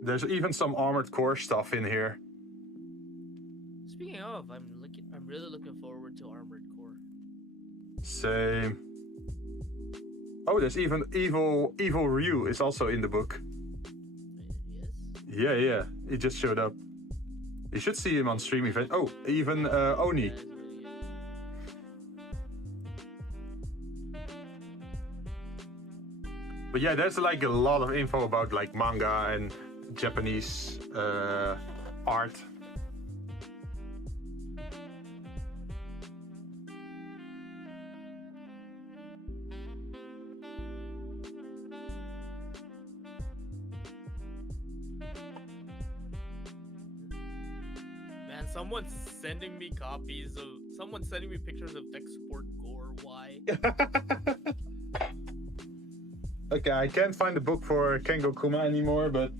There's even some Armored Core stuff in here. Speaking of, I'm really looking forward to Armored Core. Same. Oh, there's even Evil Ryu is also in the book. Yes. Yeah, he just showed up. You should see him on stream event. Oh, even Oni. That is really good. But yeah, there's like a lot of info about like manga and Japanese art. Man, someone's sending me pictures of tech support gore. Why? Okay, I can't find the book for Kengo Kuma anymore, but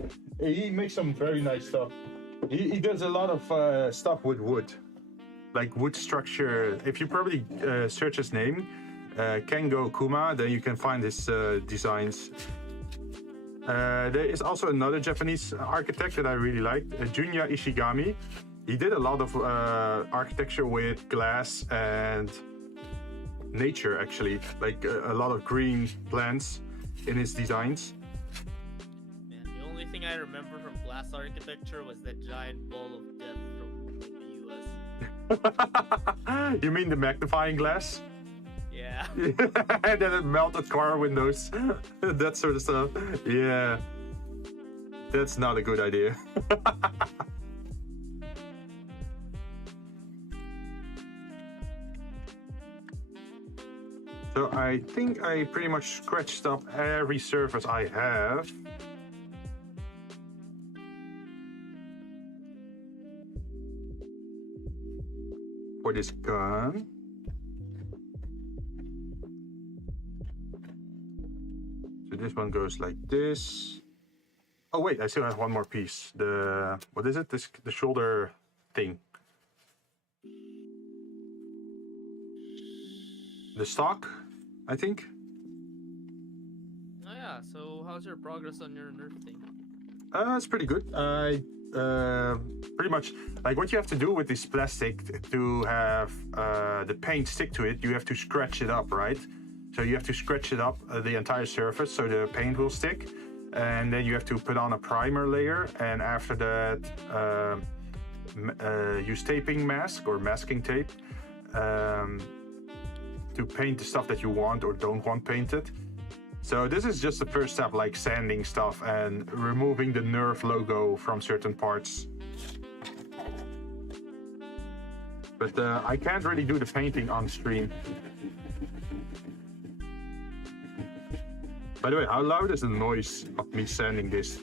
he makes some very nice stuff. He does a lot of stuff with wood, like wood structure. If you probably search his name, Kengo Kuma, then you can find his designs. There is also another Japanese architect that I really liked, Junya Ishigami. He did a lot of architecture with glass and nature, actually, like a lot of green plants in his designs. Man, the only thing I remember from glass architecture was that giant ball of death from the US. You mean the magnifying glass? Yeah. And then it melted car windows, that sort of stuff. Yeah, that's not a good idea. So I think I pretty much scratched up every surface I have. For this gun. So this one goes like this. Oh wait, I still have one more piece. The, what is it? The shoulder thing. The stock, I think. Oh yeah, so how's your progress on your Nerf thing? It's pretty good. I pretty much like what you have to do with this plastic to have the paint stick to it. You have to scratch it up, right? So you have to scratch it up the entire surface so the paint will stick, and then you have to put on a primer layer, and after that use taping mask or masking tape to paint the stuff that you want or don't want painted. So this is just the first step, like sanding stuff and removing the Nerf logo from certain parts. But I can't really do the painting on stream. By the way, how loud is the noise of me sanding this?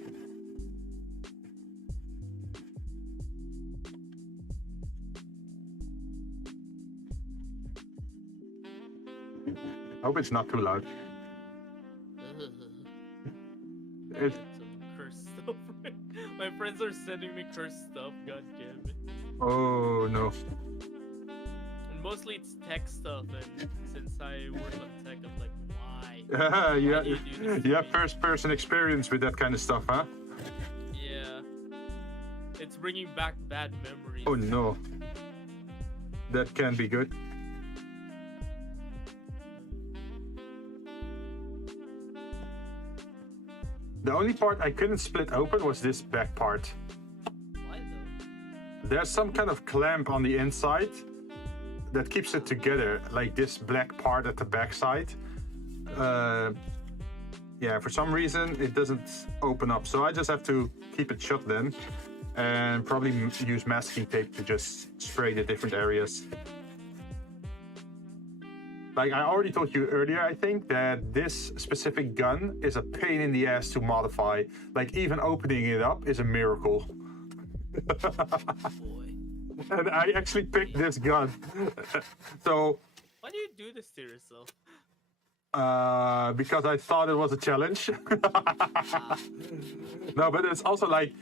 I hope it's not too loud. Some cursed stuff. My friends are sending me cursed stuff, god damn it. Oh no. And mostly it's tech stuff, and since I work on tech, I'm like, why? Yeah, Why do you do this to you have me? first-person experience with that kind of stuff, huh? Yeah. It's bringing back bad memories. Oh no. That can be good. The only part I couldn't split open was this back part. Why though? There's some kind of clamp on the inside that keeps it together, like this black part at the back side. Yeah, for some reason it doesn't open up, so I just have to keep it shut then, and probably use masking tape to just spray the different areas. Like I already told you earlier, I think that this specific gun is a pain in the ass to modify. Like even opening it up is a miracle. Boy. And I actually picked this gun. So Why do you do this to yourself? because I thought it was a challenge. No, but it's also like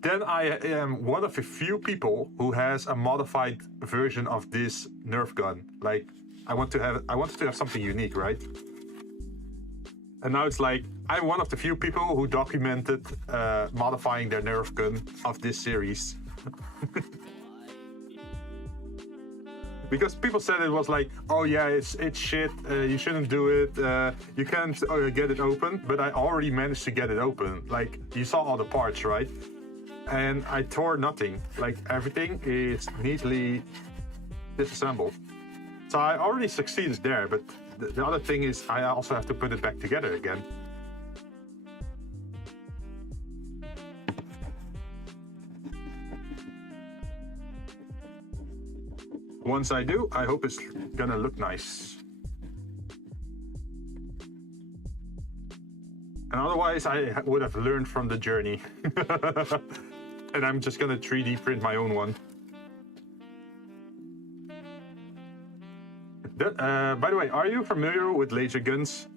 then I am one of the few people who has a modified version of this Nerf gun. Like I wanted to have something unique, right? And now it's like I'm one of the few people who documented modifying their Nerf gun of this series. Because people said it was like, oh yeah, it's shit, you shouldn't do it, you can't get it open, but I already managed to get it open. Like, you saw all the parts, right? And I tore nothing. Like, everything is neatly disassembled. So I already succeeded there, but the other thing is I also have to put it back together again. Once I do, I hope it's gonna look nice. And otherwise, I would have learned from the journey. And I'm just gonna 3D print my own one. By the way, are you familiar with laser guns?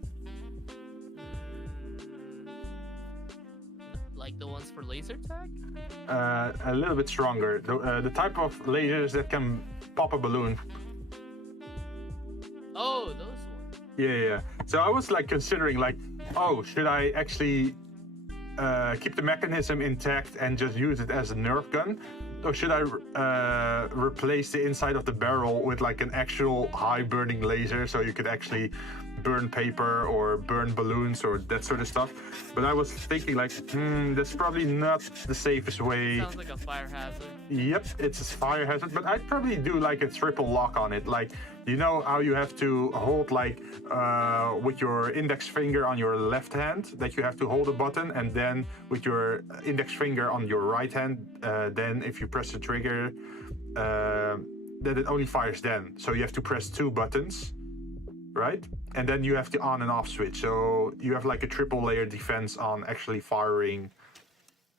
Like the ones for laser tag? A little bit stronger. The type of lasers that can pop a balloon. Oh, those ones. Yeah. So I was like considering like, oh, should I actually keep the mechanism intact and just use it as a Nerf gun? Or should I replace the inside of the barrel with like an actual high burning laser so you could actually burn paper or burn balloons or that sort of stuff? But I was thinking like, that's probably not the safest way. Sounds like a fire hazard. Yep, it's a fire hazard, but I'd probably do like a triple lock on it. Like, you know how you have to hold like with your index finger on your left hand, that you have to hold a button, and then with your index finger on your right hand, then if you press the trigger, then it only fires then. So you have to press 2 buttons, right? And then you have the on and off switch. So you have like a triple layer defense on actually firing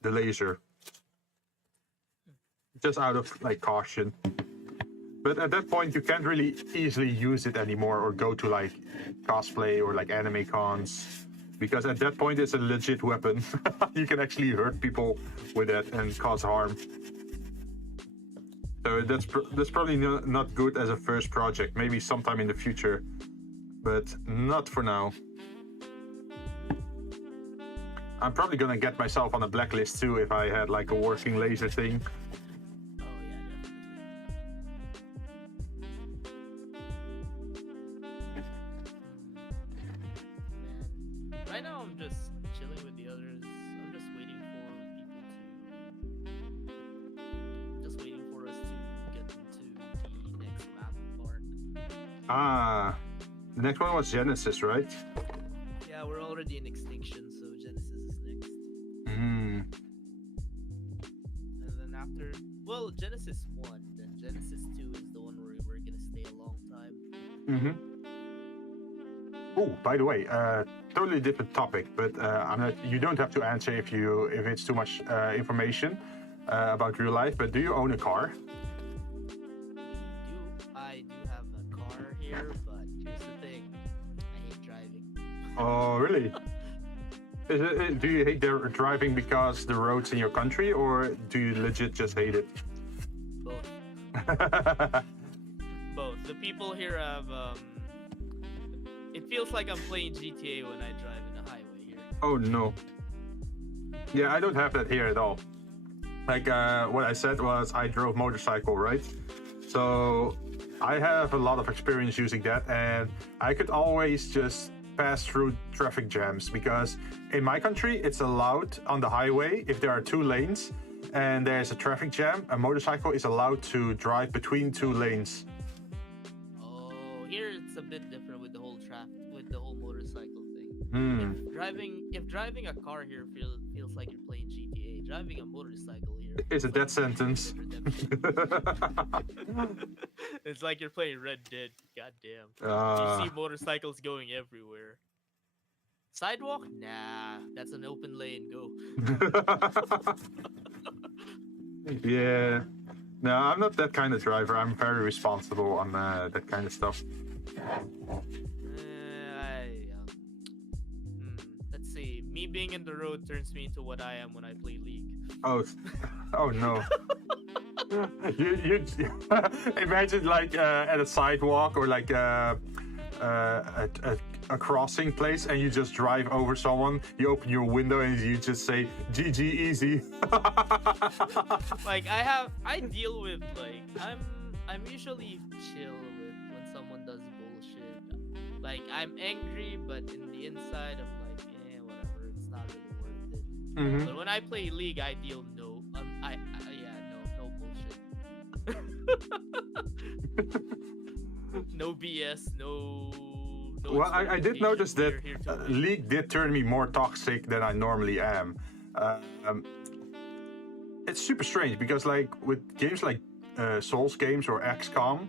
the laser. Just out of like caution. But at that point, you can't really easily use it anymore or go to like cosplay or like anime cons, because at that point it's a legit weapon. You can actually hurt people with it and cause harm. So that's probably not good as a first project. Maybe sometime in the future, but not for now. I'm probably gonna get myself on a blacklist too if I had like a working laser thing. Right now, I'm just chilling with the others. I'm just waiting for us to get into the next map part. Ah, the next one was Genesis, right? Yeah, we're already in extinction, so Genesis is next. Mm. And then after, well, Genesis 1, then Genesis 2 is the one where we're gonna stay a long time. Mm-hmm. Oh, by the way, totally different topic, but I'm not. You don't have to answer if it's too much information about real life. But do you own a car? I do have a car here, but here's the thing: I hate driving. Oh, really? Do you hate driving because the roads in your country, or do you legit just hate it? Both. Both. The people here have. It feels like I'm playing GTA when I drive in a highway here. Oh no. Yeah, I don't have that here at all. Like what I said was I drove motorcycle, right? So I have a lot of experience using that, and I could always just pass through traffic jams, because in my country it's allowed on the highway if there are 2 lanes and there's a traffic jam, a motorcycle is allowed to drive between 2 lanes. Oh, here it's a bit different with the whole motorcycle thing. Hmm. If driving a car here feels like you're playing GTA, driving a motorcycle here It's a death sentence. It's like you're playing Red Dead. God damn. You see motorcycles going everywhere. Sidewalk? Nah, that's an open lane. Go. Yeah. No, I'm not that kind of driver. I'm very responsible on that kind of stuff. Let's see. Me being in the road turns me into what I am when I play League. Oh, oh no. you imagine like at a sidewalk or like a crossing place, and you just drive over someone. You open your window and you just say "GG, easy." Like I deal with like I'm usually chill with when someone does bullshit. Like I'm angry, but in the inside I'm like, whatever. It's not really worth it. Mm-hmm. But when I play League, I deal no bullshit. No BS, no. Well, I did notice that League did turn me more toxic than I normally am. It's super strange because, like, with games like Souls games or XCOM,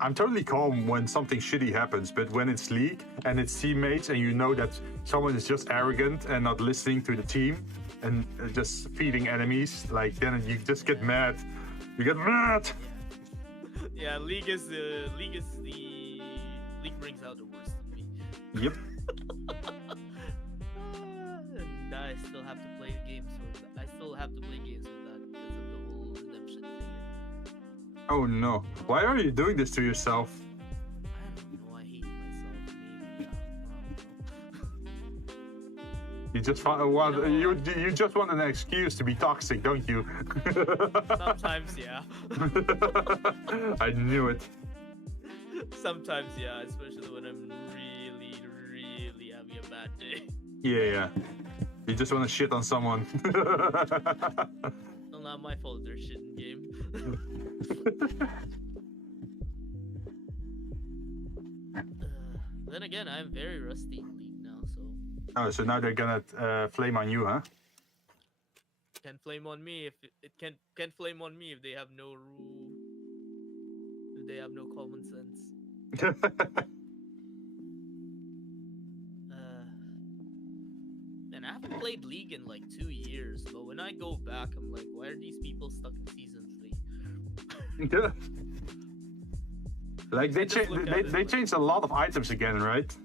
I'm totally calm when something shitty happens. But when it's League and it's teammates, and you know that someone is just arrogant and not listening to the team and just feeding enemies, like, then you just get mad. You get mad. Yeah, League brings out the worst in me. Yep. And I still have to play games with that. I still have to play games with that because of the whole redemption thing. Oh no! Why are you doing this to yourself? I don't know. I hate myself. Maybe. You just you just want an excuse to be toxic, don't you? Sometimes, yeah. I knew it. Sometimes, yeah, especially when I'm really, really having a bad day. Yeah. You just want to shit on someone. Well, not my fault. They're shit in game. Then again, I'm very rusty in League now, so. Oh, so now they're gonna flame on you, huh? Can flame on me if it can flame on me if they have no rule. If they have no common sense. And I haven't played League in like 2 years, but when I go back, I'm like, why are these people stuck in season 3? Like they changed a lot of items again, right?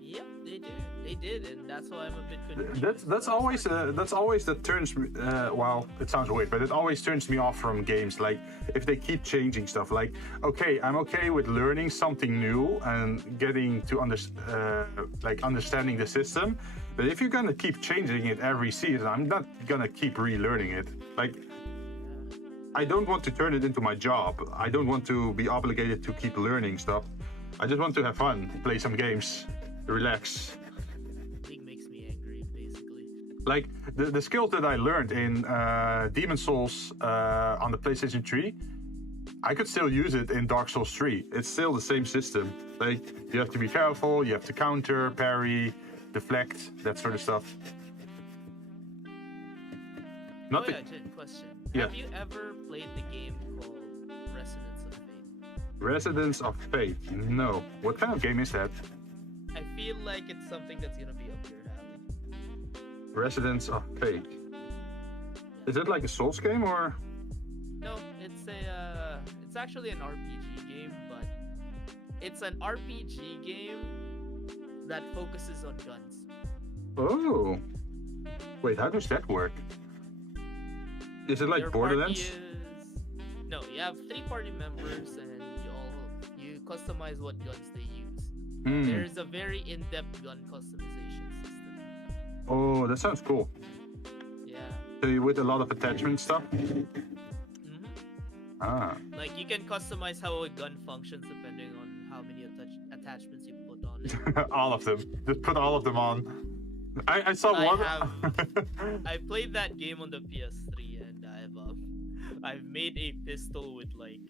Yep, they did, and that's why I'm a bit confused. That's always that turns me. Well, it sounds weird, but it always turns me off from games. Like if they keep changing stuff. Like okay, I'm okay with learning something new and getting to understanding the system. But if you're gonna keep changing it every season, I'm not gonna keep relearning it. Like I don't want to turn it into my job. I don't want to be obligated to keep learning stuff. I just want to have fun, play some games, relax. League makes me angry, basically. Like the skills that I learned in Demon Souls on the PlayStation 3, I could still use it in Dark Souls 3. It's still the same system. Like you have to be careful, you have to counter, parry, deflect, that sort of stuff. Nothing. Oh yeah, Jinn, question. Yeah. Have you ever played the game called Residence of Fate? Residence of Fate? No. What kind of game is that? I feel like it's something that's gonna be up your alley. Residence of Fate. Is it like a Souls game or? No, it's actually an RPG game, but it's an RPG game that focuses on guns. Oh. Wait, how does that work? Is it like Your Borderlands? No, you have 3 party members and you customize what guns they use. There's a very in-depth gun customization system. Oh, that sounds cool. Yeah. So you with a lot of attachment stuff? Ah. Like you can customize how a gun functions depending on how many attachments you put on it. All of them. Just put all of them on. I saw one. I played that game on the PS3 and I've made a pistol with like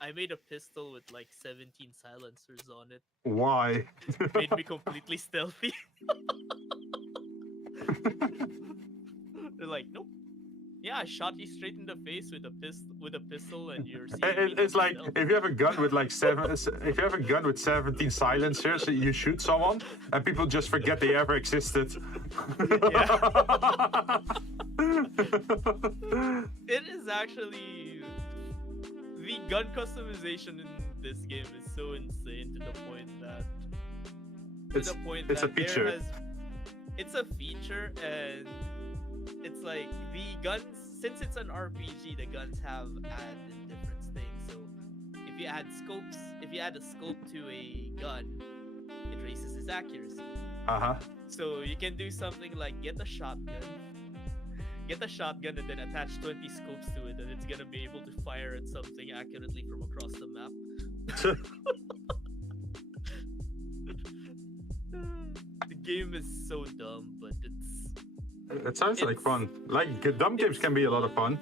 I made a pistol with like 17 silencers on it. Why? It made me completely stealthy. They're like, nope. Yeah, I shot you straight in the face with a pistol, and you're seeing me It's like still. if you have a gun with like if you have a gun with 17 silencers, you shoot someone, and people just forget they ever existed. Yeah. It is actually the gun customization in this game is so insane to the point that It's a feature. It's a feature, and it's like the guns, since it's an RPG, the guns have added different things. So if you add a scope to a gun, it raises its accuracy. So you can do something like get a shotgun and then attach 20 scopes to it, and it's gonna be able to fire at something accurately from across the map. The game is so dumb, but It sounds like fun. Like dumb games can be a lot of fun.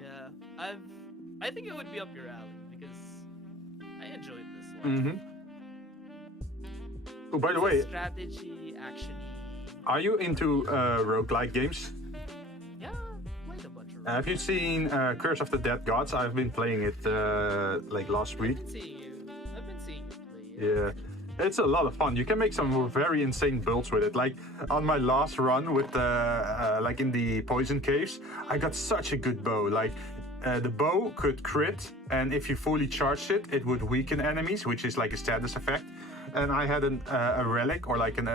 Yeah, I think it would be up your alley because I enjoyed this one. Oh, by the It's a way, strategy, action-y. are you into roguelike games? Yeah, played a bunch of. Have you seen Curse of the Dead Gods? I've been playing it like last week. I've been seeing you play it. Yeah. It's a lot of fun. You can make some very insane builds with it. Like on my last run with like in the poison caves, I got such a good bow. Like the bow could crit, and if you fully charged it, it would weaken enemies, which is like a status effect. And I had a relic or like an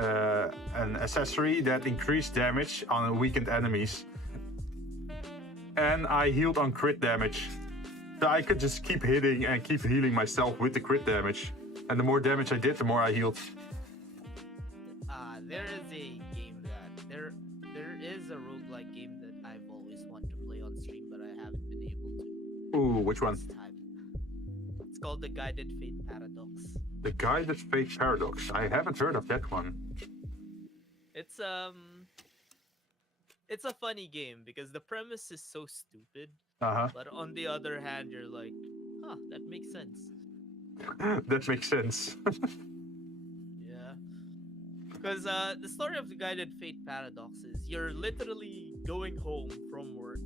accessory that increased damage on weakened enemies. And I healed on crit damage. So I could just keep hitting and keep healing myself with the crit damage. And the more damage I did, the more I healed. There is a game there is a roguelike game that I've always wanted to play on stream, but I haven't been able to. Ooh, which one? This time. It's called the Guided Fate Paradox. The Guided Fate Paradox. I haven't heard of that one. It's a funny game because the premise is so stupid. But on the other hand, you're like, huh, that makes sense. That makes sense. Yeah. Because the story of the Guided Fate Paradox is you're literally going home from work.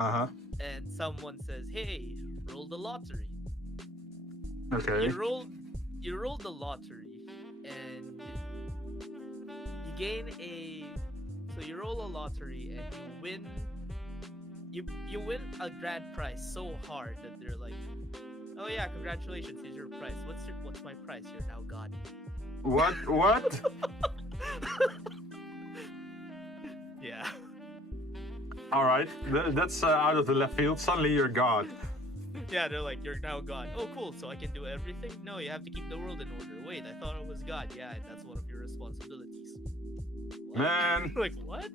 And someone says, hey, roll the lottery. Okay. You roll the lottery and you gain so you roll a lottery and you win. You win a grand prize so hard that they're like, oh yeah, congratulations, here's your prize. What's my prize? You're now God. What? Yeah. Alright, that's out of the left field. Suddenly you're God. Yeah, they're like, you're now God. Oh, cool, so I can do everything? No, you have to keep the world in order. Wait, I thought I was God. Yeah, that's one of your responsibilities. What? Man. Like, what?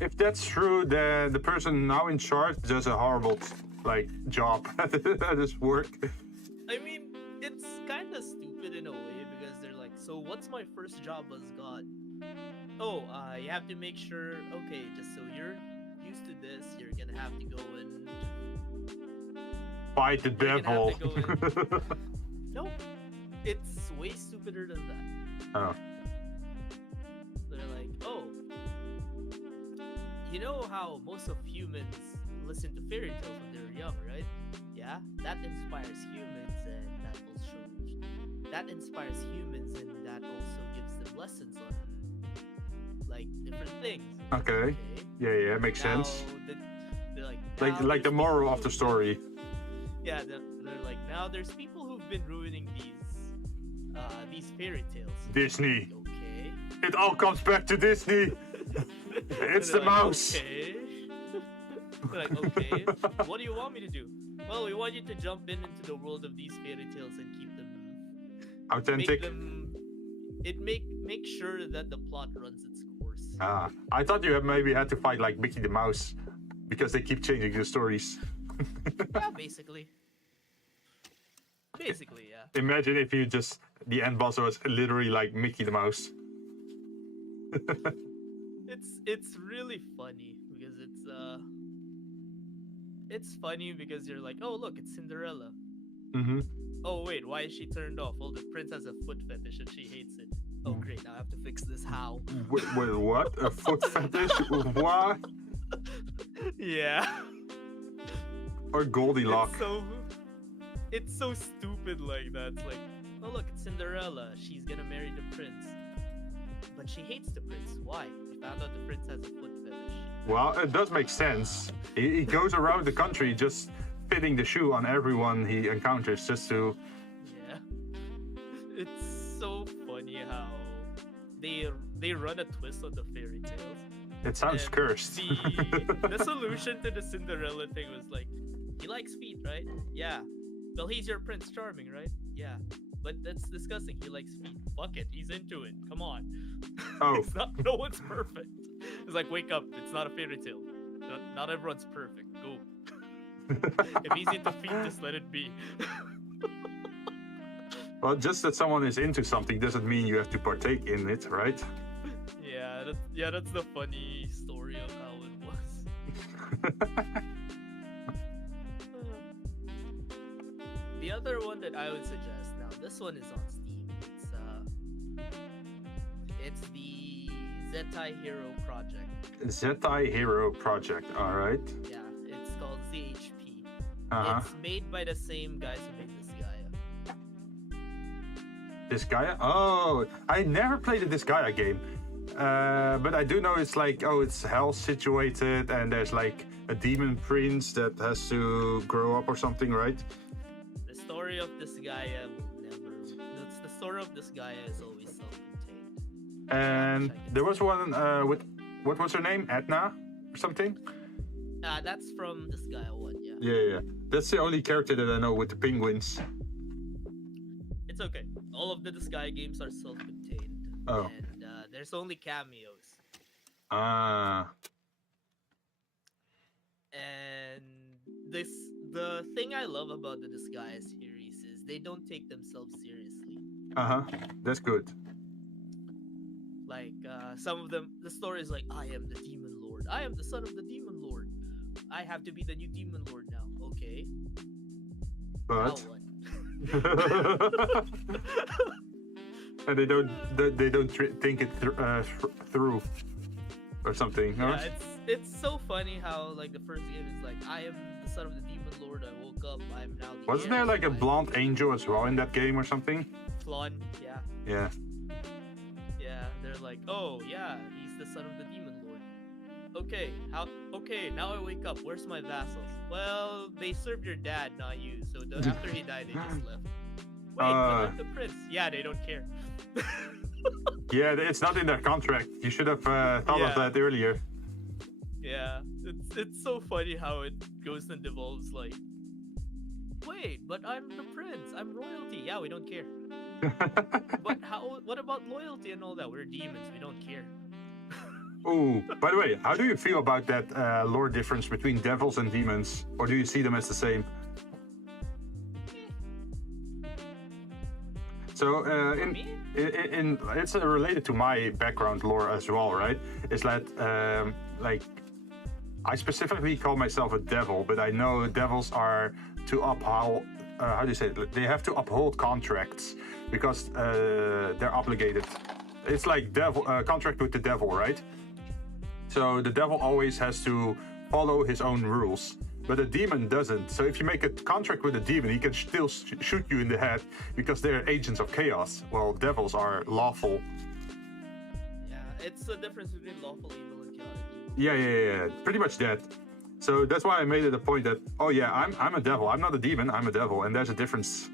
If that's true, then the person now in charge does a horrible job at this work. I mean, it's kind of stupid in a way because they're like, so what's my first job as God? Oh, you have to make sure, okay, just so you're used to this, you're gonna have to go and fight the devil. Nope, it's way stupider than that. Oh. They're like, oh, you know how most of humans listen to fairy tales when they're young, right? Yeah, that inspires humans, and that inspires humans, and that also gives them lessons on like different things. Okay. Yeah, makes sense. They're like the moral of the story. Yeah, they're like, now there's people who've been ruining these fairy tales. Disney. Okay. It all comes back to Disney. It's the mouse. Okay. They're like, okay, what do you want me to do? Well, we want you to jump into the world of these fairy tales and keep them authentic. Make sure that the plot runs its course. I thought you maybe had to fight like Mickey the Mouse because they keep changing the stories. Yeah, basically. Basically, yeah. Imagine if the end boss was literally like Mickey the Mouse. It's really funny because it's funny because you're like, oh look, it's Cinderella. Mm-hmm. Oh wait, why is she turned off? Oh, the prince has a foot fetish and she hates it. Oh great, now I have to fix this. How? Wait, what? A foot fetish? What? Yeah. Or Goldilocks. It's so stupid like that. It's like, oh look, it's Cinderella. She's gonna marry the prince, but she hates the prince. Why? We found out the prince has a foot fetish. Well, it does make sense. He goes around the country just fitting the shoe on everyone he encounters just to... Yeah. It's so funny how they run a twist on the fairy tales. It sounds And cursed. The solution to the Cinderella thing was like, he likes feet, right? Yeah. Well, he's your Prince Charming, right? Yeah. But that's disgusting. He likes feet. Fuck it. He's into it. Come on. Oh. No one's perfect. It's like, wake up. It's not a fairy tale. Not everyone's perfect. Go. If he's into feet, just let it be. Well, just that someone is into something doesn't mean you have to partake in it, right? That's the funny story of how it was. The other one that I would suggest now, this one is on Steam. It's the Zetai Hero Project. Zetai Hero Project, alright. Yeah, it's called ZHP. Uh-huh. It's made by the same guys who made this Gaia. This Gaia? Oh, I never played the Disgaea game. But I do know it's like, it's hell situated and there's like a demon prince that has to grow up or something, right? The story of this Gaia will never... The story of this Gaia is always self-contained. And there was one with, what was her name? Edna or something? That's from this Gaia one, yeah. Yeah. That's the only character that I know with the penguins. It's okay. All of the Disgaea games are self-contained. Oh. And there's only cameos. And the thing I love about the Disgaea series is they don't take themselves seriously. That's good. Like, some of them, the story is like, I am the Demon Lord. I am the son of the Demon Lord. I have to be the new Demon Lord now. Okay. But... Now what? And they don't think it through or something. Yeah, it's so funny how like the first game is like, I am the son of the Demon Lord. I woke up. I am now the. Wasn't there like a blonde angel as well in that game or something? Flan, yeah. Yeah. Yeah, they're like, oh yeah, he's the son of the Demon Lord. Okay, okay, now I wake up. Where's my vassals? Well, they served your dad, not you. So after he died, they just left. Wait, but I'm the prince. Yeah, they don't care. Yeah, it's not in their contract. You should have thought of that earlier. Yeah, it's so funny how it goes and devolves like, wait, but I'm the prince. I'm royalty. Yeah, we don't care. But what about loyalty and all that? We're demons. We don't care. Oh, by the way, how do you feel about that lore difference between devils and demons? Or do you see them as the same? So, it's related to my background lore as well, right? It's that, like, I specifically call myself a devil, but I know devils are to uphold, how do you say it? They have to uphold contracts because they're obligated. It's like contract with the devil, right? So the devil always has to follow his own rules. But a demon doesn't. So if you make a contract with a demon, he can still shoot you in the head because they're agents of chaos. Well, devils are lawful. Yeah, it's the difference between lawful evil and chaotic evil. Yeah. Pretty much that. So that's why I made it a point that, oh yeah, I'm a devil. I'm not a demon. I'm a devil, and there's a difference.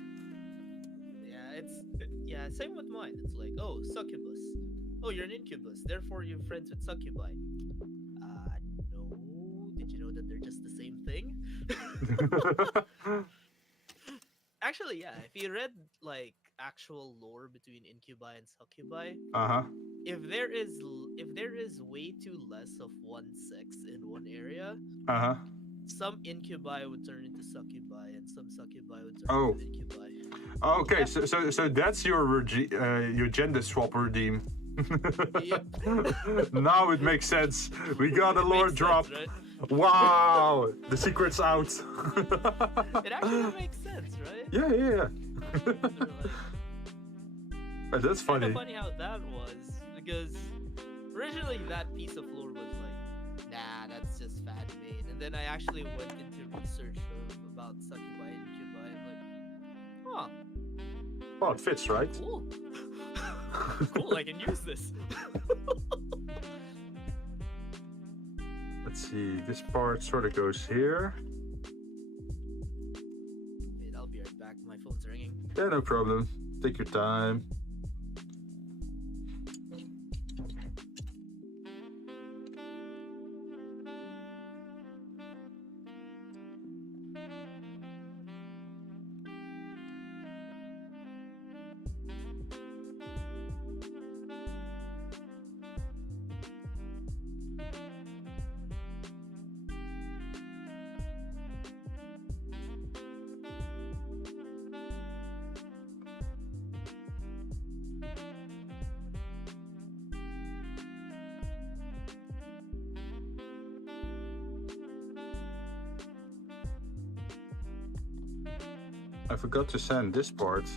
Yeah, same with mine. It's like, oh, succubus. Oh, you're an incubus. Therefore, you're friends with succubi. No. Did you know that they're just the same thing? Actually, yeah. If you read like actual lore between incubi and succubi, if there is way too less of one sex in one area, some incubi would turn into succubi, and some succubi would turn into incubi. Okay, yeah. so that's your gender swap regime. Yep. Now it makes sense. We got a lore drop. Sense, right? Wow, the secret's out. It actually makes sense, right? Yeah. That's funny. It's funny how that was, because originally that piece of lore was like nah, that's just fan made. And then I actually went into research about succubi and incubi, and like, huh, Well, it fits, right? cool. Cool, I can use this. Let's see, this part sort of goes here. Wait, I'll be right back. My phone's ringing. Yeah, no problem. Take your time. I forgot to send this part.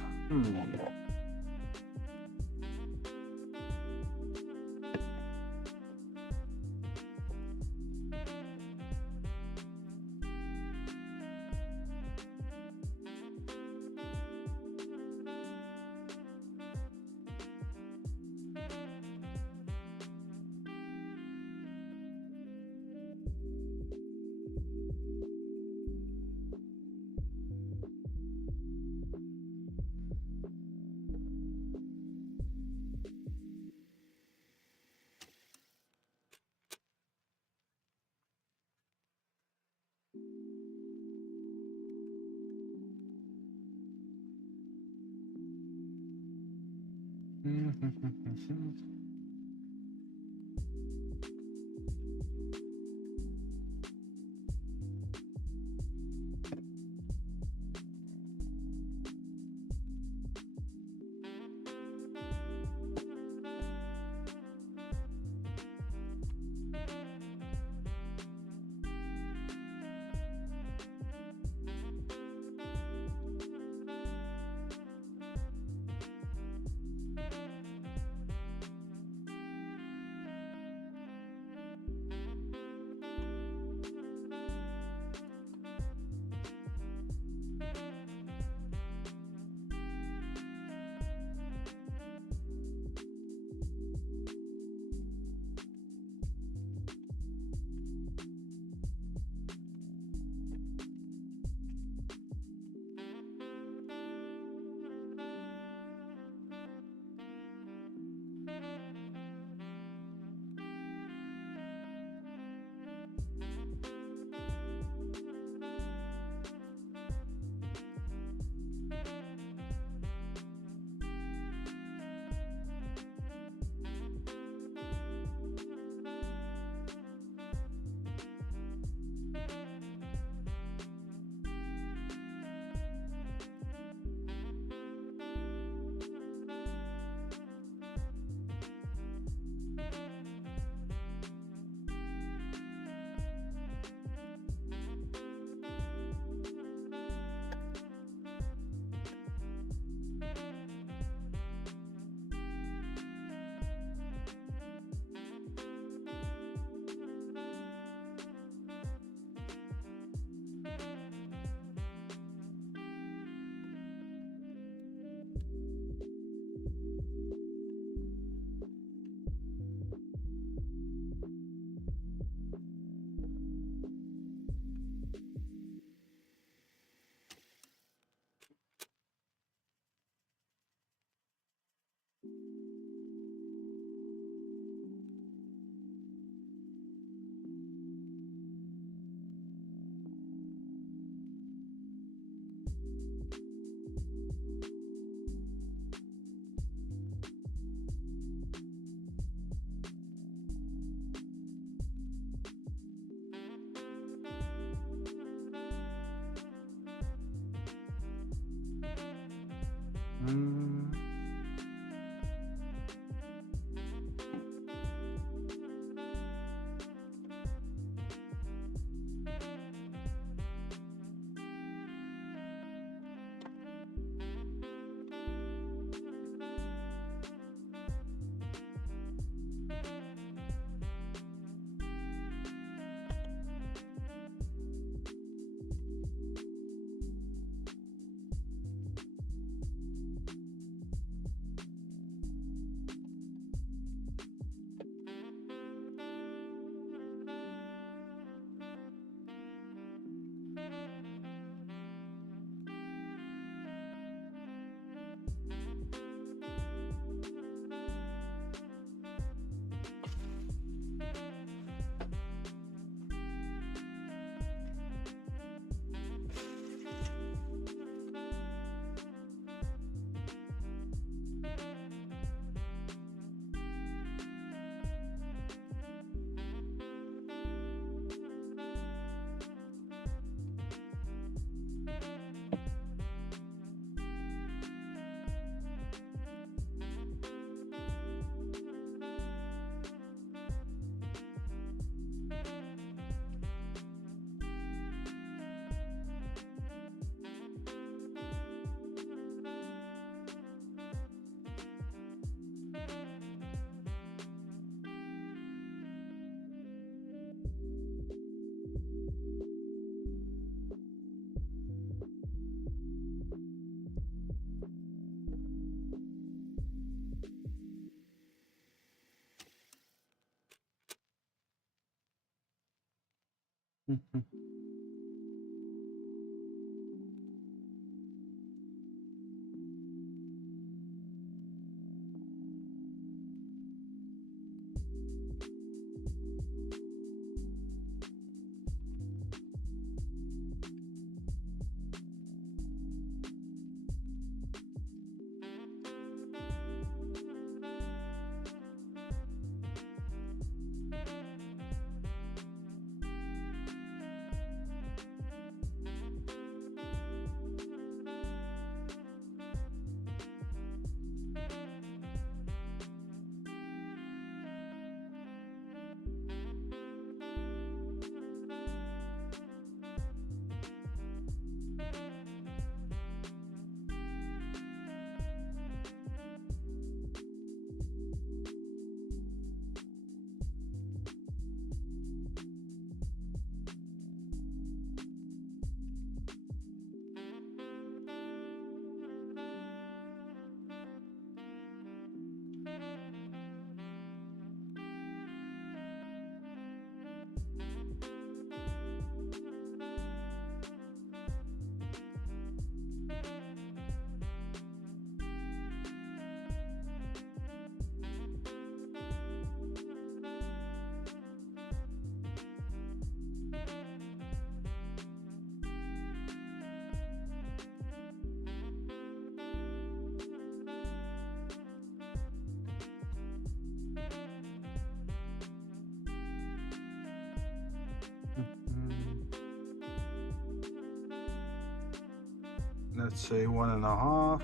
Let's say 1.5. I have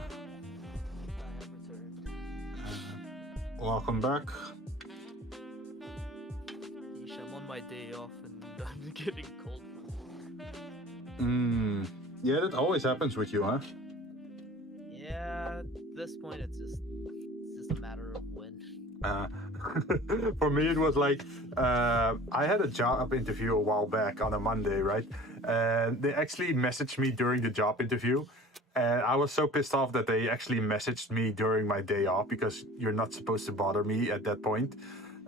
returned. Welcome back. Yeesh, I'm on my day off and I'm getting cold. Yeah, that always happens with you, huh? Yeah, at this point it's just a matter of when. For me, it was like I had a job interview a while back on a Monday, right? And they actually messaged me during the job interview. And I was so pissed off that they actually messaged me during my day off because you're not supposed to bother me at that point.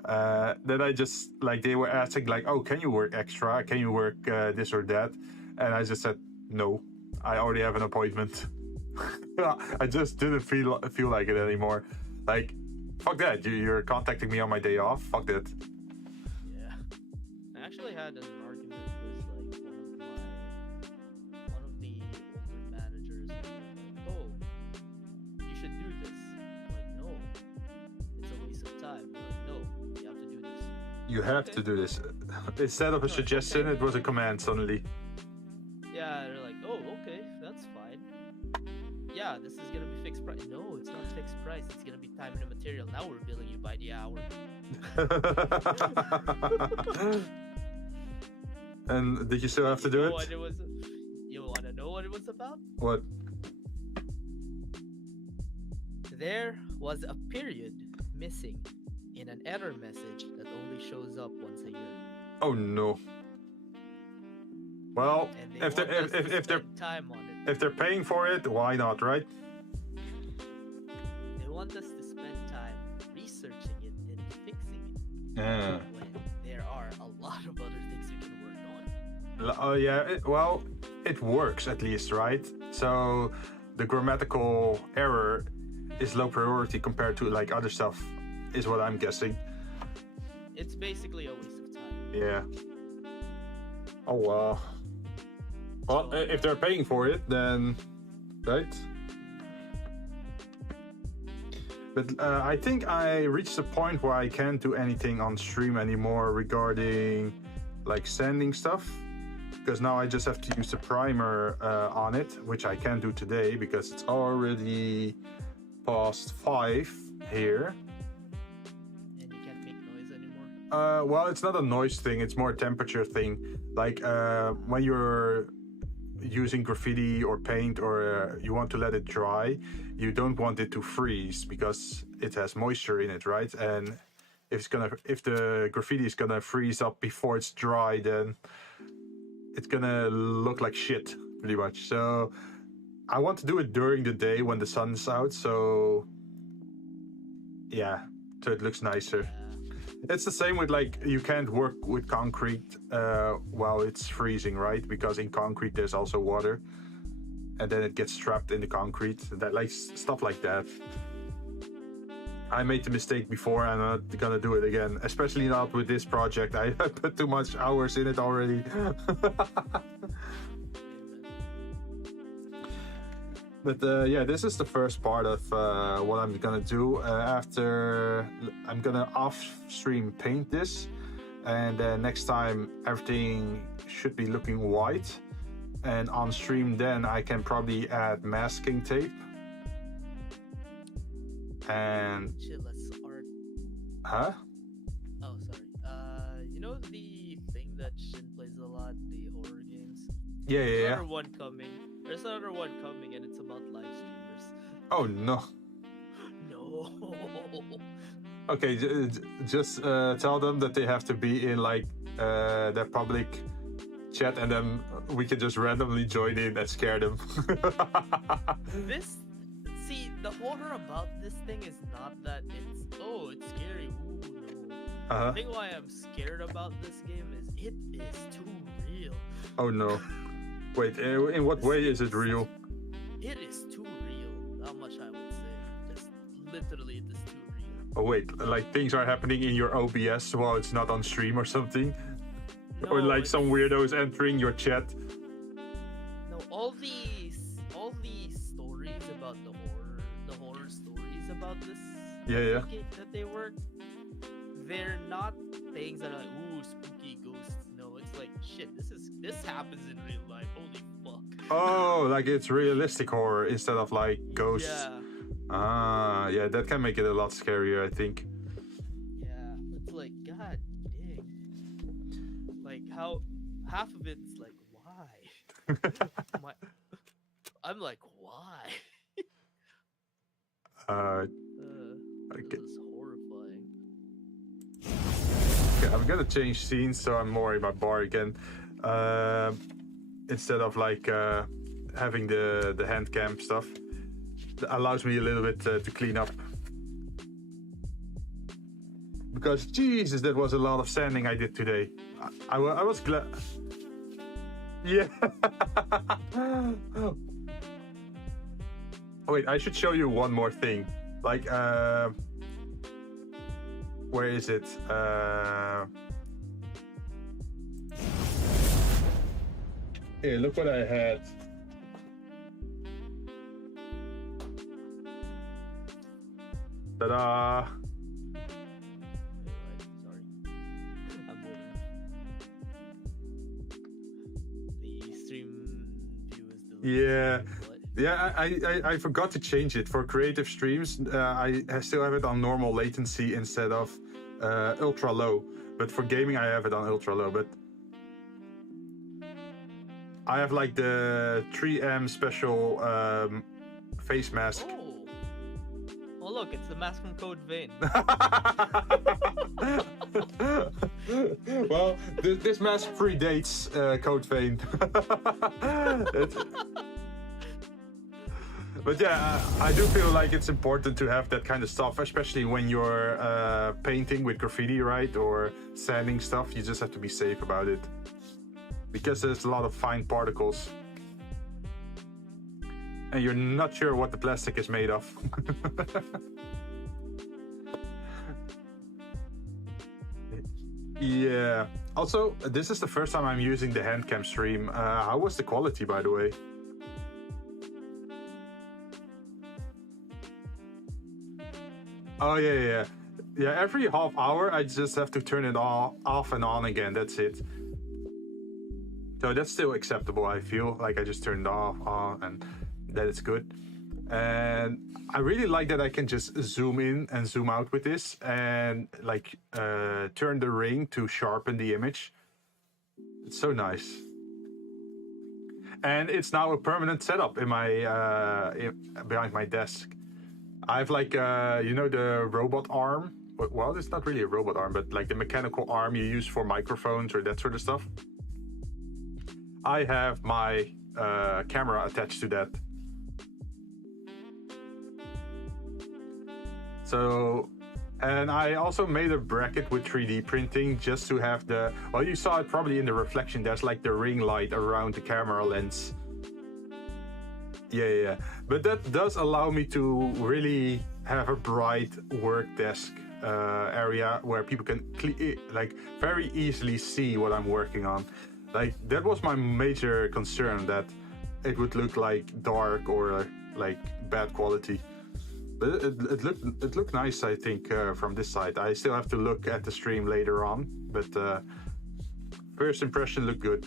Then I just, like, they were asking, like, oh, can you work extra? Can you work this or that? And I just said, no, I already have an appointment. I just didn't feel like it anymore. Like, fuck that. You're contacting me on my day off. Fuck that. Yeah. I actually had an argument with like one of the older managers. And they were like, oh, you should do this. I'm like, no, it's a waste of time. They're like, no, you have to do this. You have to do this. Instead of a suggestion, it was a command suddenly. Yeah, they're like, oh, okay, that's fine. Yeah, this is gonna be fixed price. No, it's not fixed price. It's gonna be time and material. Now we're billing you by the hour. And did you still have to do it? You wanna know what it was about? What? There was a period missing in an error message that only shows up once a year. Oh no. Well, And if they're time on it. if they're paying for it, why not, right? They want us to spend time researching it and fixing it. Yeah. When there are a lot of other things we can work on. Oh yeah. Well, it works at least, right? So the grammatical error is low priority compared to like other stuff, is what I'm guessing. It's basically a waste of time. Yeah. Oh well. Well, So, if they're paying for it, then right. But I think I reached a point where I can't do anything on stream anymore regarding like sanding stuff, because now I just have to use the primer on it, which I can't do today because it's already past 5 here. And you can't make noise anymore. Well, it's not a noise thing, it's more a temperature thing. Like when you're using graffiti or paint or you want to let it dry, you don't want it to freeze because it has moisture in it, right? And if the graffiti is gonna freeze up before it's dry, then it's gonna look like shit pretty much. So I want to do it during the day when the sun's out, so yeah, so it looks nicer. It's the same with like you can't work with concrete while it's freezing, right? Because in concrete there's also water, and then it gets trapped in the concrete. That like stuff like that. I made the mistake before. I'm not gonna do it again, especially not with this project. I put too much hours in it already. But yeah, this is the first part of what I'm gonna do. After I'm gonna off-stream paint this, and next time everything should be looking white. And on stream, then I can probably add masking tape. And Chilla's art. huh? Oh, sorry. You know the thing that Jinn plays a lot, the horror games. Yeah, yeah, There's yeah. another one coming. There's another one coming, and it's about live streamers. Oh no. No. Okay, just tell them that they have to be in like their public chat, and then we can just randomly join in and scare them. See, the horror about this thing is not that it's scary. Ooh, no. The thing why I'm scared about this game is it is too real. Oh no. Wait, in what way is it real? It is too real. How much I would say. Just literally, it is too real. Oh wait, like things are happening in your OBS while it's not on stream or something? No, Or like some weirdos entering your chat? No, all these stories about the horror stories about this Yeah. that they work, they're not things that are like, ooh, spooky ghosts. No, it's like, shit, this happens in real life. Holy fuck. Oh, like it's realistic horror instead of like ghosts. Yeah. Ah, yeah, that can make it a lot scarier, I think. Yeah, it's like, god dang. Like how half of it's like, why? I'm like, why? Okay. This is horrifying. Okay, I'm gonna change scenes so I'm more in my bar again. Instead of like having the hand cam stuff. That allows me a little bit to clean up. Because Jesus, that was a lot of sanding I did today. I was glad. Yeah. Oh, wait, I should show you one more thing. Like, where is it? Here, look what I had. Ta-da! Sorry. I'm waiting. The stream view is still. Yeah. But Yeah, I forgot to change it. For creative streams, I still have it on normal latency instead of ultra low. But for gaming, I have it on ultra low. But I have like the 3M special face mask. Oh, look, it's the mask from Code Vein. Well, this mask predates Code Vein. But yeah, I do feel like it's important to have that kind of stuff, especially when you're painting with graffiti, right? Or sanding stuff. You just have to be safe about it. Because there's a lot of fine particles. And you're not sure what the plastic is made of. Yeah. Also, this is the first time I'm using the handcam stream. How was the quality, by the way? Oh, yeah. Yeah, every half hour, I just have to turn it off and on again. That's it. So that's still acceptable, I feel. Like I just turned it off, on, and that it's good. And I really like that I can just zoom in and zoom out with this and like turn the ring to sharpen the image. It's so nice. And it's now a permanent setup in my behind my desk. I have like you know, the robot arm. Well, it's not really a robot arm, but like the mechanical arm you use for microphones or that sort of stuff. I have my camera attached to that. So And I also made a bracket with 3D printing just to have the, well, you saw it probably in the reflection, there's like the ring light around the camera lens. Yeah. But that does allow me to really have a bright work desk area where people can like very easily see what I'm working on. Like that was my major concern, that it would look like dark or like bad quality. But it looked nice, I think, from this side. I still have to look at the stream later on, but first impression looked good.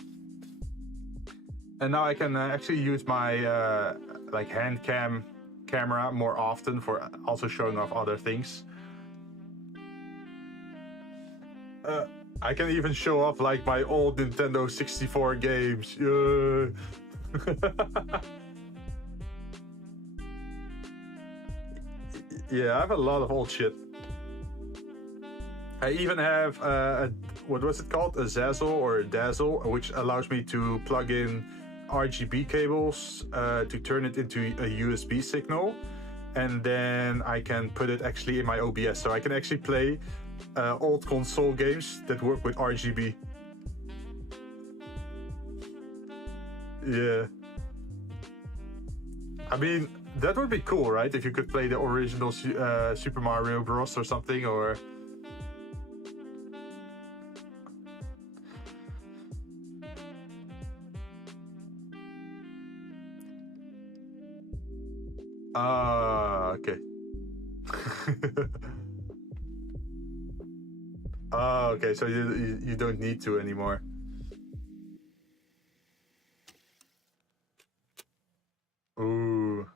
And now I can actually use my like hand cam camera more often for also showing off other things. I can even show off like my old Nintendo 64 games. Yeah, I have a lot of old shit. I even have what was it called? A Zazzle or a Dazzle, which allows me to plug in RGB cables to turn it into a USB signal, and then I can put it actually in my OBS, so I can actually play old console games that work with RGB. Yeah. I mean, that would be cool, right? If you could play the original Super Mario Bros. Or something, or... Okay. Okay, so you don't need to anymore. Ooh.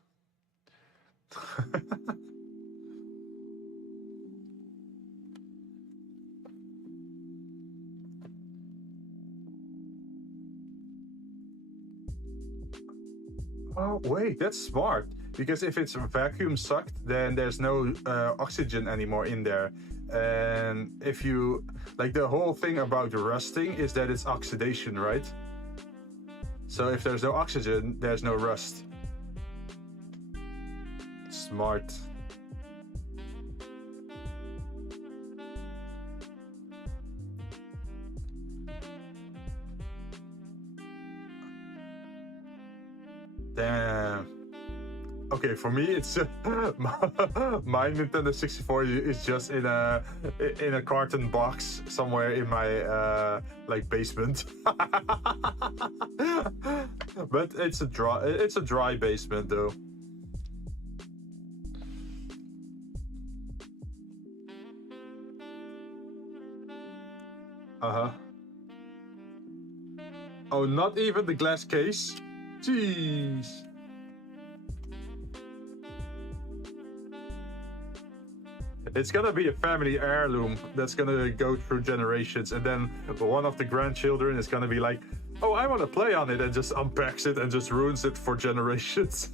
Oh, wait, that's smart. Because if it's vacuum sucked, then there's no oxygen anymore in there. And if you... Like, the whole thing about rusting is that it's oxidation, right? So if there's no oxygen, there's no rust. Smart. Damn. Okay, for me, it's my Nintendo 64 is just in a carton box somewhere in my like basement. But it's a dry basement though. Oh, not even the glass case? Jeez. It's gonna be a family heirloom that's gonna go through generations, and then one of the grandchildren is gonna be like, oh, I want to play on it, and just unpacks it and just ruins it for generations.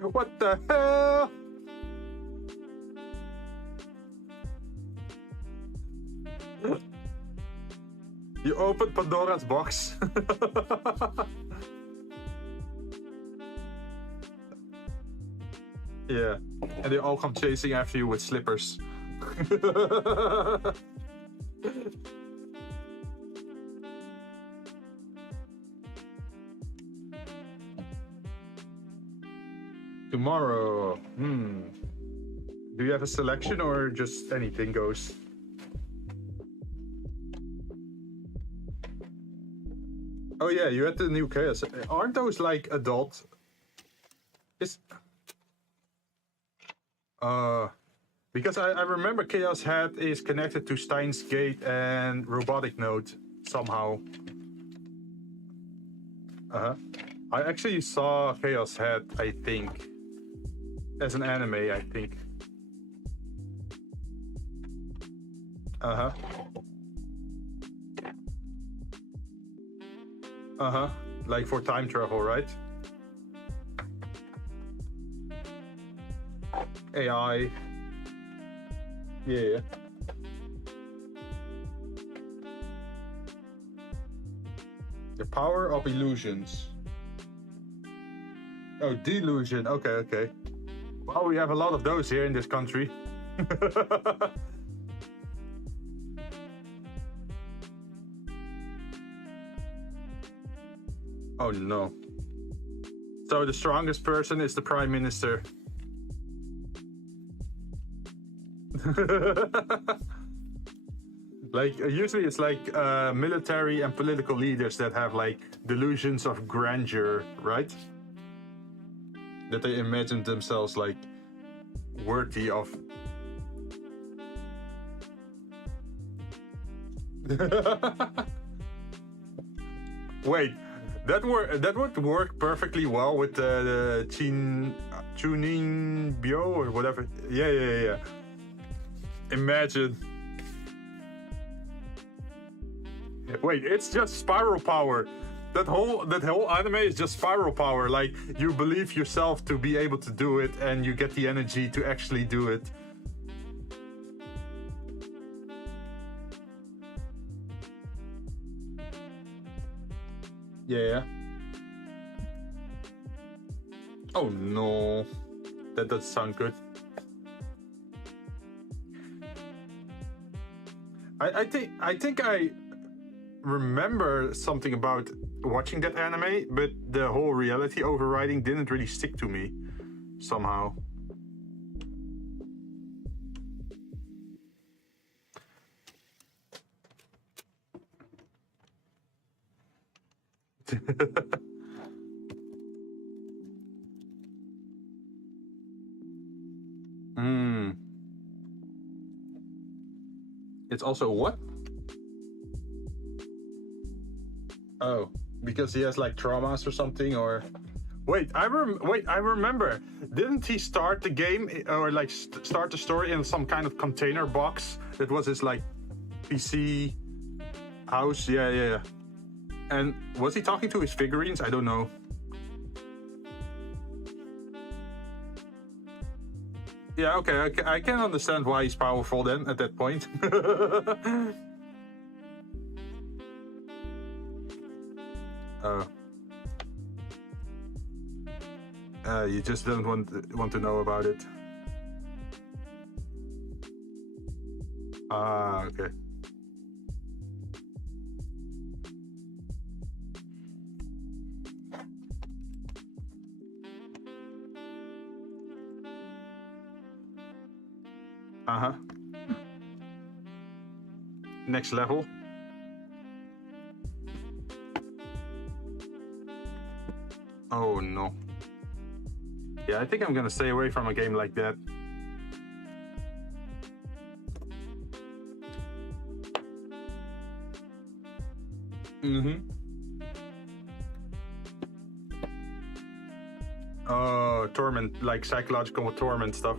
What the hell? You opened Pandora's box. Yeah, and they all come chasing after you with slippers. Tomorrow, do you have a selection or just anything goes? Oh yeah, you had the new Chaos. Aren't those like adult? Because I remember Chaos Head is connected to Steins Gate and Robotic Node somehow. I actually saw Chaos Head, I think, as an anime, I think. Like for time travel, right? AI. Yeah. The power of illusions. Oh, delusion. Okay, okay. Well, we have a lot of those here in this country. Oh no. So the strongest person is the prime minister. Like usually it's like military and political leaders that have like delusions of grandeur, right? That they imagine themselves like worthy of. Wait, that would work perfectly well with the Jinn tuning bio or whatever. Yeah. Imagine. Wait, it's just spiral power. That whole anime is just spiral power. Like you believe yourself to be able to do it, and you get the energy to actually do it. Yeah. Oh no, that doesn't sound good. I think I remember something about watching that anime, but the whole reality overriding didn't really stick to me somehow. It's also what? Oh, because he has like traumas or something, or wait, I remember. Didn't he start the game or like start the story in some kind of container box that was his like PC house? Yeah. And was he talking to his figurines? I don't know. Yeah, okay, I can understand why he's powerful then at that point. You just don't want to know about it. Ah, okay. Uh-huh. Next level. Oh no. Yeah, I think I'm gonna stay away from a game like that. Oh, torment, like psychological torment stuff.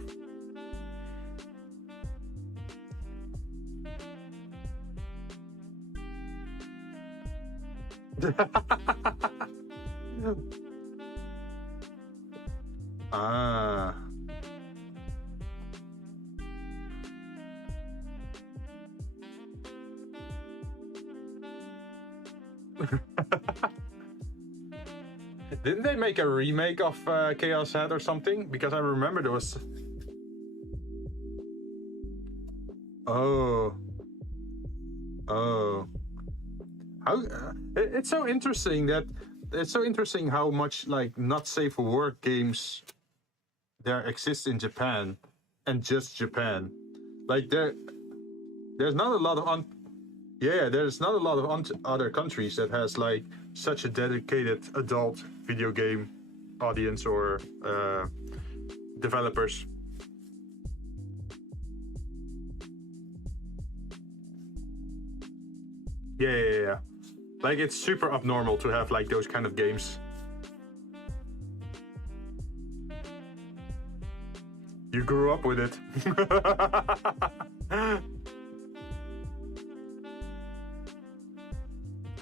Ah. Didn't they make a remake of Chaos Head or something? Because I remember there was. Oh. How? It's so interesting that it's so interesting how much like not safe for work games there exists in Japan, and just Japan. Like there's not a lot of there's not a lot of other countries that has like such a dedicated adult video game audience or developers. Yeah. Like it's super abnormal to have like those kind of games. You grew up with it.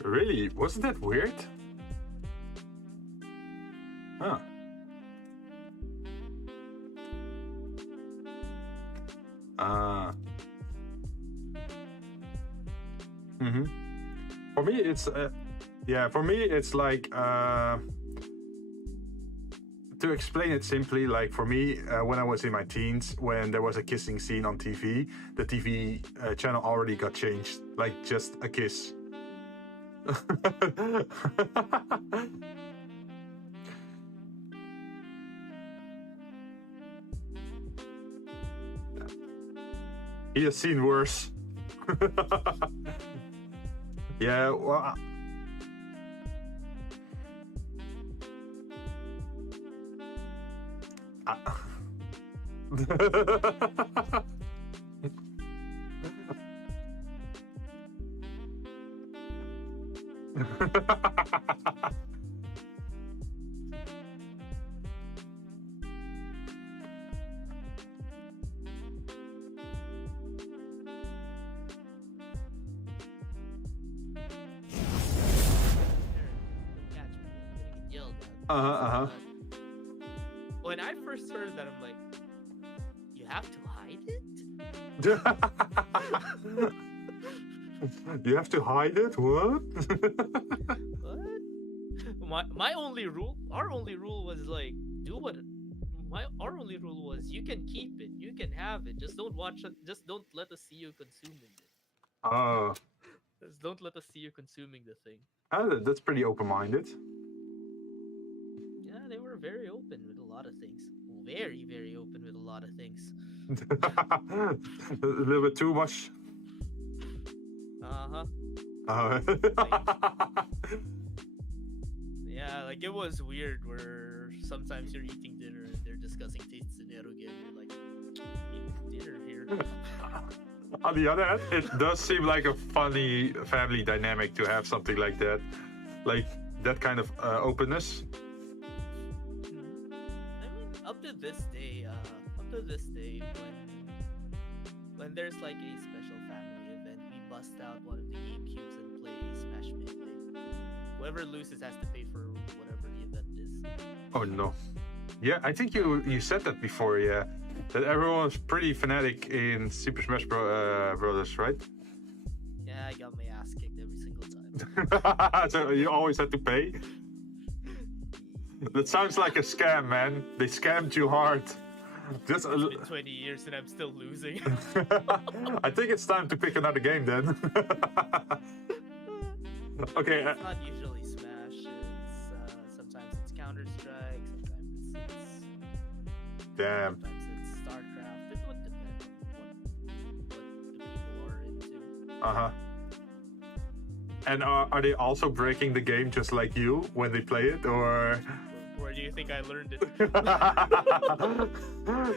Really? Wasn't that weird? Huh. For me, it's for me, it's like to explain it simply, like for me, when I was in my teens, when there was a kissing scene on TV, the TV channel already got changed, like just a kiss. He has seen worse. Yeah, well. Catch me, I'm gonna get yelled at. Uh-huh. When I first heard that, I'm like, you have to hide it? You have to hide it? What? What? My only rule, our only rule was like, do what. Our only rule was you can keep it, you can have it, just don't watch it, just don't let us see you consuming it. Oh, Just don't let us see you consuming the thing. that's pretty open-minded. Yeah, they were very open with a lot of things. Very, very open with a lot of things. A little bit too much. Uh-huh. Yeah, like it was weird where sometimes you're eating dinner and they're discussing tastes in Nerfgun. You're like, eating dinner here. On the other hand, it does seem like a funny family dynamic to have something like that. Like that kind of openness. I mean, up to this day, when there's like a special family event, we bust out one of the GameCubes and play Smash Melee. Whoever loses has to pay for whatever the event is. Oh no. Yeah, I think you said that before, yeah. That everyone's pretty fanatic in Super Smash Brothers, right? Yeah, I got my ass kicked every single time. So you always had to pay? That sounds like a scam, man. They scammed you hard. Just It's been 20 years and I'm still losing. I think it's time to pick another game then. Okay. It's not usually Smash. It's sometimes it's Counter-Strike. Sometimes it's Damn. sometimes it's StarCraft. It would depend on what the people are into. Uh-huh. And are they also breaking the game just like you when they play it, or? Where do you think I learned it?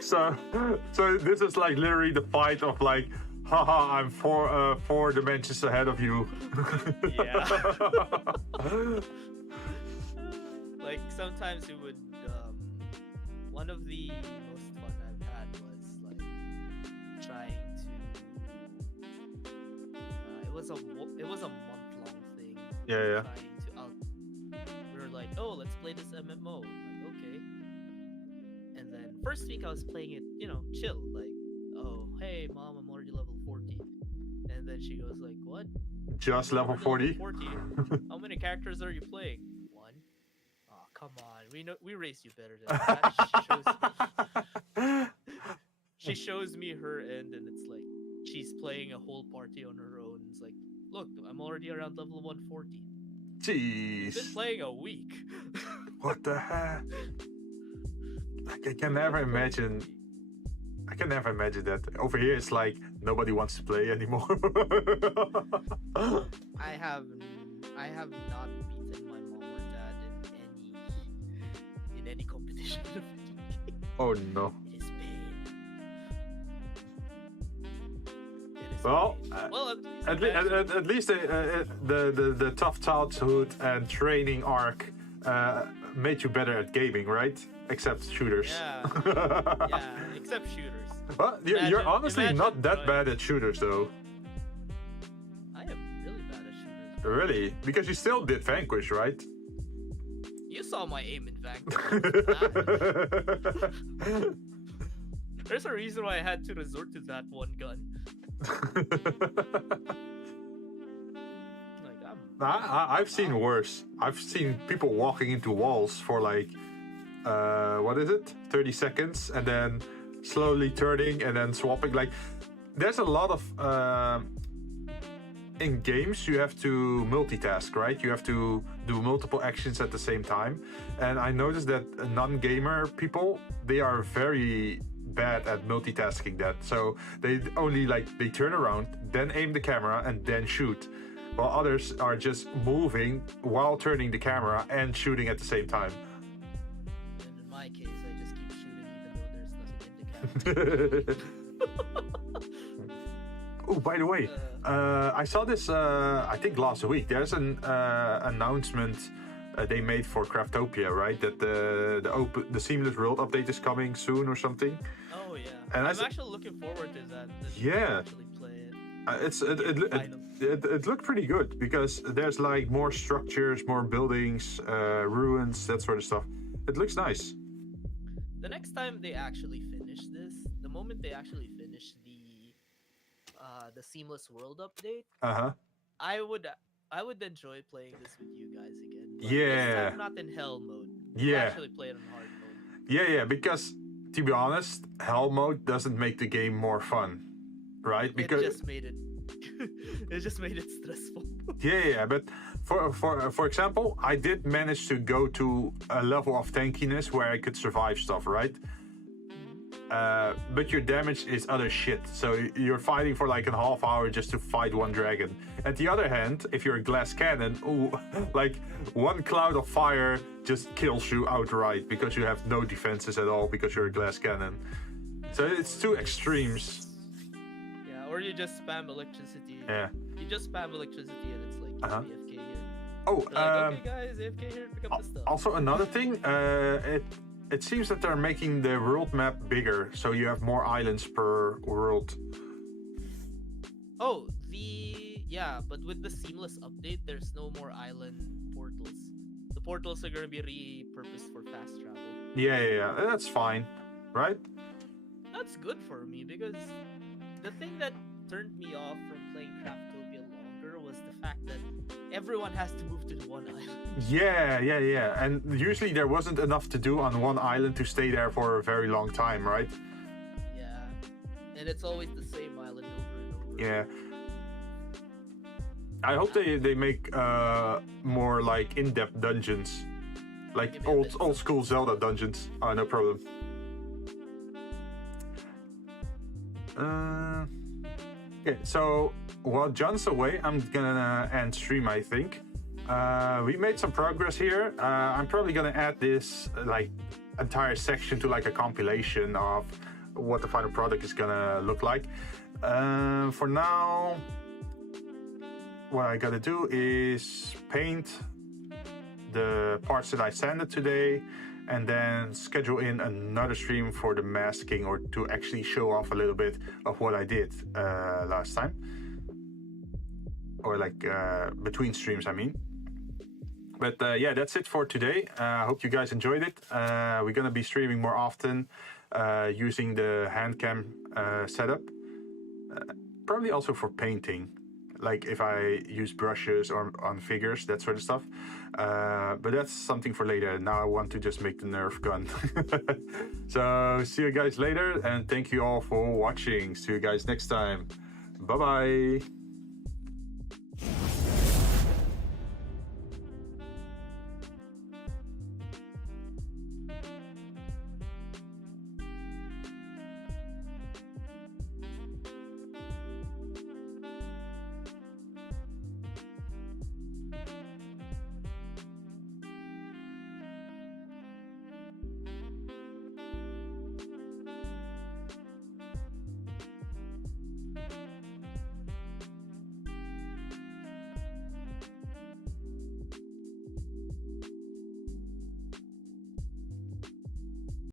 So this is like literally the fight of like, haha, I'm four dimensions ahead of you. Yeah. Like sometimes it would. One of the most fun I've had was like trying to. It was a month-long thing. Yeah. Trying to we were like, oh, let's play this MMO. I'm like, okay. And then first week I was playing it, chill. Like, oh, hey, mom, I'm already level 40. And then she goes like, what? Just level 40? 40. How many characters are you playing? One. Oh, come on. We raised you better than that. She shows me her end, and it's like she's playing a whole party on her own. It's like, look, I'm already around level 140. Jeez. Been playing a week. What the heck? Like, I can never imagine that. Over here, it's like nobody wants to play anymore. I have not beaten my mom or dad in any competition. Oh no. It is pain. It is Well, pain. Well, at least the tough childhood and training arc made you better at gaming, right? Except shooters. Yeah, except shooters. Well, you're honestly not that bad at shooters, though. I am really bad at shooters. Really? Because you still did Vanquish, right? You saw my aim in Vanquish. There's a reason why I had to resort to that one gun. I've seen worse. I've seen people walking into walls for like what is it, 30 seconds, and then slowly turning and then swapping. Like, there's a lot of in games you have to multitask, right? You have to do multiple actions at the same time, and I noticed that non-gamer people, they are very bad at multitasking that. So they only they turn around, then aim the camera, and then shoot, while others are just moving while turning the camera and shooting at the same time. And in my case, I just keep shooting even though there's nothing in the camera. Oh, by the way, I saw this, I think last week. There's an announcement they made for Craftopia, right? That the Seamless World update is coming soon or something. Oh yeah, and I'm actually looking forward to that. Yeah, actually play it. It looked pretty good because there's like more structures, more buildings, ruins, that sort of stuff. It looks nice. The next time they actually finish this, the moment they actually finish the Seamless World update, I would enjoy playing this with you guys again. But yeah. This time not in hell mode. Yeah. Actually play it in hard mode. Yeah, because to be honest, hell mode doesn't make the game more fun, right? Because it just made it. It just made it stressful. Yeah, but for example, I did manage to go to a level of tankiness where I could survive stuff, right? But your damage is other shit. So you're fighting for like a half hour just to fight one dragon. At the other hand, if you're a glass cannon, ooh, like one cloud of fire just kills you outright because you have no defenses at all because you're a glass cannon. So it's two extremes. Yeah, or you just spam electricity. Yeah. You just spam electricity and it's like AFK here. Oh, like, okay guys, AFK here, pick up the stuff. Also another thing, it seems that they're making the world map bigger, so you have more islands per world. Oh, but with the Seamless update, there's no more island portals. The portals are gonna be repurposed for fast travel. Yeah, that's fine, right? That's good for me because the thing that turned me off from playing Craftopia longer was the fact that everyone has to move to the one island. Yeah. And usually there wasn't enough to do on one island to stay there for a very long time, right? Yeah. And it's always the same island over and over. Yeah. I hope they make more like in-depth dungeons. Like old school Zelda dungeons. Oh, no problem. Okay, so while John's away, I'm gonna end stream, I think. We made some progress here. I'm probably gonna add this like entire section to like a compilation of what the final product is gonna look like. For now, what I gotta do is paint the parts that I sanded today, and then schedule in another stream for the masking, or to actually show off a little bit of what I did last time, or like between streams, I mean. But yeah, that's it for today. I hope you guys enjoyed it. We're gonna be streaming more often using the hand cam setup, probably also for painting, like if I use brushes or on figures, that sort of stuff. But that's something for later. Now I want to just make the Nerf gun. So see you guys later, and thank you all for watching. See you guys next time. Bye bye.